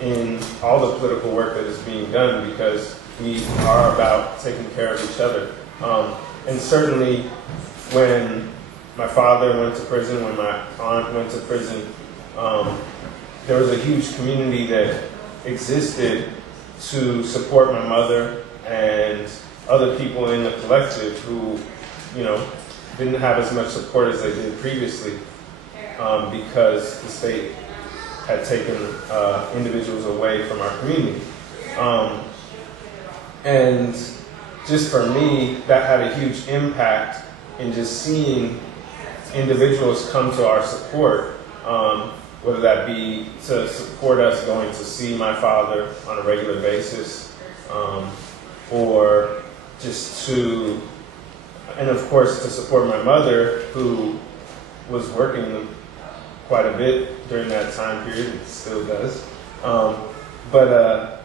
in all the political work that is being done, because we are about taking care of each other. And certainly when my father went to prison, when my aunt went to prison, there was a huge community that existed to support my mother and other people in the collective who, you know, didn't have as much support as they did previously, because the state had taken individuals away from our community. And just for me, that had a huge impact in just seeing individuals come to our support, whether that be to support us going to see my father on a regular basis, or just to and of course to support my mother, who was working quite a bit during that time period, and still does. But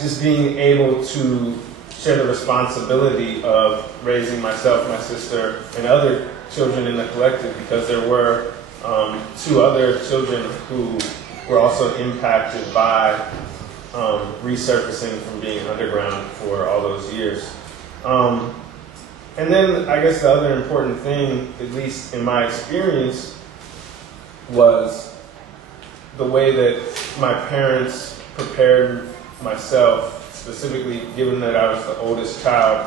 just being able to share the responsibility of raising myself, my sister, and other children in the collective, because there were 2 other children who were also impacted by resurfacing from being underground for all those years. And then I guess the other important thing, at least in my experience, was the way that my parents prepared myself, specifically given that I was the oldest child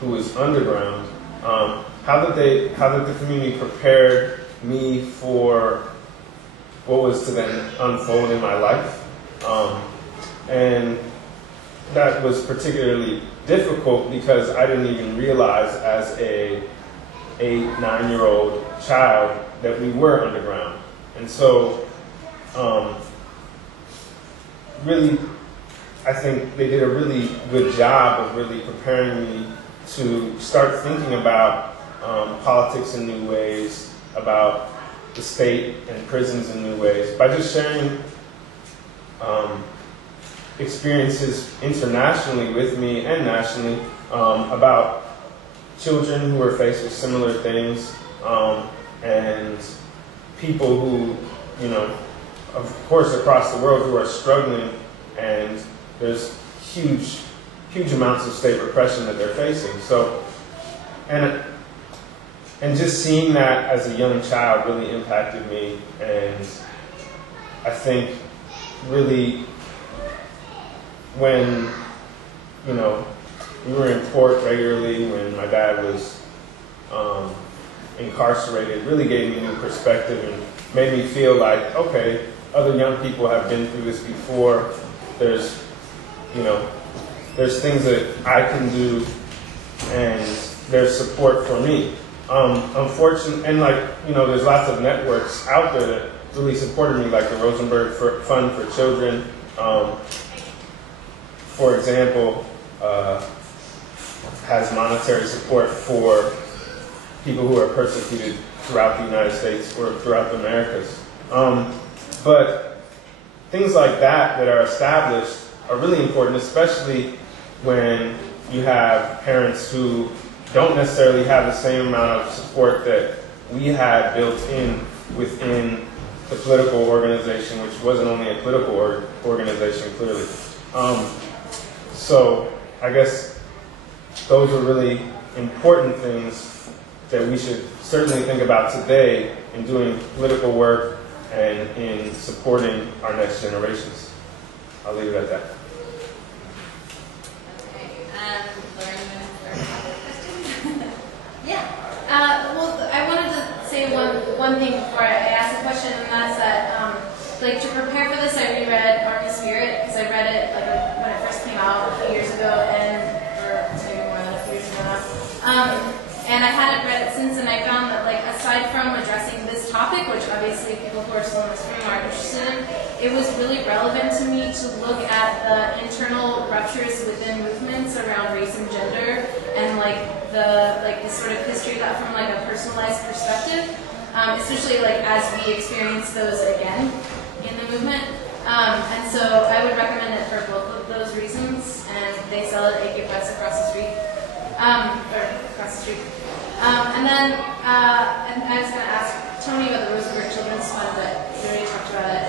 who was underground. How did the community prepare me for what was to then unfold in my life? And that was particularly difficult because I didn't even realize as a 8-9-year-old child that we were underground. And so, really, I think they did a really good job of really preparing me to start thinking about politics in new ways, about the state and prisons in new ways, by just sharing experiences internationally with me and nationally about children who are faced with similar things, and people who, of course, across the world who are struggling, and there's huge amounts of state repression that they're facing. So, and just seeing that as a young child really impacted me, and I think really when, we were in court regularly, when my dad was incarcerated, it really gave me new perspective and made me feel like, okay, other young people have been through this before. There's things that I can do, and there's support for me. Unfortunately, and there's lots of networks out there that really supported me, like the Rosenberg Fund for Children, for example, has monetary support for people who are persecuted throughout the United States or throughout the Americas. But things like that are established are really important, especially when you have parents who don't necessarily have the same amount of support that we had built in within the political organization, which wasn't only a political organization, clearly. So I guess those are really important things that we should certainly think about today in doing political work and in supporting our next generations. I'll leave it at that. Well, I wanted to say one thing before I ask a question, and that's that, to prepare for this, I reread Art and Spirit, because I read it when it first came out a few years ago, or maybe more than a few years ago now. And I hadn't read it since, and I found that, aside from addressing this topic, which obviously people who are still in this room are interested in, it was really relevant to me to look at the internal ruptures within movements around race and gender, and the sort of history of that from a personalized perspective, especially as we experience those again in the movement. And so I would recommend it for both of those reasons, and they sell it at AK Press across the street. And then and I was going to ask Tony about the Rosenberg Children's Fund, but we already talked about it.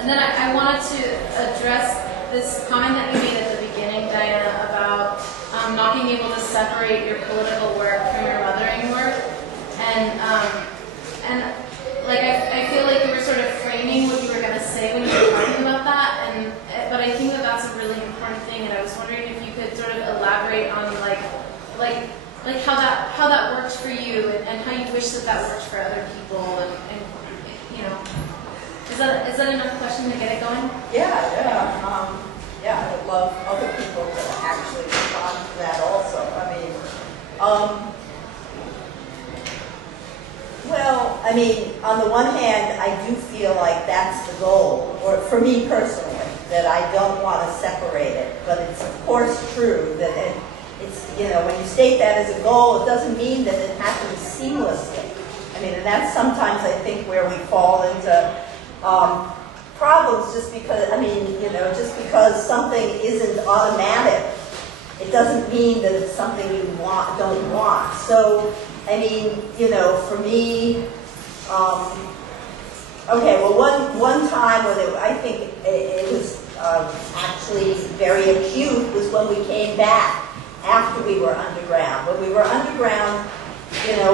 And then I wanted to address this comment that you made at the beginning, Diana, about not being able to separate your political work from your mothering work. And I feel like you were sort of framing what you were going to say when you were talking about that, but I think that that's a really important thing, and I was wondering if you could sort of elaborate on how that worked for you, and how you wish that worked for other people, and is that enough question to get it going? Yeah, I would love other people to actually respond to that also. On the one hand, I do feel like that's the goal, or for me personally, that I don't want to separate it. But it's of course true that it's, when you state that as a goal, it doesn't mean that it happens seamlessly. I mean, and that's sometimes, I think, where we fall into problems just because, just because something isn't automatic, it doesn't mean that it's something you don't want. So, I mean, for me, okay, well, one time when I think it was actually very acute was when we came back after we were underground. When we were underground,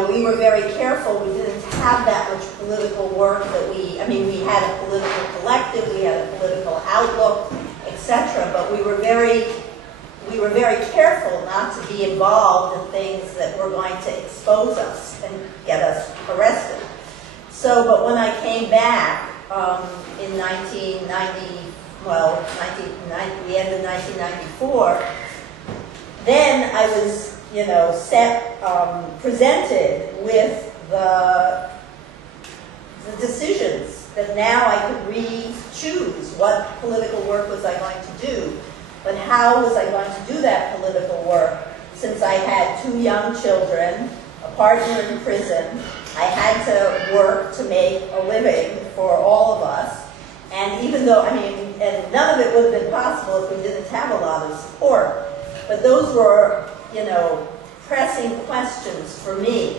we were very careful. We didn't have that much political work that we had a political collective, we had a political outlook, etc. But we were very careful not to be involved in things that were going to expose us and get us arrested. So, but when I came back in the end of 1994, then I was, presented with the decisions that now I could choose what political work was I going to do, but how was I going to do that political work since I had 2 young children, a partner in prison. I had to work to make a living for all of us, and even though, and none of it would have been possible if we didn't have a lot of support, but those were, pressing questions for me.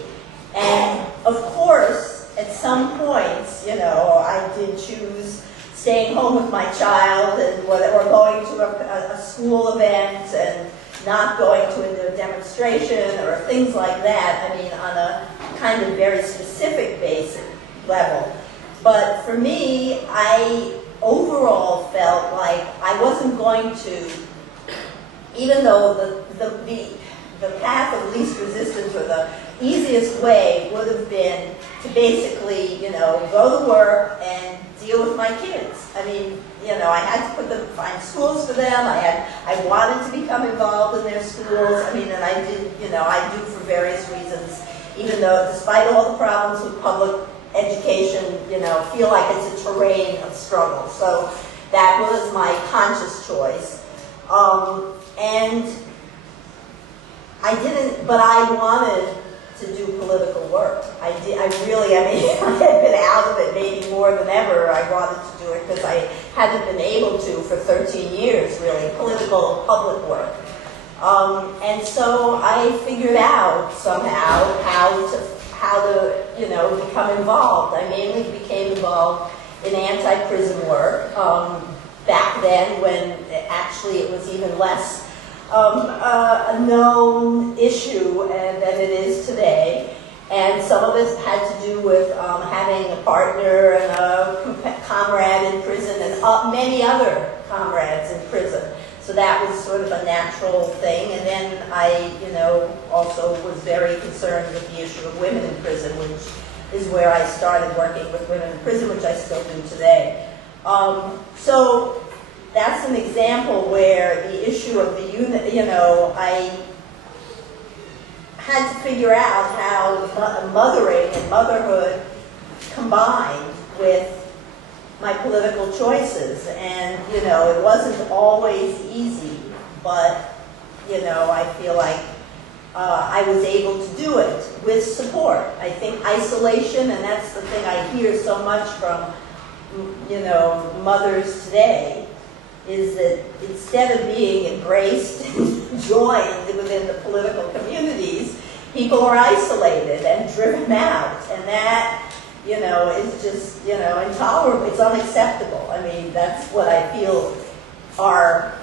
And of course, at some points, I did choose staying home with my child or going to a school event and not going to a demonstration or things like that, on a kind of very specific basic level. But for me, I overall felt like I wasn't going to, even though the path of least resistance or the easiest way would have been to basically, go to work and deal with my kids. I had to find schools for them. I wanted to become involved in their schools. And I did, I do for various reasons, even though despite all the problems with public education, feel like it's a terrain of struggle. So that was my conscious choice. And I didn't, but I wanted to do political work. I really, I had been out of it maybe more than ever. I wanted to do it because I hadn't been able to for 13 years, really, political public work. And so I figured out somehow how to become involved. I mainly became involved in anti-prison work back then, when actually it was even less a known issue than it is today. And some of it had to do with having a partner and a comrade in prison and many other comrades in prison. So that was sort of a natural thing. And then I, also was very concerned with the issue of women in prison, which is where I started working with women in prison, which I still do today. So that's an example where the issue of the unit, I had to figure out how mothering and motherhood combined with my political choices. And, it wasn't always easy, but, I feel like I was able to do it with support. I think isolation, and that's the thing I hear so much from, mothers today, is that instead of being embraced and joined within the political communities, people are isolated and driven out. And that, is just, intolerable. It's unacceptable. That's what I feel our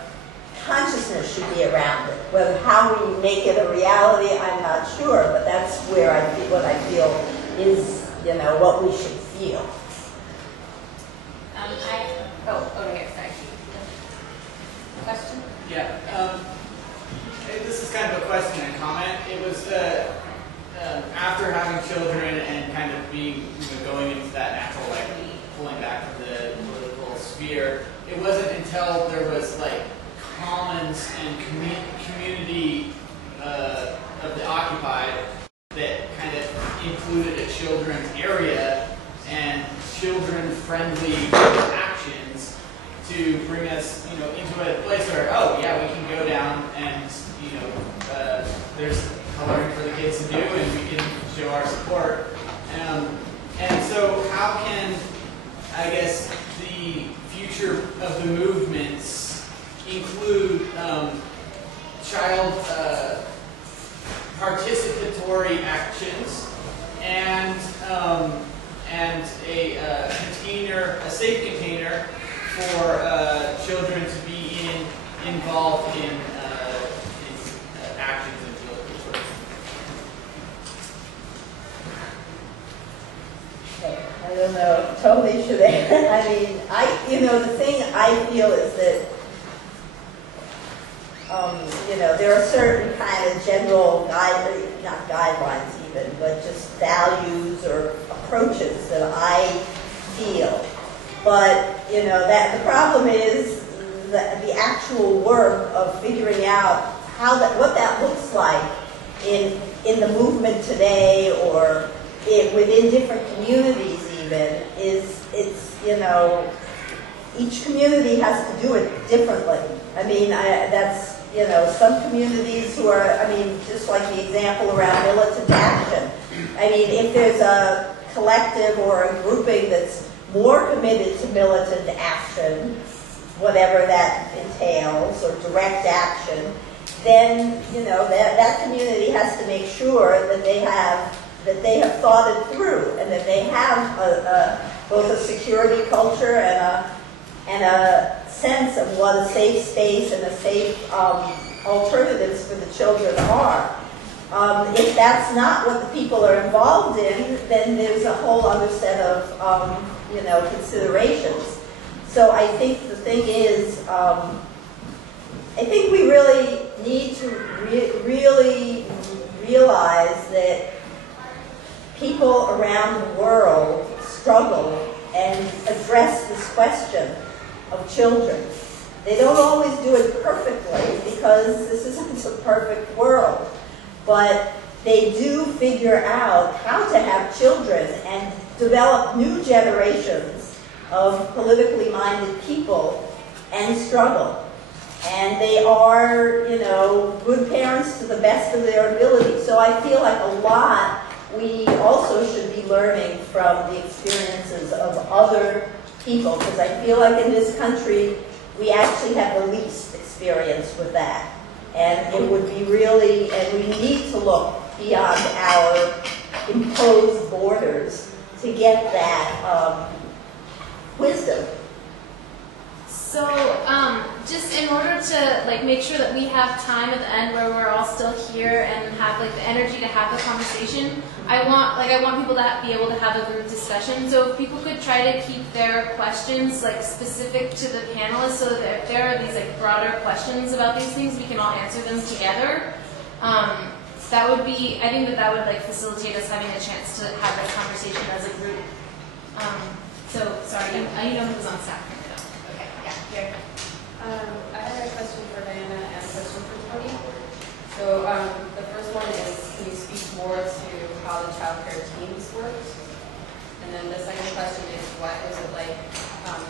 consciousness should be around it. Whether how we make it a reality, I'm not sure, but that's where what I feel is, what we should feel. Over here, sorry. Question? Yeah. This is kind of a question and comment. It was after having children and kind of being, going into that natural, pulling back from the political sphere, it wasn't until there was, commons and community of the occupied that kind of included a children's area and children-friendly actions to bring us, you know, into a place where, oh yeah, we can go down and, you know, there's coloring for the kids to do, and we can show our support. And so how can, I guess, the future of the movements include child participatory actions and a safe container for children to be involved in actions in field work? I don't know, totally should I mean, the thing I feel is that, there are certain kind of general not guidelines even, but just values or approaches that I feel. But, that the problem is the actual work of figuring out what that looks like in the movement today, or within different communities even, each community has to do it differently. I mean, some communities who are, just like the example around militant action. I mean, if there's a collective or a grouping that's more committed to militant action, whatever that entails, or direct action, then, that community has to make sure that they have thought it through, and that they have both a security culture and a sense of what a safe space and a safe alternatives for the children are. If that's not what the people are involved in, then there's a whole other set of considerations. So I think the thing is, I think we really need to really realize that people around the world struggle and address this question of children. They don't always do it perfectly, because this isn't a perfect world, but they do figure out how to have children and develop new generations of politically minded people and struggle. And they are, good parents to the best of their ability. So I feel like a lot we also should be learning from the experiences of other people, because I feel like in this country we actually have the least experience with that. And it would be really, and we need to look beyond our imposed borders to get that wisdom. So, just in order to make sure that we have time at the end where we're all still here and have the energy to have the conversation, I want people to be able to have a group discussion. So if people could try to keep their questions specific to the panelists, so that if there are these broader questions about these things, we can all answer them together. That would be, I think that would facilitate us having a chance to have that conversation as a group. So sorry, you know who was on staff. Okay, yeah, here. I had a question for Diana and a question for Tony. So the first one is, can you speak more to how the childcare teams worked? And then the second question is, what was it like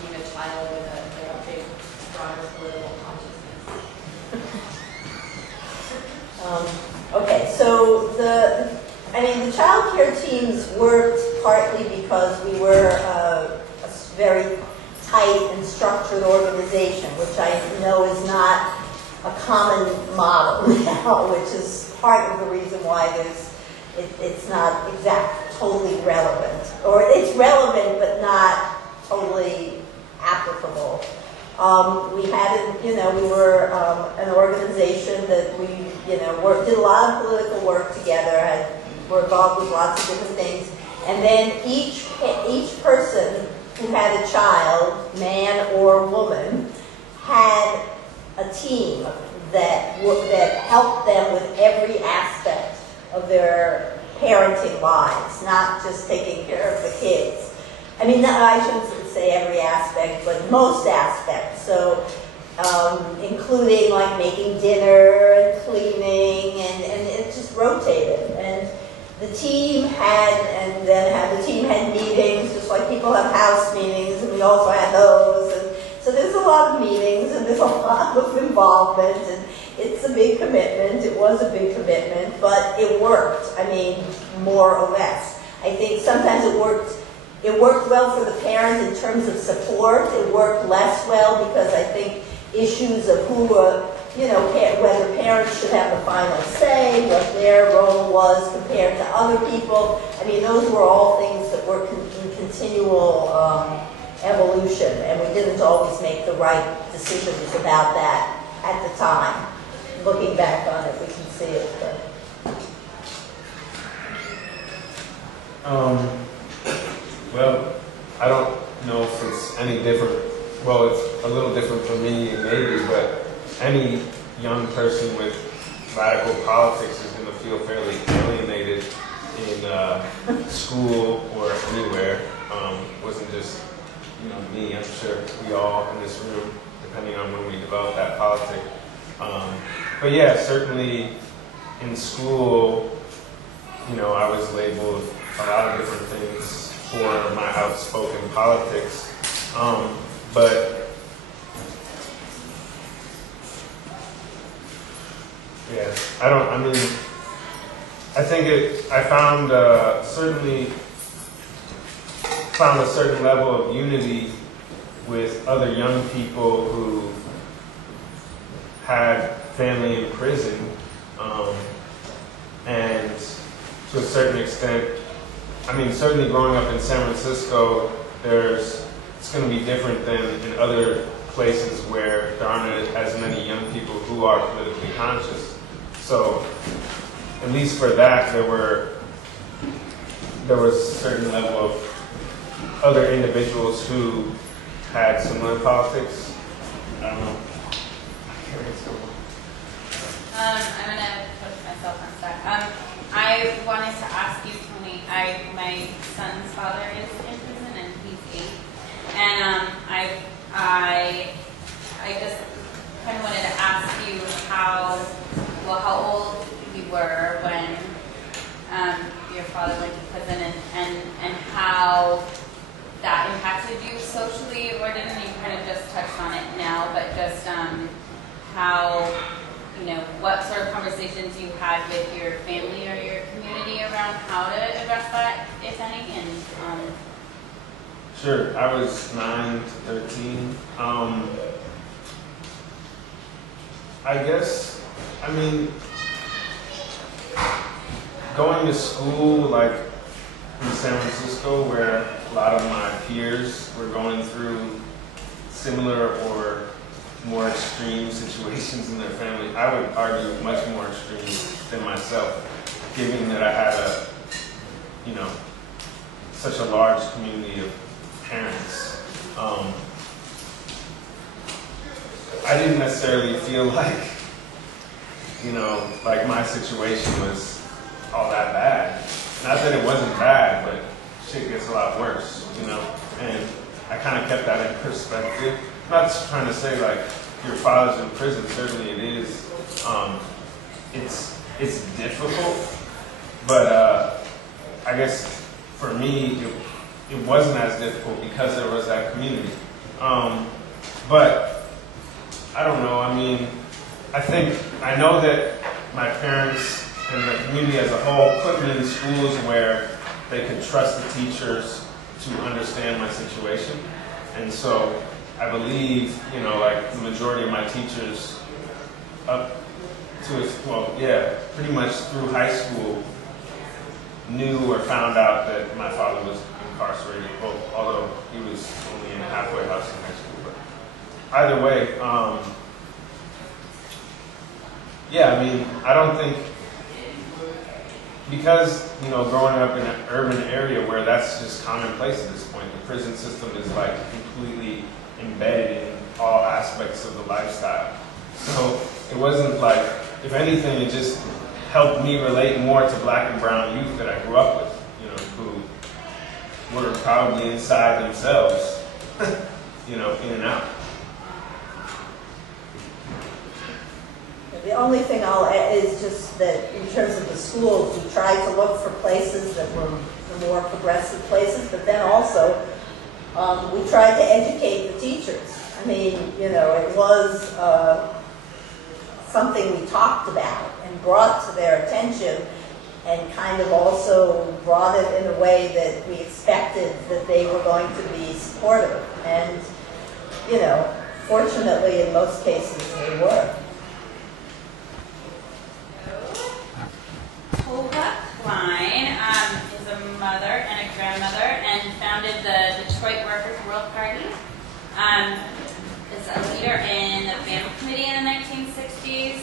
being a child with a big, broader political consciousness? Okay, so the childcare teams worked partly because we were a very tight and structured organization, which I know is not a common model now, which is part of the reason why it's not totally relevant. Or it's relevant, but not totally applicable. We had, we were an organization that we, did a lot of political work together, were involved with lots of different things, and then each person who had a child, man or woman, had a team that helped them with every aspect of their parenting lives, not just taking care of the kids. I mean, I shouldn't say every aspect, but most aspects. So, including making dinner and cleaning, and it just rotated. And the team had meetings, just like people have house meetings, and we also had those. And so there's a lot of meetings and there's a lot of involvement, and it's a big commitment. It was a big commitment, but it worked. I mean, more or less. I think sometimes it worked well for the parents in terms of support. It worked less well because I think issues of who, whether parents should have the final say, what their role was compared to other people. I mean, those were all things that were in continual evolution, and we didn't always make the right decisions about that at the time. Looking back on it, we can see it. Well, I don't know if it's any different. Well, it's a little different for me, maybe, but any young person with radical politics is going to feel fairly alienated in school or anywhere. Wasn't just me. I'm sure we all in this room, depending on when we develop that politic. But yeah, certainly in school, I was labeled a lot of different things for my outspoken politics. But yeah, I found certainly found a certain level of unity with other young people who had family in prison, and to a certain extent, certainly growing up in San Francisco, it's going to be different than in other places where there aren't as many young people who are politically conscious. So, at least for that, there was a certain level of other individuals who had similar politics. I don't know. I'm going to push myself on that. I wanted to ask you, Tony, my son's father is in prison and he's 8. And I just kind of wanted to ask you how old you were when your father went to prison and how that impacted you socially, or didn't you kind of just touched on it now, but just how, what sort of conversations you had with your family or your community around how to address that, if any, and Sure. I was 9 to 13. I guess, going to school, like in San Francisco, where a lot of my peers were going through similar or more extreme situations in their family, I would argue much more extreme than myself, given that I had such a large community of parents. I didn't necessarily feel like, like my situation was all that bad. Not that it wasn't bad, but shit gets a lot worse, and I kind of kept that in perspective. I'm not just trying to say like your father's in prison, certainly it is. It's difficult, but I guess for me it wasn't as difficult because there was that community. But I don't know, I know that my parents and the community as a whole put me in schools where they could trust the teachers to understand my situation. And so I believe, like the majority of my teachers up to, pretty much through high school knew or found out that my father was incarcerated, although he was only in a halfway house in high school. But either way, I don't think, because, growing up in an urban area where that's just commonplace at this point, the prison system is like completely embedded in all aspects of the lifestyle. So it wasn't like, if anything, it just helped me relate more to black and brown youth that I grew up with, who were probably inside themselves, in and out. The only thing I'll add is just that in terms of the schools, we tried to look for places that were the more progressive places, but then also we tried to educate the teachers. I mean, you know, it was something we talked about and brought to their attention, and kind of also brought it in a way that we expected that they were going to be supportive. And, you know, fortunately, in most cases, they were. Tova Klein is a mother and a grandmother and founded the Detroit Workers' World Party. Is a leader in the BAM Committee in the 1960s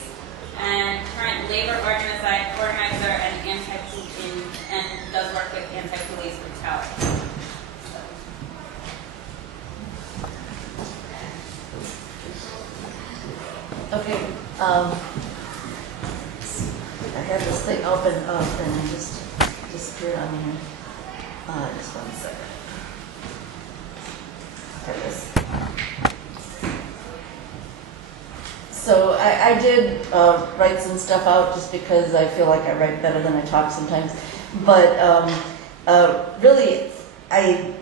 and current labor organizer and and does work with anti-police brutality. Okay. I had this thing open up and it just disappeared on me. Just 1 second. There it is. So I did write some stuff out just because I feel like I write better than I talk sometimes. But really, I'm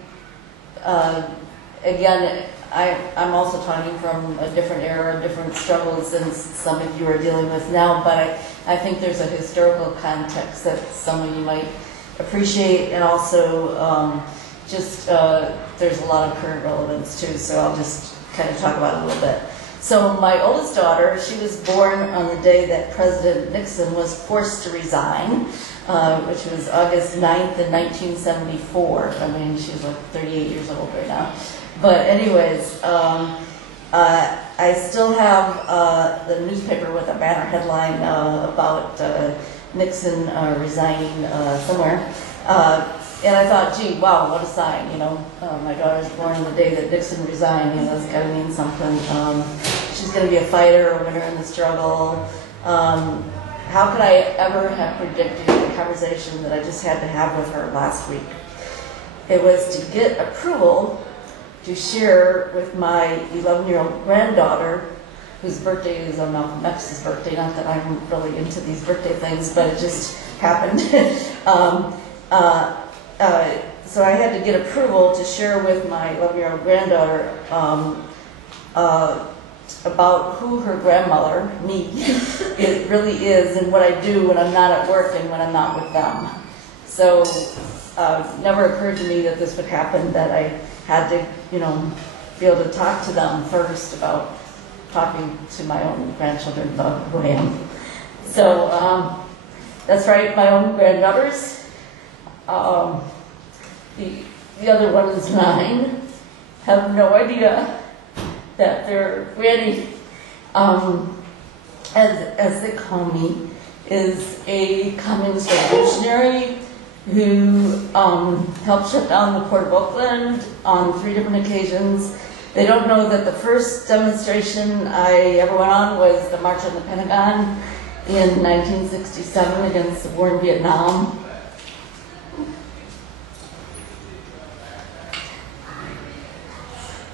also talking from a different era, different struggles than some of you are dealing with now, but I think there's a historical context that some of you might appreciate, and also there's a lot of current relevance too, so I'll just kind of talk about it a little bit. So my oldest daughter, she was born on the day that President Nixon was forced to resign, which was August 9th in 1974. I mean, she's like 38 years old right now. But anyways, I still have the newspaper with a banner headline about Nixon resigning somewhere. And I thought, gee, wow, what a sign, you know. My daughter's born on the day that Nixon resigned, you know, that's got to mean something. She's going to be a fighter, a winner in the struggle. How could I ever have predicted the conversation that I just had to have with her last week? It was to get approval to share with my 11-year-old granddaughter, whose birthday is on Malcolm X's birthday. Not that I'm really into these birthday things, but it just happened. So I had to get approval to share with my 11-year-old granddaughter about who her grandmother, me, it really is, and what I do when I'm not at work and when I'm not with them. So it never occurred to me that this would happen, that I had to, you know, be able to talk to them first about talking to my own grandchildren about who I am. So that's right, my own granddaughters. The other one is 9, have no idea that their granny, as they call me, is a communist revolutionary who helped shut down the Port of Oakland on 3 different occasions. They don't know that the first demonstration I ever went on was the March on the Pentagon in 1967 against the war in Vietnam.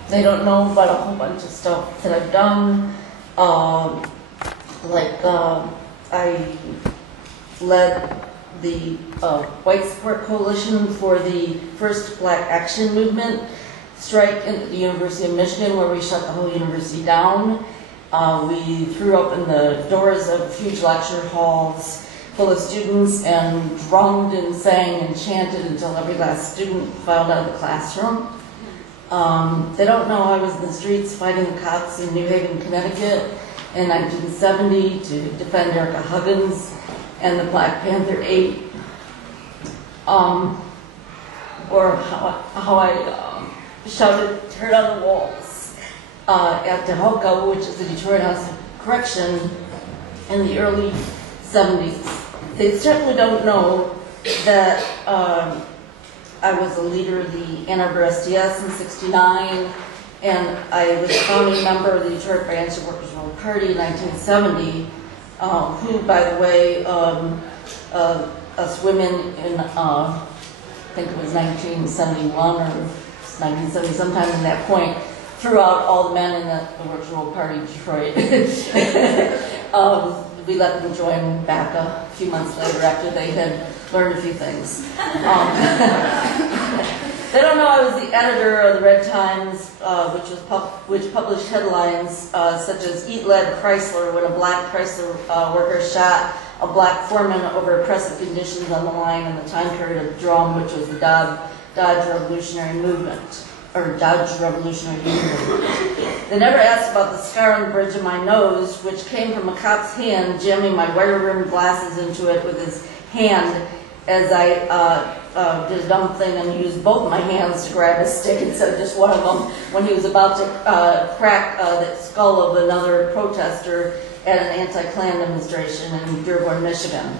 They don't know about a whole bunch of stuff that I've done. I led the White Support Coalition for the first Black Action Movement strike at the University of Michigan, where we shut the whole university down. We threw open the doors of huge lecture halls full of students and drummed and sang and chanted until every last student filed out of the classroom. They don't know I was in the streets fighting the cops in New Haven, Connecticut in 1970 to defend Erica Huggins and the Black Panther 8. Or how I shouted, "Turn on the walls," at Tehoka, which is the Detroit House of Correction, in the early 70s. They certainly don't know that I was a leader of the Ann Arbor SDS in '69, and I was a founding member of the Detroit branch of Workers' World Party in 1970, who, by the way, us women in, I think it was 1971 or 1970, sometime in that point, threw out all the men in the Workers' World Party of Detroit. We let them join back a few months later after they had learned a few things. They don't know I was the editor of the Red Times, which published headlines such as "Eat Lead Chrysler" when a black Chrysler worker shot a black foreman over oppressive conditions on the line in the time period of Drum, which was the Dodge Revolutionary Movement, or Dodge Revolutionary Movement. They never asked about the scar on the bridge of my nose, which came from a cop's hand jamming my wire-rimmed glasses into it with his hand as I did a dumb thing and used both my hands to grab a stick instead of just one of them when he was about to crack the skull of another protester at an anti-Klan demonstration in Dearborn, Michigan.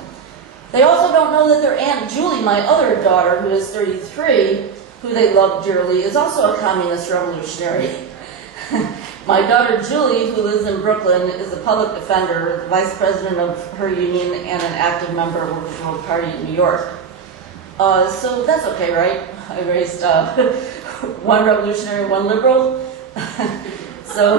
They also don't know that their Aunt Julie, my other daughter, who is 33, who they love dearly, is also a communist revolutionary. My daughter Julie, who lives in Brooklyn, is a public defender, the vice president of her union, and an active member of Workers' World Party in New York. So that's okay, right? I raised one revolutionary, one liberal. So,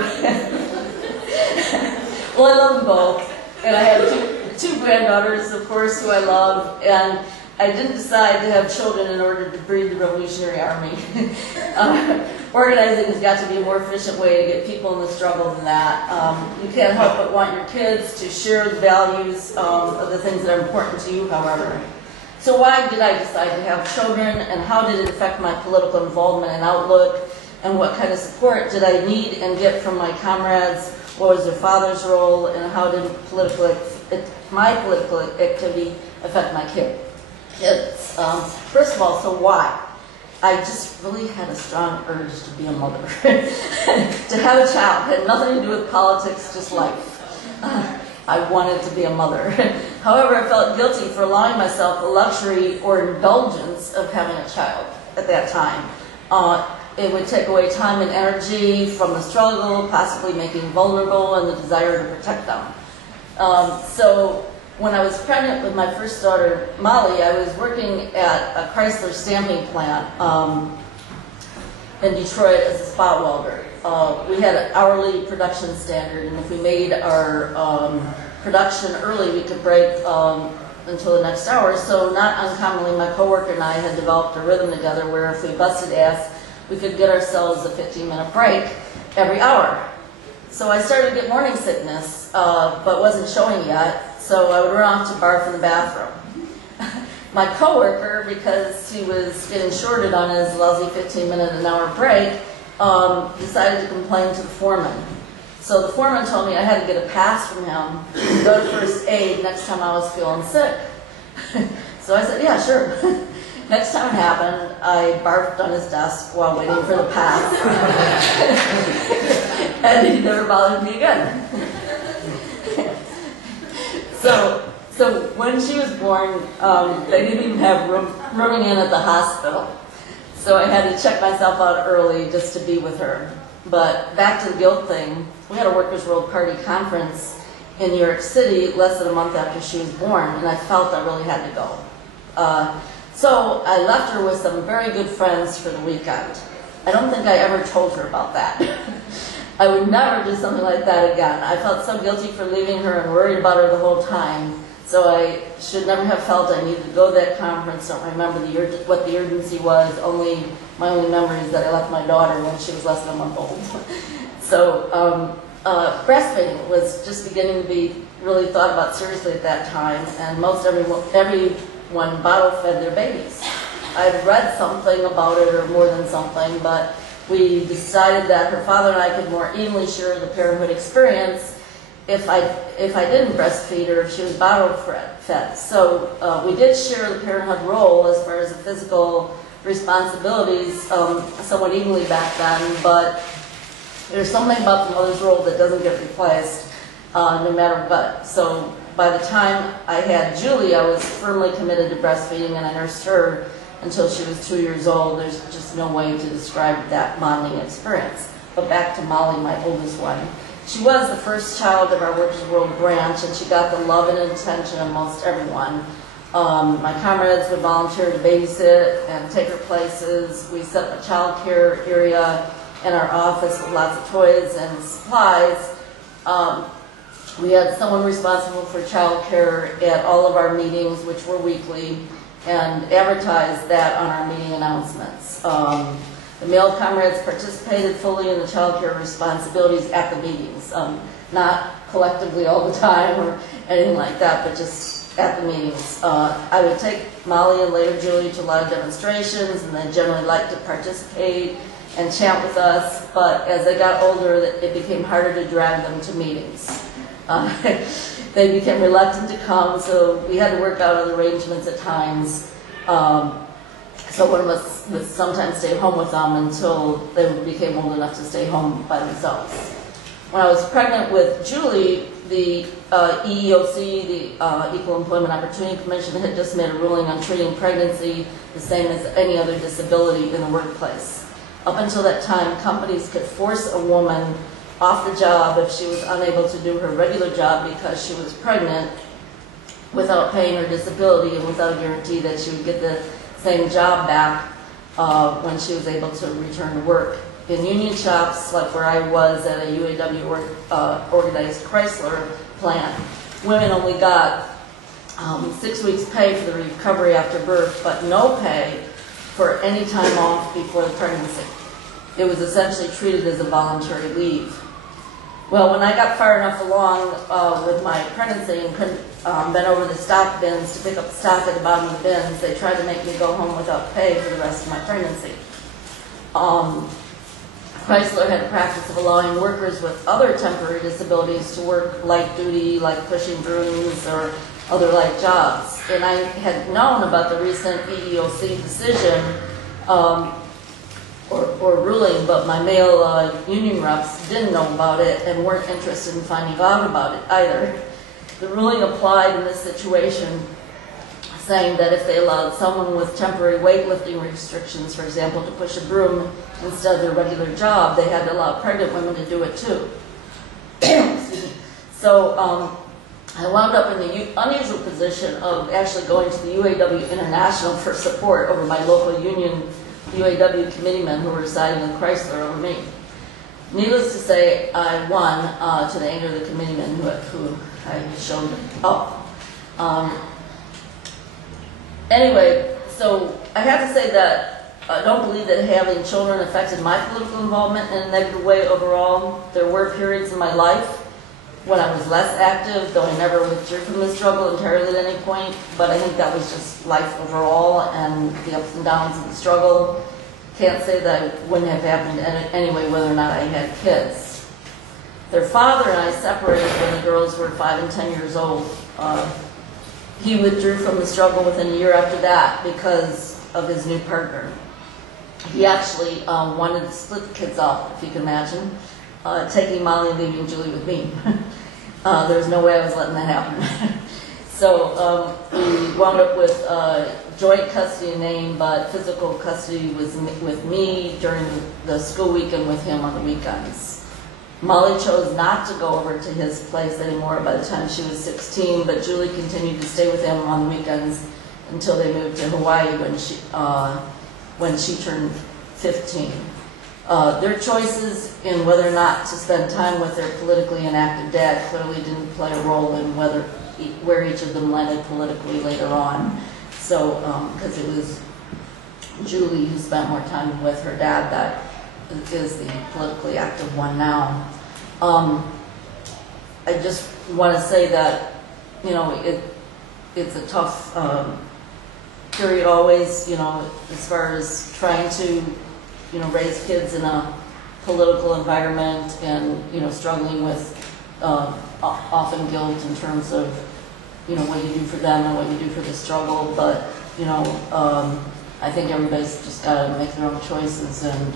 well, I love them both. And I have two granddaughters, of course, who I love. And I didn't decide to have children in order to breed the Revolutionary Army. Organizing has got to be a more efficient way to get people in the struggle than that. You can't help but want your kids to share the values of the things that are important to you, however. So why did I decide to have children, and how did it affect my political involvement and outlook, and what kind of support did I need and get from my comrades? What was their father's role, and how did my political activity affect my kids? First of all, so why? I just really had a strong urge to be a mother. To have a child had nothing to do with politics, just life. I wanted to be a mother. However, I felt guilty for allowing myself the luxury or indulgence of having a child at that time. It would take away time and energy from the struggle, possibly making vulnerable, and the desire to protect them. So when I was pregnant with my first daughter, Molly, I was working at a Chrysler stamping plant in Detroit as a spot welder. We had an hourly production standard, and if we made our production early, we could break until the next hour. So not uncommonly, my coworker and I had developed a rhythm together where if we busted ass, we could get ourselves a 15-minute break every hour. So I started to get morning sickness, but wasn't showing yet, so I would run off to barf in the bathroom. My coworker, because he was getting shorted on his lousy 15-minute an hour break, decided to complain to the foreman. So the foreman told me I had to get a pass from him to go to first aid next time I was feeling sick. So I said, yeah, sure. Next time it happened, I barfed on his desk while waiting for the pass. And he never bothered me again. So when she was born, they didn't even have rooming in at the hospital. So I had to check myself out early just to be with her. But back to the guilt thing, we had a Workers' World Party conference in New York City less than a month after she was born, and I felt I really had to go. So I left her with some very good friends for the weekend. I don't think I ever told her about that. I would never do something like that again. I felt so guilty for leaving her and worried about her the whole time. So I should never have felt I needed to go to that conference. Don't remember what the urgency was. My only memory is that I left my daughter when she was less than a month old. So breastfeeding was just beginning to be really thought about seriously at that time, and most everyone bottle fed their babies. I'd read something about it, or more than something, but we decided that her father and I could more evenly share the parenthood experience if I didn't breastfeed her if she was bottle fed. So we did share the parenthood role as far as the physical responsibilities somewhat evenly back then, but there's something about the mother's role that doesn't get replaced no matter what. So by the time I had Julie, I was firmly committed to breastfeeding, and I nursed her until she was 2 years old. There's just no way to describe that bonding experience. But back to Molly, my oldest one. She was the first child of our Workers' World branch, and she got the love and attention of most everyone. My comrades would volunteer to babysit and take her places. We set up a childcare area in our office with lots of toys and supplies. We had someone responsible for childcare at all of our meetings, which were weekly, and advertised that on our meeting announcements. The male comrades participated fully in the child care responsibilities at the meetings, not collectively all the time or anything like that, but just at the meetings. I would take Molly and later Julie to a lot of demonstrations, and they generally liked to participate and chat with us, but as they got older, it became harder to drag them to meetings. They became reluctant to come, so we had to work out other arrangements at times. So one of us would sometimes stay home with them until they became old enough to stay home by themselves. When I was pregnant with Julie, the EEOC, the Equal Employment Opportunity Commission, had just made a ruling on treating pregnancy the same as any other disability in the workplace. Up until that time, companies could force a woman off the job if she was unable to do her regular job because she was pregnant without paying her disability and without a guarantee that she would get the same job back when she was able to return to work. In union shops, like where I was at a UAW organized Chrysler plant, women only got 6 weeks pay for the recovery after birth, but no pay for any time off before the pregnancy. It was essentially treated as a voluntary leave. Well, when I got far enough along with my pregnancy and couldn't bend over the stock bins to pick up the stock at the bottom of the bins, they tried to make me go home without pay for the rest of my pregnancy. Chrysler had a practice of allowing workers with other temporary disabilities to work light duty, like pushing brooms or other light jobs. And I had known about the recent EEOC decision or ruling, but my male union reps didn't know about it and weren't interested in finding out about it either. The ruling applied in this situation, saying that if they allowed someone with temporary weightlifting restrictions, for example, to push a broom instead of their regular job, they had to allow pregnant women to do it too. So I wound up in the unusual position of actually going to the UAW International for support over my local union UAW committeemen who were siding with Chrysler over me. Needless to say, I won to the anger of the committeemen who I showed up. Anyway, so I have to say that I don't believe that having children affected my political involvement in a negative way overall. There were periods in my life when I was less active, though I never withdrew from the struggle entirely at any point, but I think that was just life overall and the ups and downs of the struggle. Can't say that it wouldn't have happened anyway whether or not I had kids. Their father and I separated when the girls were 5 and 10 years old. He withdrew from the struggle within a year after that because of his new partner. He actually wanted to split the kids off, if you can imagine, taking Molly and leaving Julie with me. There was no way I was letting that happen. So we wound up with joint custody in name, but physical custody was with me during the school week and with him on the weekends. Molly chose not to go over to his place anymore by the time she was 16, but Julie continued to stay with him on the weekends until they moved to Hawaii when she turned 15. Their choices in whether or not to spend time with their politically inactive dad clearly didn't play a role in where each of them landed politically later on. So, because it was Julie who spent more time with her dad that is the politically active one now. I just want to say that, you know, it's a tough period always, you know, as far as trying to, you know, raise kids in a political environment and, you know, struggling with often guilt in terms of, you know, what you do for them and what you do for the struggle. But, you know, I think everybody's just got to make their own choices and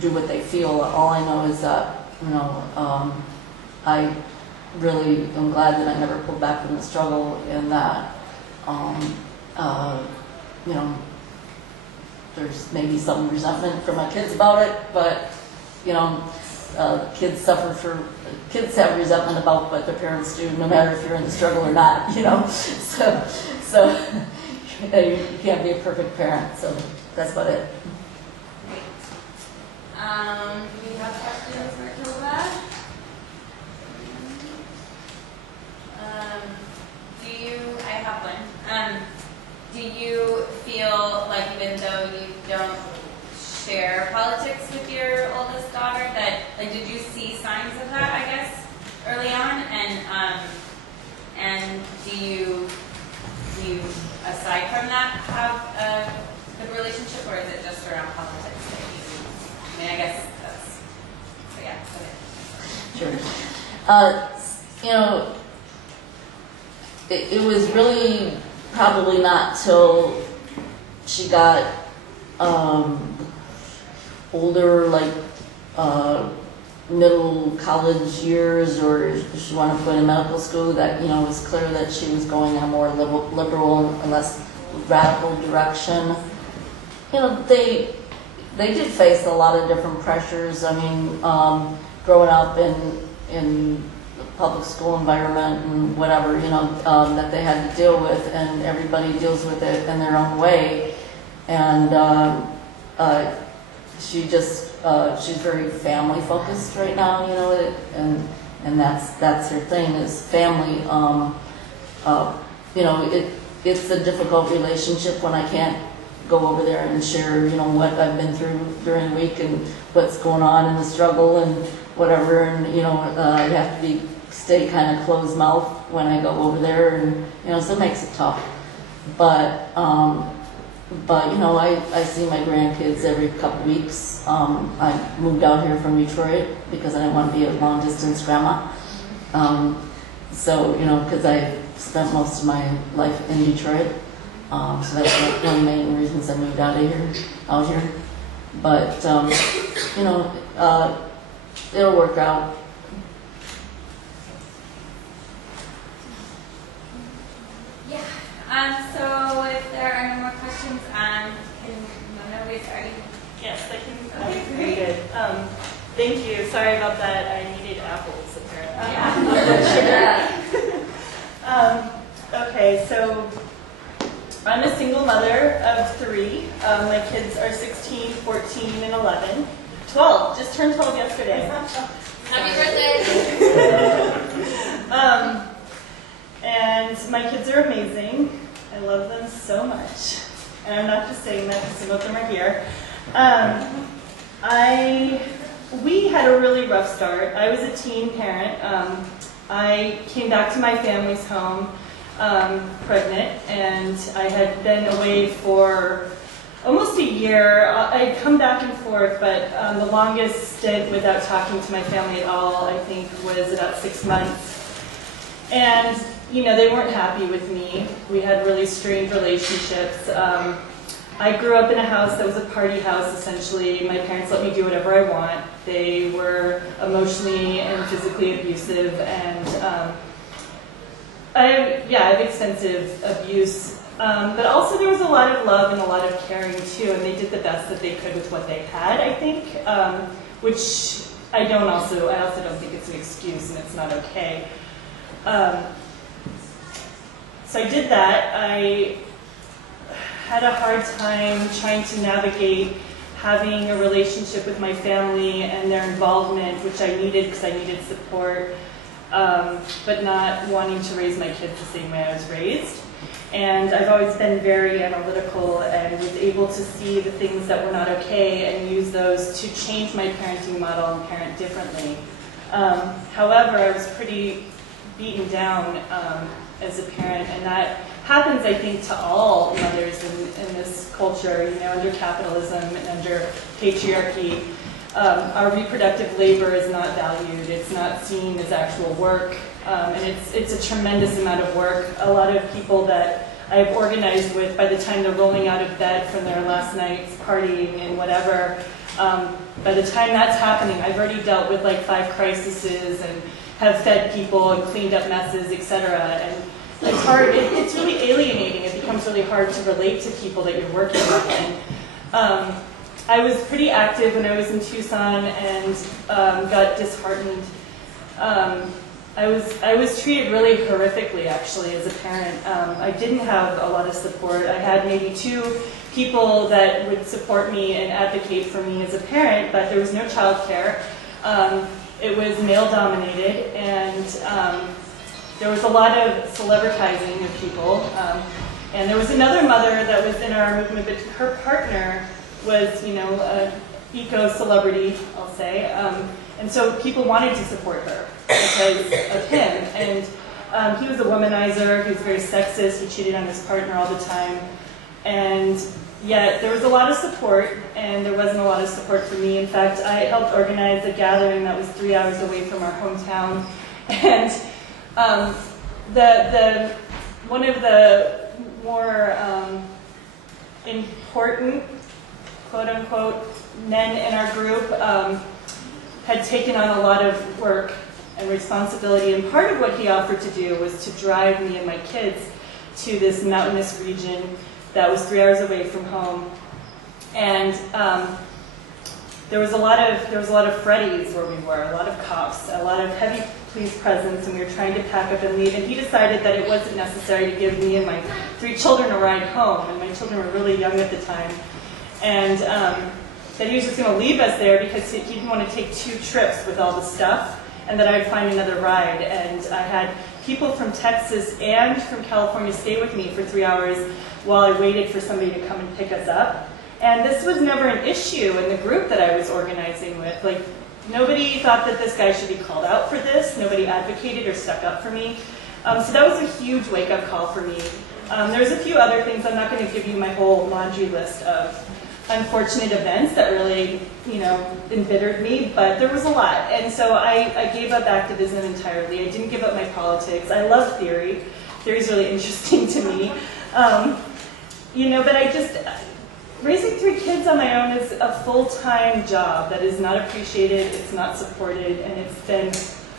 do what they feel. All I know is that, you know, I really am glad that I never pulled back from the struggle and that, you know, there's maybe some resentment from my kids about it, but, you know, kids have resentment about what their parents do, no matter if you're in the struggle or not, you know. So you can't be a perfect parent, so that's about it. Great. Do we have questions for Kilda? Do you share politics with your oldest daughter? That, like, did you see signs of that, I guess, early on? And do you, aside from that, have a good relationship, or is it just around politics that you, I mean, I guess that's, so yeah, okay. Sure. You know, it was really probably not till she got older, like middle college years, or she wanted to go to medical school, that, you know, it was clear that she was going in a more liberal and less radical direction. You know, they did face a lot of different pressures. I mean, growing up in the public school environment and whatever, you know, that they had to deal with, and everybody deals with it in their own way. And she's very family focused right now, you know, and that's her thing, is family. You know, it's a difficult relationship when I can't go over there and share, you know, what I've been through during the week and what's going on in the struggle and whatever, and, you know, I have to stay kind of closed mouth when I go over there, and, you know, so it makes it tough. But you know, I see my grandkids every couple weeks. I moved out here from Detroit because I didn't want to be a long distance grandma. So, you know, because I spent most of my life in Detroit. So that's one of the main reasons I moved out here. But, you know, it'll work out. Yeah. So if there are no more questions, nobody's already. Yes, I can. Okay, very good. Thank you. Sorry about that. I needed apples apparently. Okay, so I'm a single mother of 3. My kids are 16, 14, and 11. 12. Just turned 12 yesterday. Happy birthday! And my kids are amazing. I love them so much. And I'm not just saying that because some of them are here. We had a really rough start. I was a teen parent. I came back to my family's home pregnant, and I had been away for almost a year. I'd come back and forth, but the longest stint without talking to my family at all, I think, was about 6 months. And, you know, they weren't happy with me. We had really strained relationships. I grew up in a house that was a party house, essentially. My parents let me do whatever I want. They were emotionally and physically abusive, and I have extensive abuse. But also there was a lot of love and a lot of caring, too, and they did the best that they could with what they had, I think, which I also don't think it's an excuse, and it's not okay. So I did that. I had a hard time trying to navigate having a relationship with my family and their involvement, which I needed because I needed support, but not wanting to raise my kids the same way I was raised. And I've always been very analytical and was able to see the things that were not okay and use those to change my parenting model and parent differently. However, I was pretty beaten down as a parent, and that happens, I think, to all mothers in this culture, you know, under capitalism and under patriarchy. Our reproductive labor is not valued. It's not seen as actual work, and it's a tremendous amount of work. A lot of people that I've organized with, by the time they're rolling out of bed from their last night's partying and whatever, by the time that's happening, I've already dealt with like 5 crises and have fed people and cleaned up messes, etc. And it's hard. It's really alienating. It becomes really hard to relate to people that you're working with. And I was pretty active when I was in Tucson and got disheartened. I was treated really horrifically, actually, as a parent. I didn't have a lot of support. I had maybe 2 people that would support me and advocate for me as a parent, but there was no childcare. It was male-dominated, and there was a lot of celebritizing of people. And there was another mother that was in our movement, but her partner was, a eco-celebrity, I'll say. And so people wanted to support her because of him. And he was a womanizer, he was very sexist, he cheated on his partner all the time. And yet there was a lot of support, and there wasn't a lot of support for me. In fact, I helped organize a gathering that was 3 hours away from our hometown. And one of the more important, quote-unquote, men in our group had taken on a lot of work and responsibility, and part of what he offered to do was to drive me and my kids to this mountainous region that was 3 hours away from home. And there was a lot of Freddies where we were, a lot of cops, a lot of heavy police presence, and we were trying to pack up and leave. And he decided that it wasn't necessary to give me and my 3 children a ride home, and my children were really young at the time. And that he was just going to leave us there because he didn't want to take 2 trips with all the stuff, and that I'd find another ride. And I had people from Texas and from California stay with me for 3 hours while I waited for somebody to come and pick us up. And this was never an issue in the group that I was organizing with. Like, nobody thought that this guy should be called out for this. Nobody advocated or stuck up for me. So that was a huge wake-up call for me. There's a few other things. I'm not going to give you my whole laundry list of unfortunate events that really, embittered me, but there was a lot. And so I gave up activism entirely. I didn't give up my politics. I love theory. Theory is really interesting to me. But raising 3 kids on my own is a full-time job that is not appreciated, it's not supported, and it's been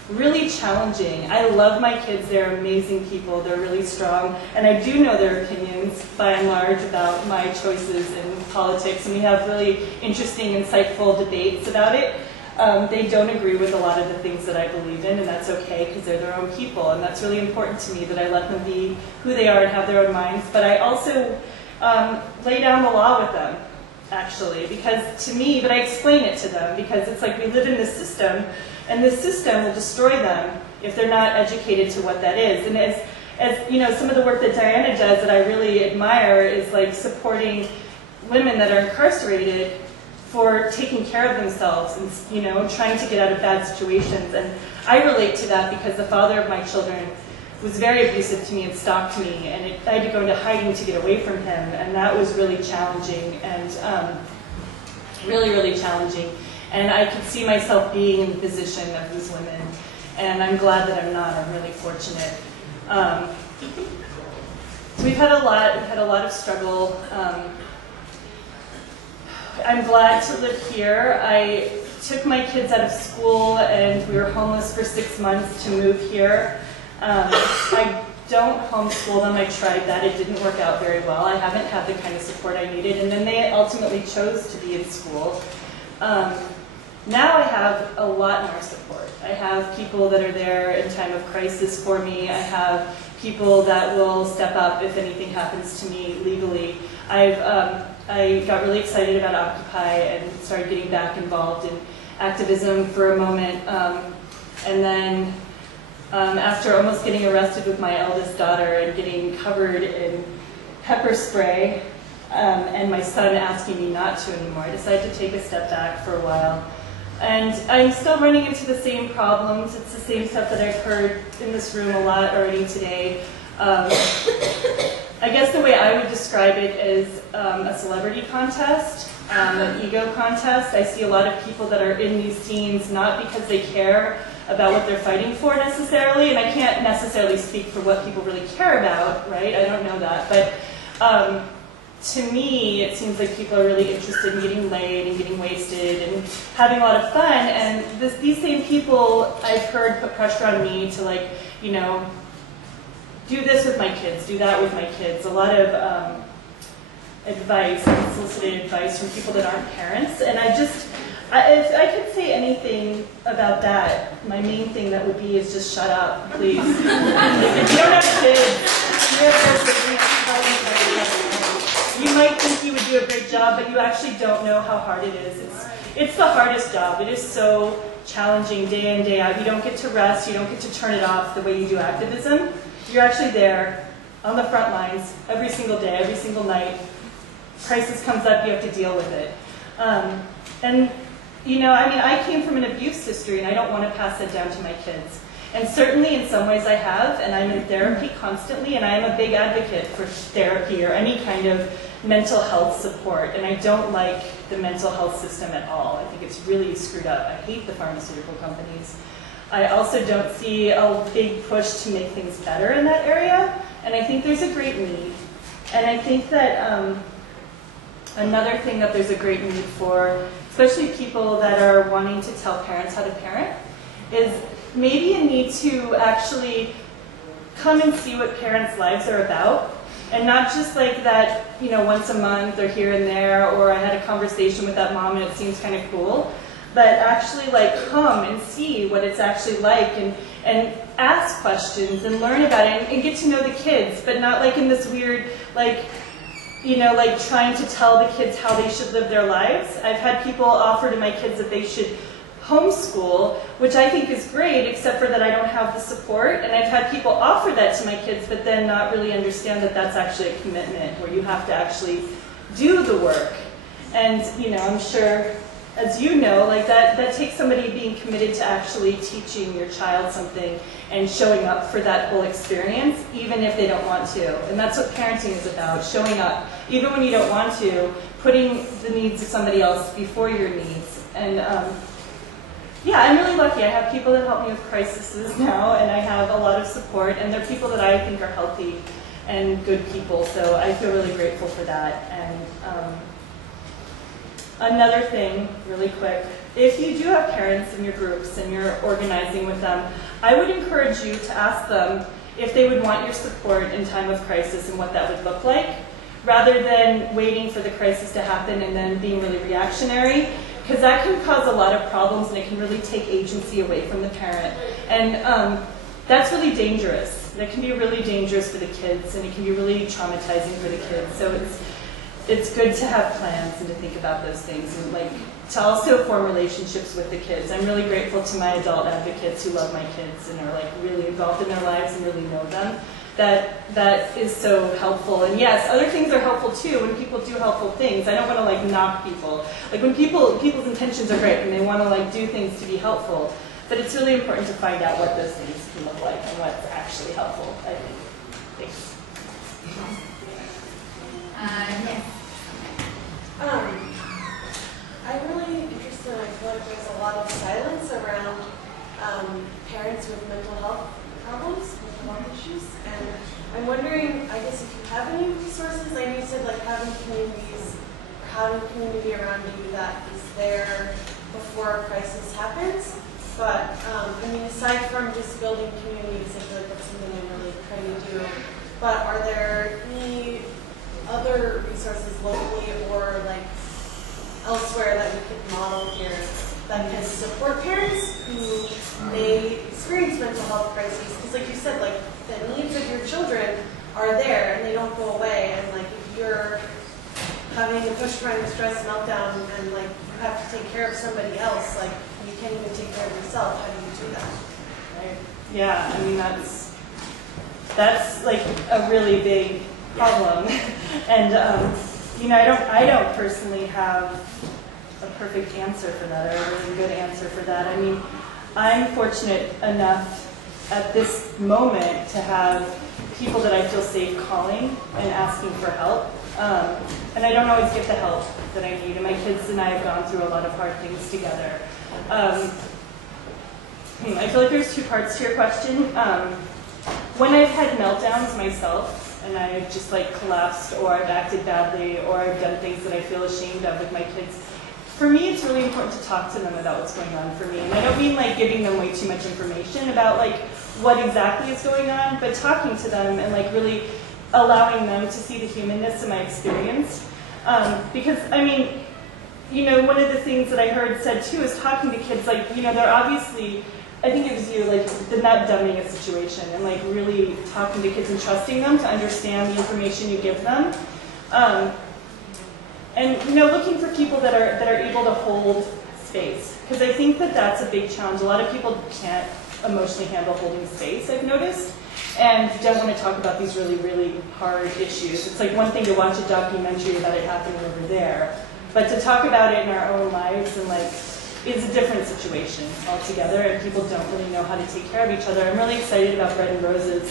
really challenging. I love my kids, they're amazing people, they're really strong, and I do know their opinions, by and large, about my choices in politics, and we have really interesting, insightful debates about it. They don't agree with a lot of the things that I believe in, and that's okay, because they're their own people, and that's really important to me, that I let them be who they are and have their own minds. But I also lay down the law with them, actually, because to me, but I explain it to them, because it's like we live in this system, and this system will destroy them if they're not educated to what that is. And as some of the work that Diana does that I really admire is like supporting women that are incarcerated for taking care of themselves and trying to get out of bad situations. And I relate to that because the father of my children was very abusive to me and stalked me, and I had to go into hiding to get away from him, and that was really challenging, and really, really challenging. And I could see myself being in the position of these women, and I'm glad that I'm not. I'm really fortunate. So we've had a lot of struggle. I'm glad to live here. I took my kids out of school, and we were homeless for 6 months to move here. I don't homeschool them. I tried that. It didn't work out very well. I haven't had the kind of support I needed, and then they ultimately chose to be in school. Now I have a lot more support. I have people that are there in time of crisis for me. I have people that will step up if anything happens to me legally. I got really excited about Occupy and started getting back involved in activism for a moment. And then after almost getting arrested with my eldest daughter and getting covered in pepper spray, and my son asking me not to anymore, I decided to take a step back for a while. And I'm still running into the same problems. It's the same stuff that I've heard in this room a lot already today. I guess the way I would describe it is a celebrity contest, an ego contest. I see a lot of people that are in these scenes not because they care about what they're fighting for necessarily, and I can't necessarily speak for what people really care about, right? I don't know that, but to me, it seems like people are really interested in getting laid and getting wasted and having a lot of fun, and these same people I've heard put pressure on me to do this with my kids, do that with my kids. A lot of advice, unsolicited advice from people that aren't parents, and if I could say anything about that, my main thing that would be is just shut up, please. If you don't have kids, you might think you would do a great job, but you actually don't know how hard it is. It's the hardest job. It is so challenging day in, day out. You don't get to rest. You don't get to turn it off the way you do activism. You're actually there on the front lines every single day, every single night, crisis comes up, you have to deal with it. And you know, I mean, I came from an abuse history, and I don't want to pass it down to my kids. And certainly in some ways I have, and I'm in therapy constantly, and I am a big advocate for therapy or any kind of mental health support, and I don't like the mental health system at all. I think it's really screwed up. I hate the pharmaceutical companies. I also don't see a big push to make things better in that area, and I think there's a great need. And I think that another thing that there's a great need for, especially people that are wanting to tell parents how to parent, is maybe a need to actually come and see what parents' lives are about, and not just like that, you know, once a month or here and there, or I had a conversation with that mom and it seems kind of cool, but actually like come and see what it's actually like, and ask questions and learn about it, and get to know the kids, but not like in this weird, like, you know, like trying to tell the kids how they should live their lives. I've had people offer to my kids that they should homeschool, which I think is great, except for that I don't have the support. And I've had people offer that to my kids, but then not really understand that that's actually a commitment, where you have to actually do the work. And, you know, I'm sure, as you know, like that takes somebody being committed to actually teaching your child something and showing up for that whole experience, even if they don't want to. And that's what parenting is about, showing up, even when you don't want to, putting the needs of somebody else before your needs. And yeah, I'm really lucky. I have people that help me with crises now, and I have a lot of support, and they're people that I think are healthy and good people, so I feel really grateful for that. And another thing, really quick, if you do have parents in your groups and you're organizing with them, I would encourage you to ask them if they would want your support in time of crisis and what that would look like, rather than waiting for the crisis to happen and then being really reactionary. Because that can cause a lot of problems, and it can really take agency away from the parent. And that's really dangerous. That can be really dangerous for the kids, and it can be really traumatizing for the kids. So it's good to have plans and to think about those things, and like to also form relationships with the kids. I'm really grateful to my adult advocates who love my kids and are like really involved in their lives and really know them. That is so helpful. And yes, other things are helpful too when people do helpful things. I don't want to like knock people. Like when people's intentions are great and they want to like do things to be helpful, but it's really important to find out what those things can look like and what's actually helpful, I think. Thanks. Yes. I'm really interested, I feel like there's a lot of silence around parents with mental health problems, mental health issues, and I'm wondering, I guess if you have any resources. I know you said like having communities, or having community around you that is there before a crisis happens, but I mean, aside from just building communities, I feel like that's something I'm really trying to do, but are there any other resources locally or like elsewhere that we could model here that can support parents who may experience mental health crises? Because like you said, like the needs of your children are there and they don't go away, and like if you're having a push-crying stress meltdown and like you have to take care of somebody else, like you can't even take care of yourself, how do you do that? Right? Yeah, I mean that's like a really big problem. And you know, I don't personally have a perfect answer for that, or a really good answer for that. I mean, I'm fortunate enough at this moment to have people that I feel safe calling and asking for help. And I don't always get the help that I need. And my kids and I have gone through a lot of hard things together. I feel like there's two parts to your question. When I've had meltdowns myself, and I've just like collapsed, or I've acted badly, or I've done things that I feel ashamed of with my kids, for me it's really important to talk to them about what's going on for me. And I don't mean like giving them way too much information about like what exactly is going on, but talking to them and like really allowing them to see the humanness of my experience. Because I mean, you know, one of the things that I heard said too is talking to kids, like, you know, they're obviously, I think it was you, like, the not dumbing a situation and like really talking to kids and trusting them to understand the information you give them. And you know, looking for people that are able to hold space, because I think that that's a big challenge. A lot of people can't emotionally handle holding space, I've noticed. and don't want to talk about these really, really hard issues. It's like one thing to watch a documentary about it happening over there, but to talk about it in our own lives and like is a different situation altogether, and people don't really know how to take care of each other. I'm really excited about Bread and Roses,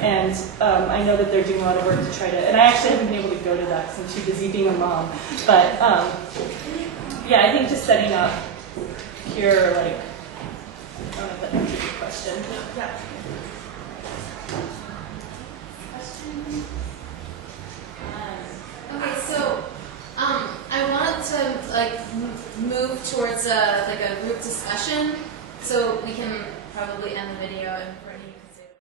and I know that they're doing a lot of work to try to, and I actually haven't been able to go to that because I'm too busy being a mom, but yeah, I think just setting up here, like, I don't know if that answers your question. Yeah. Okay, so I wanted to like move towards like a group discussion, so we can probably end the video and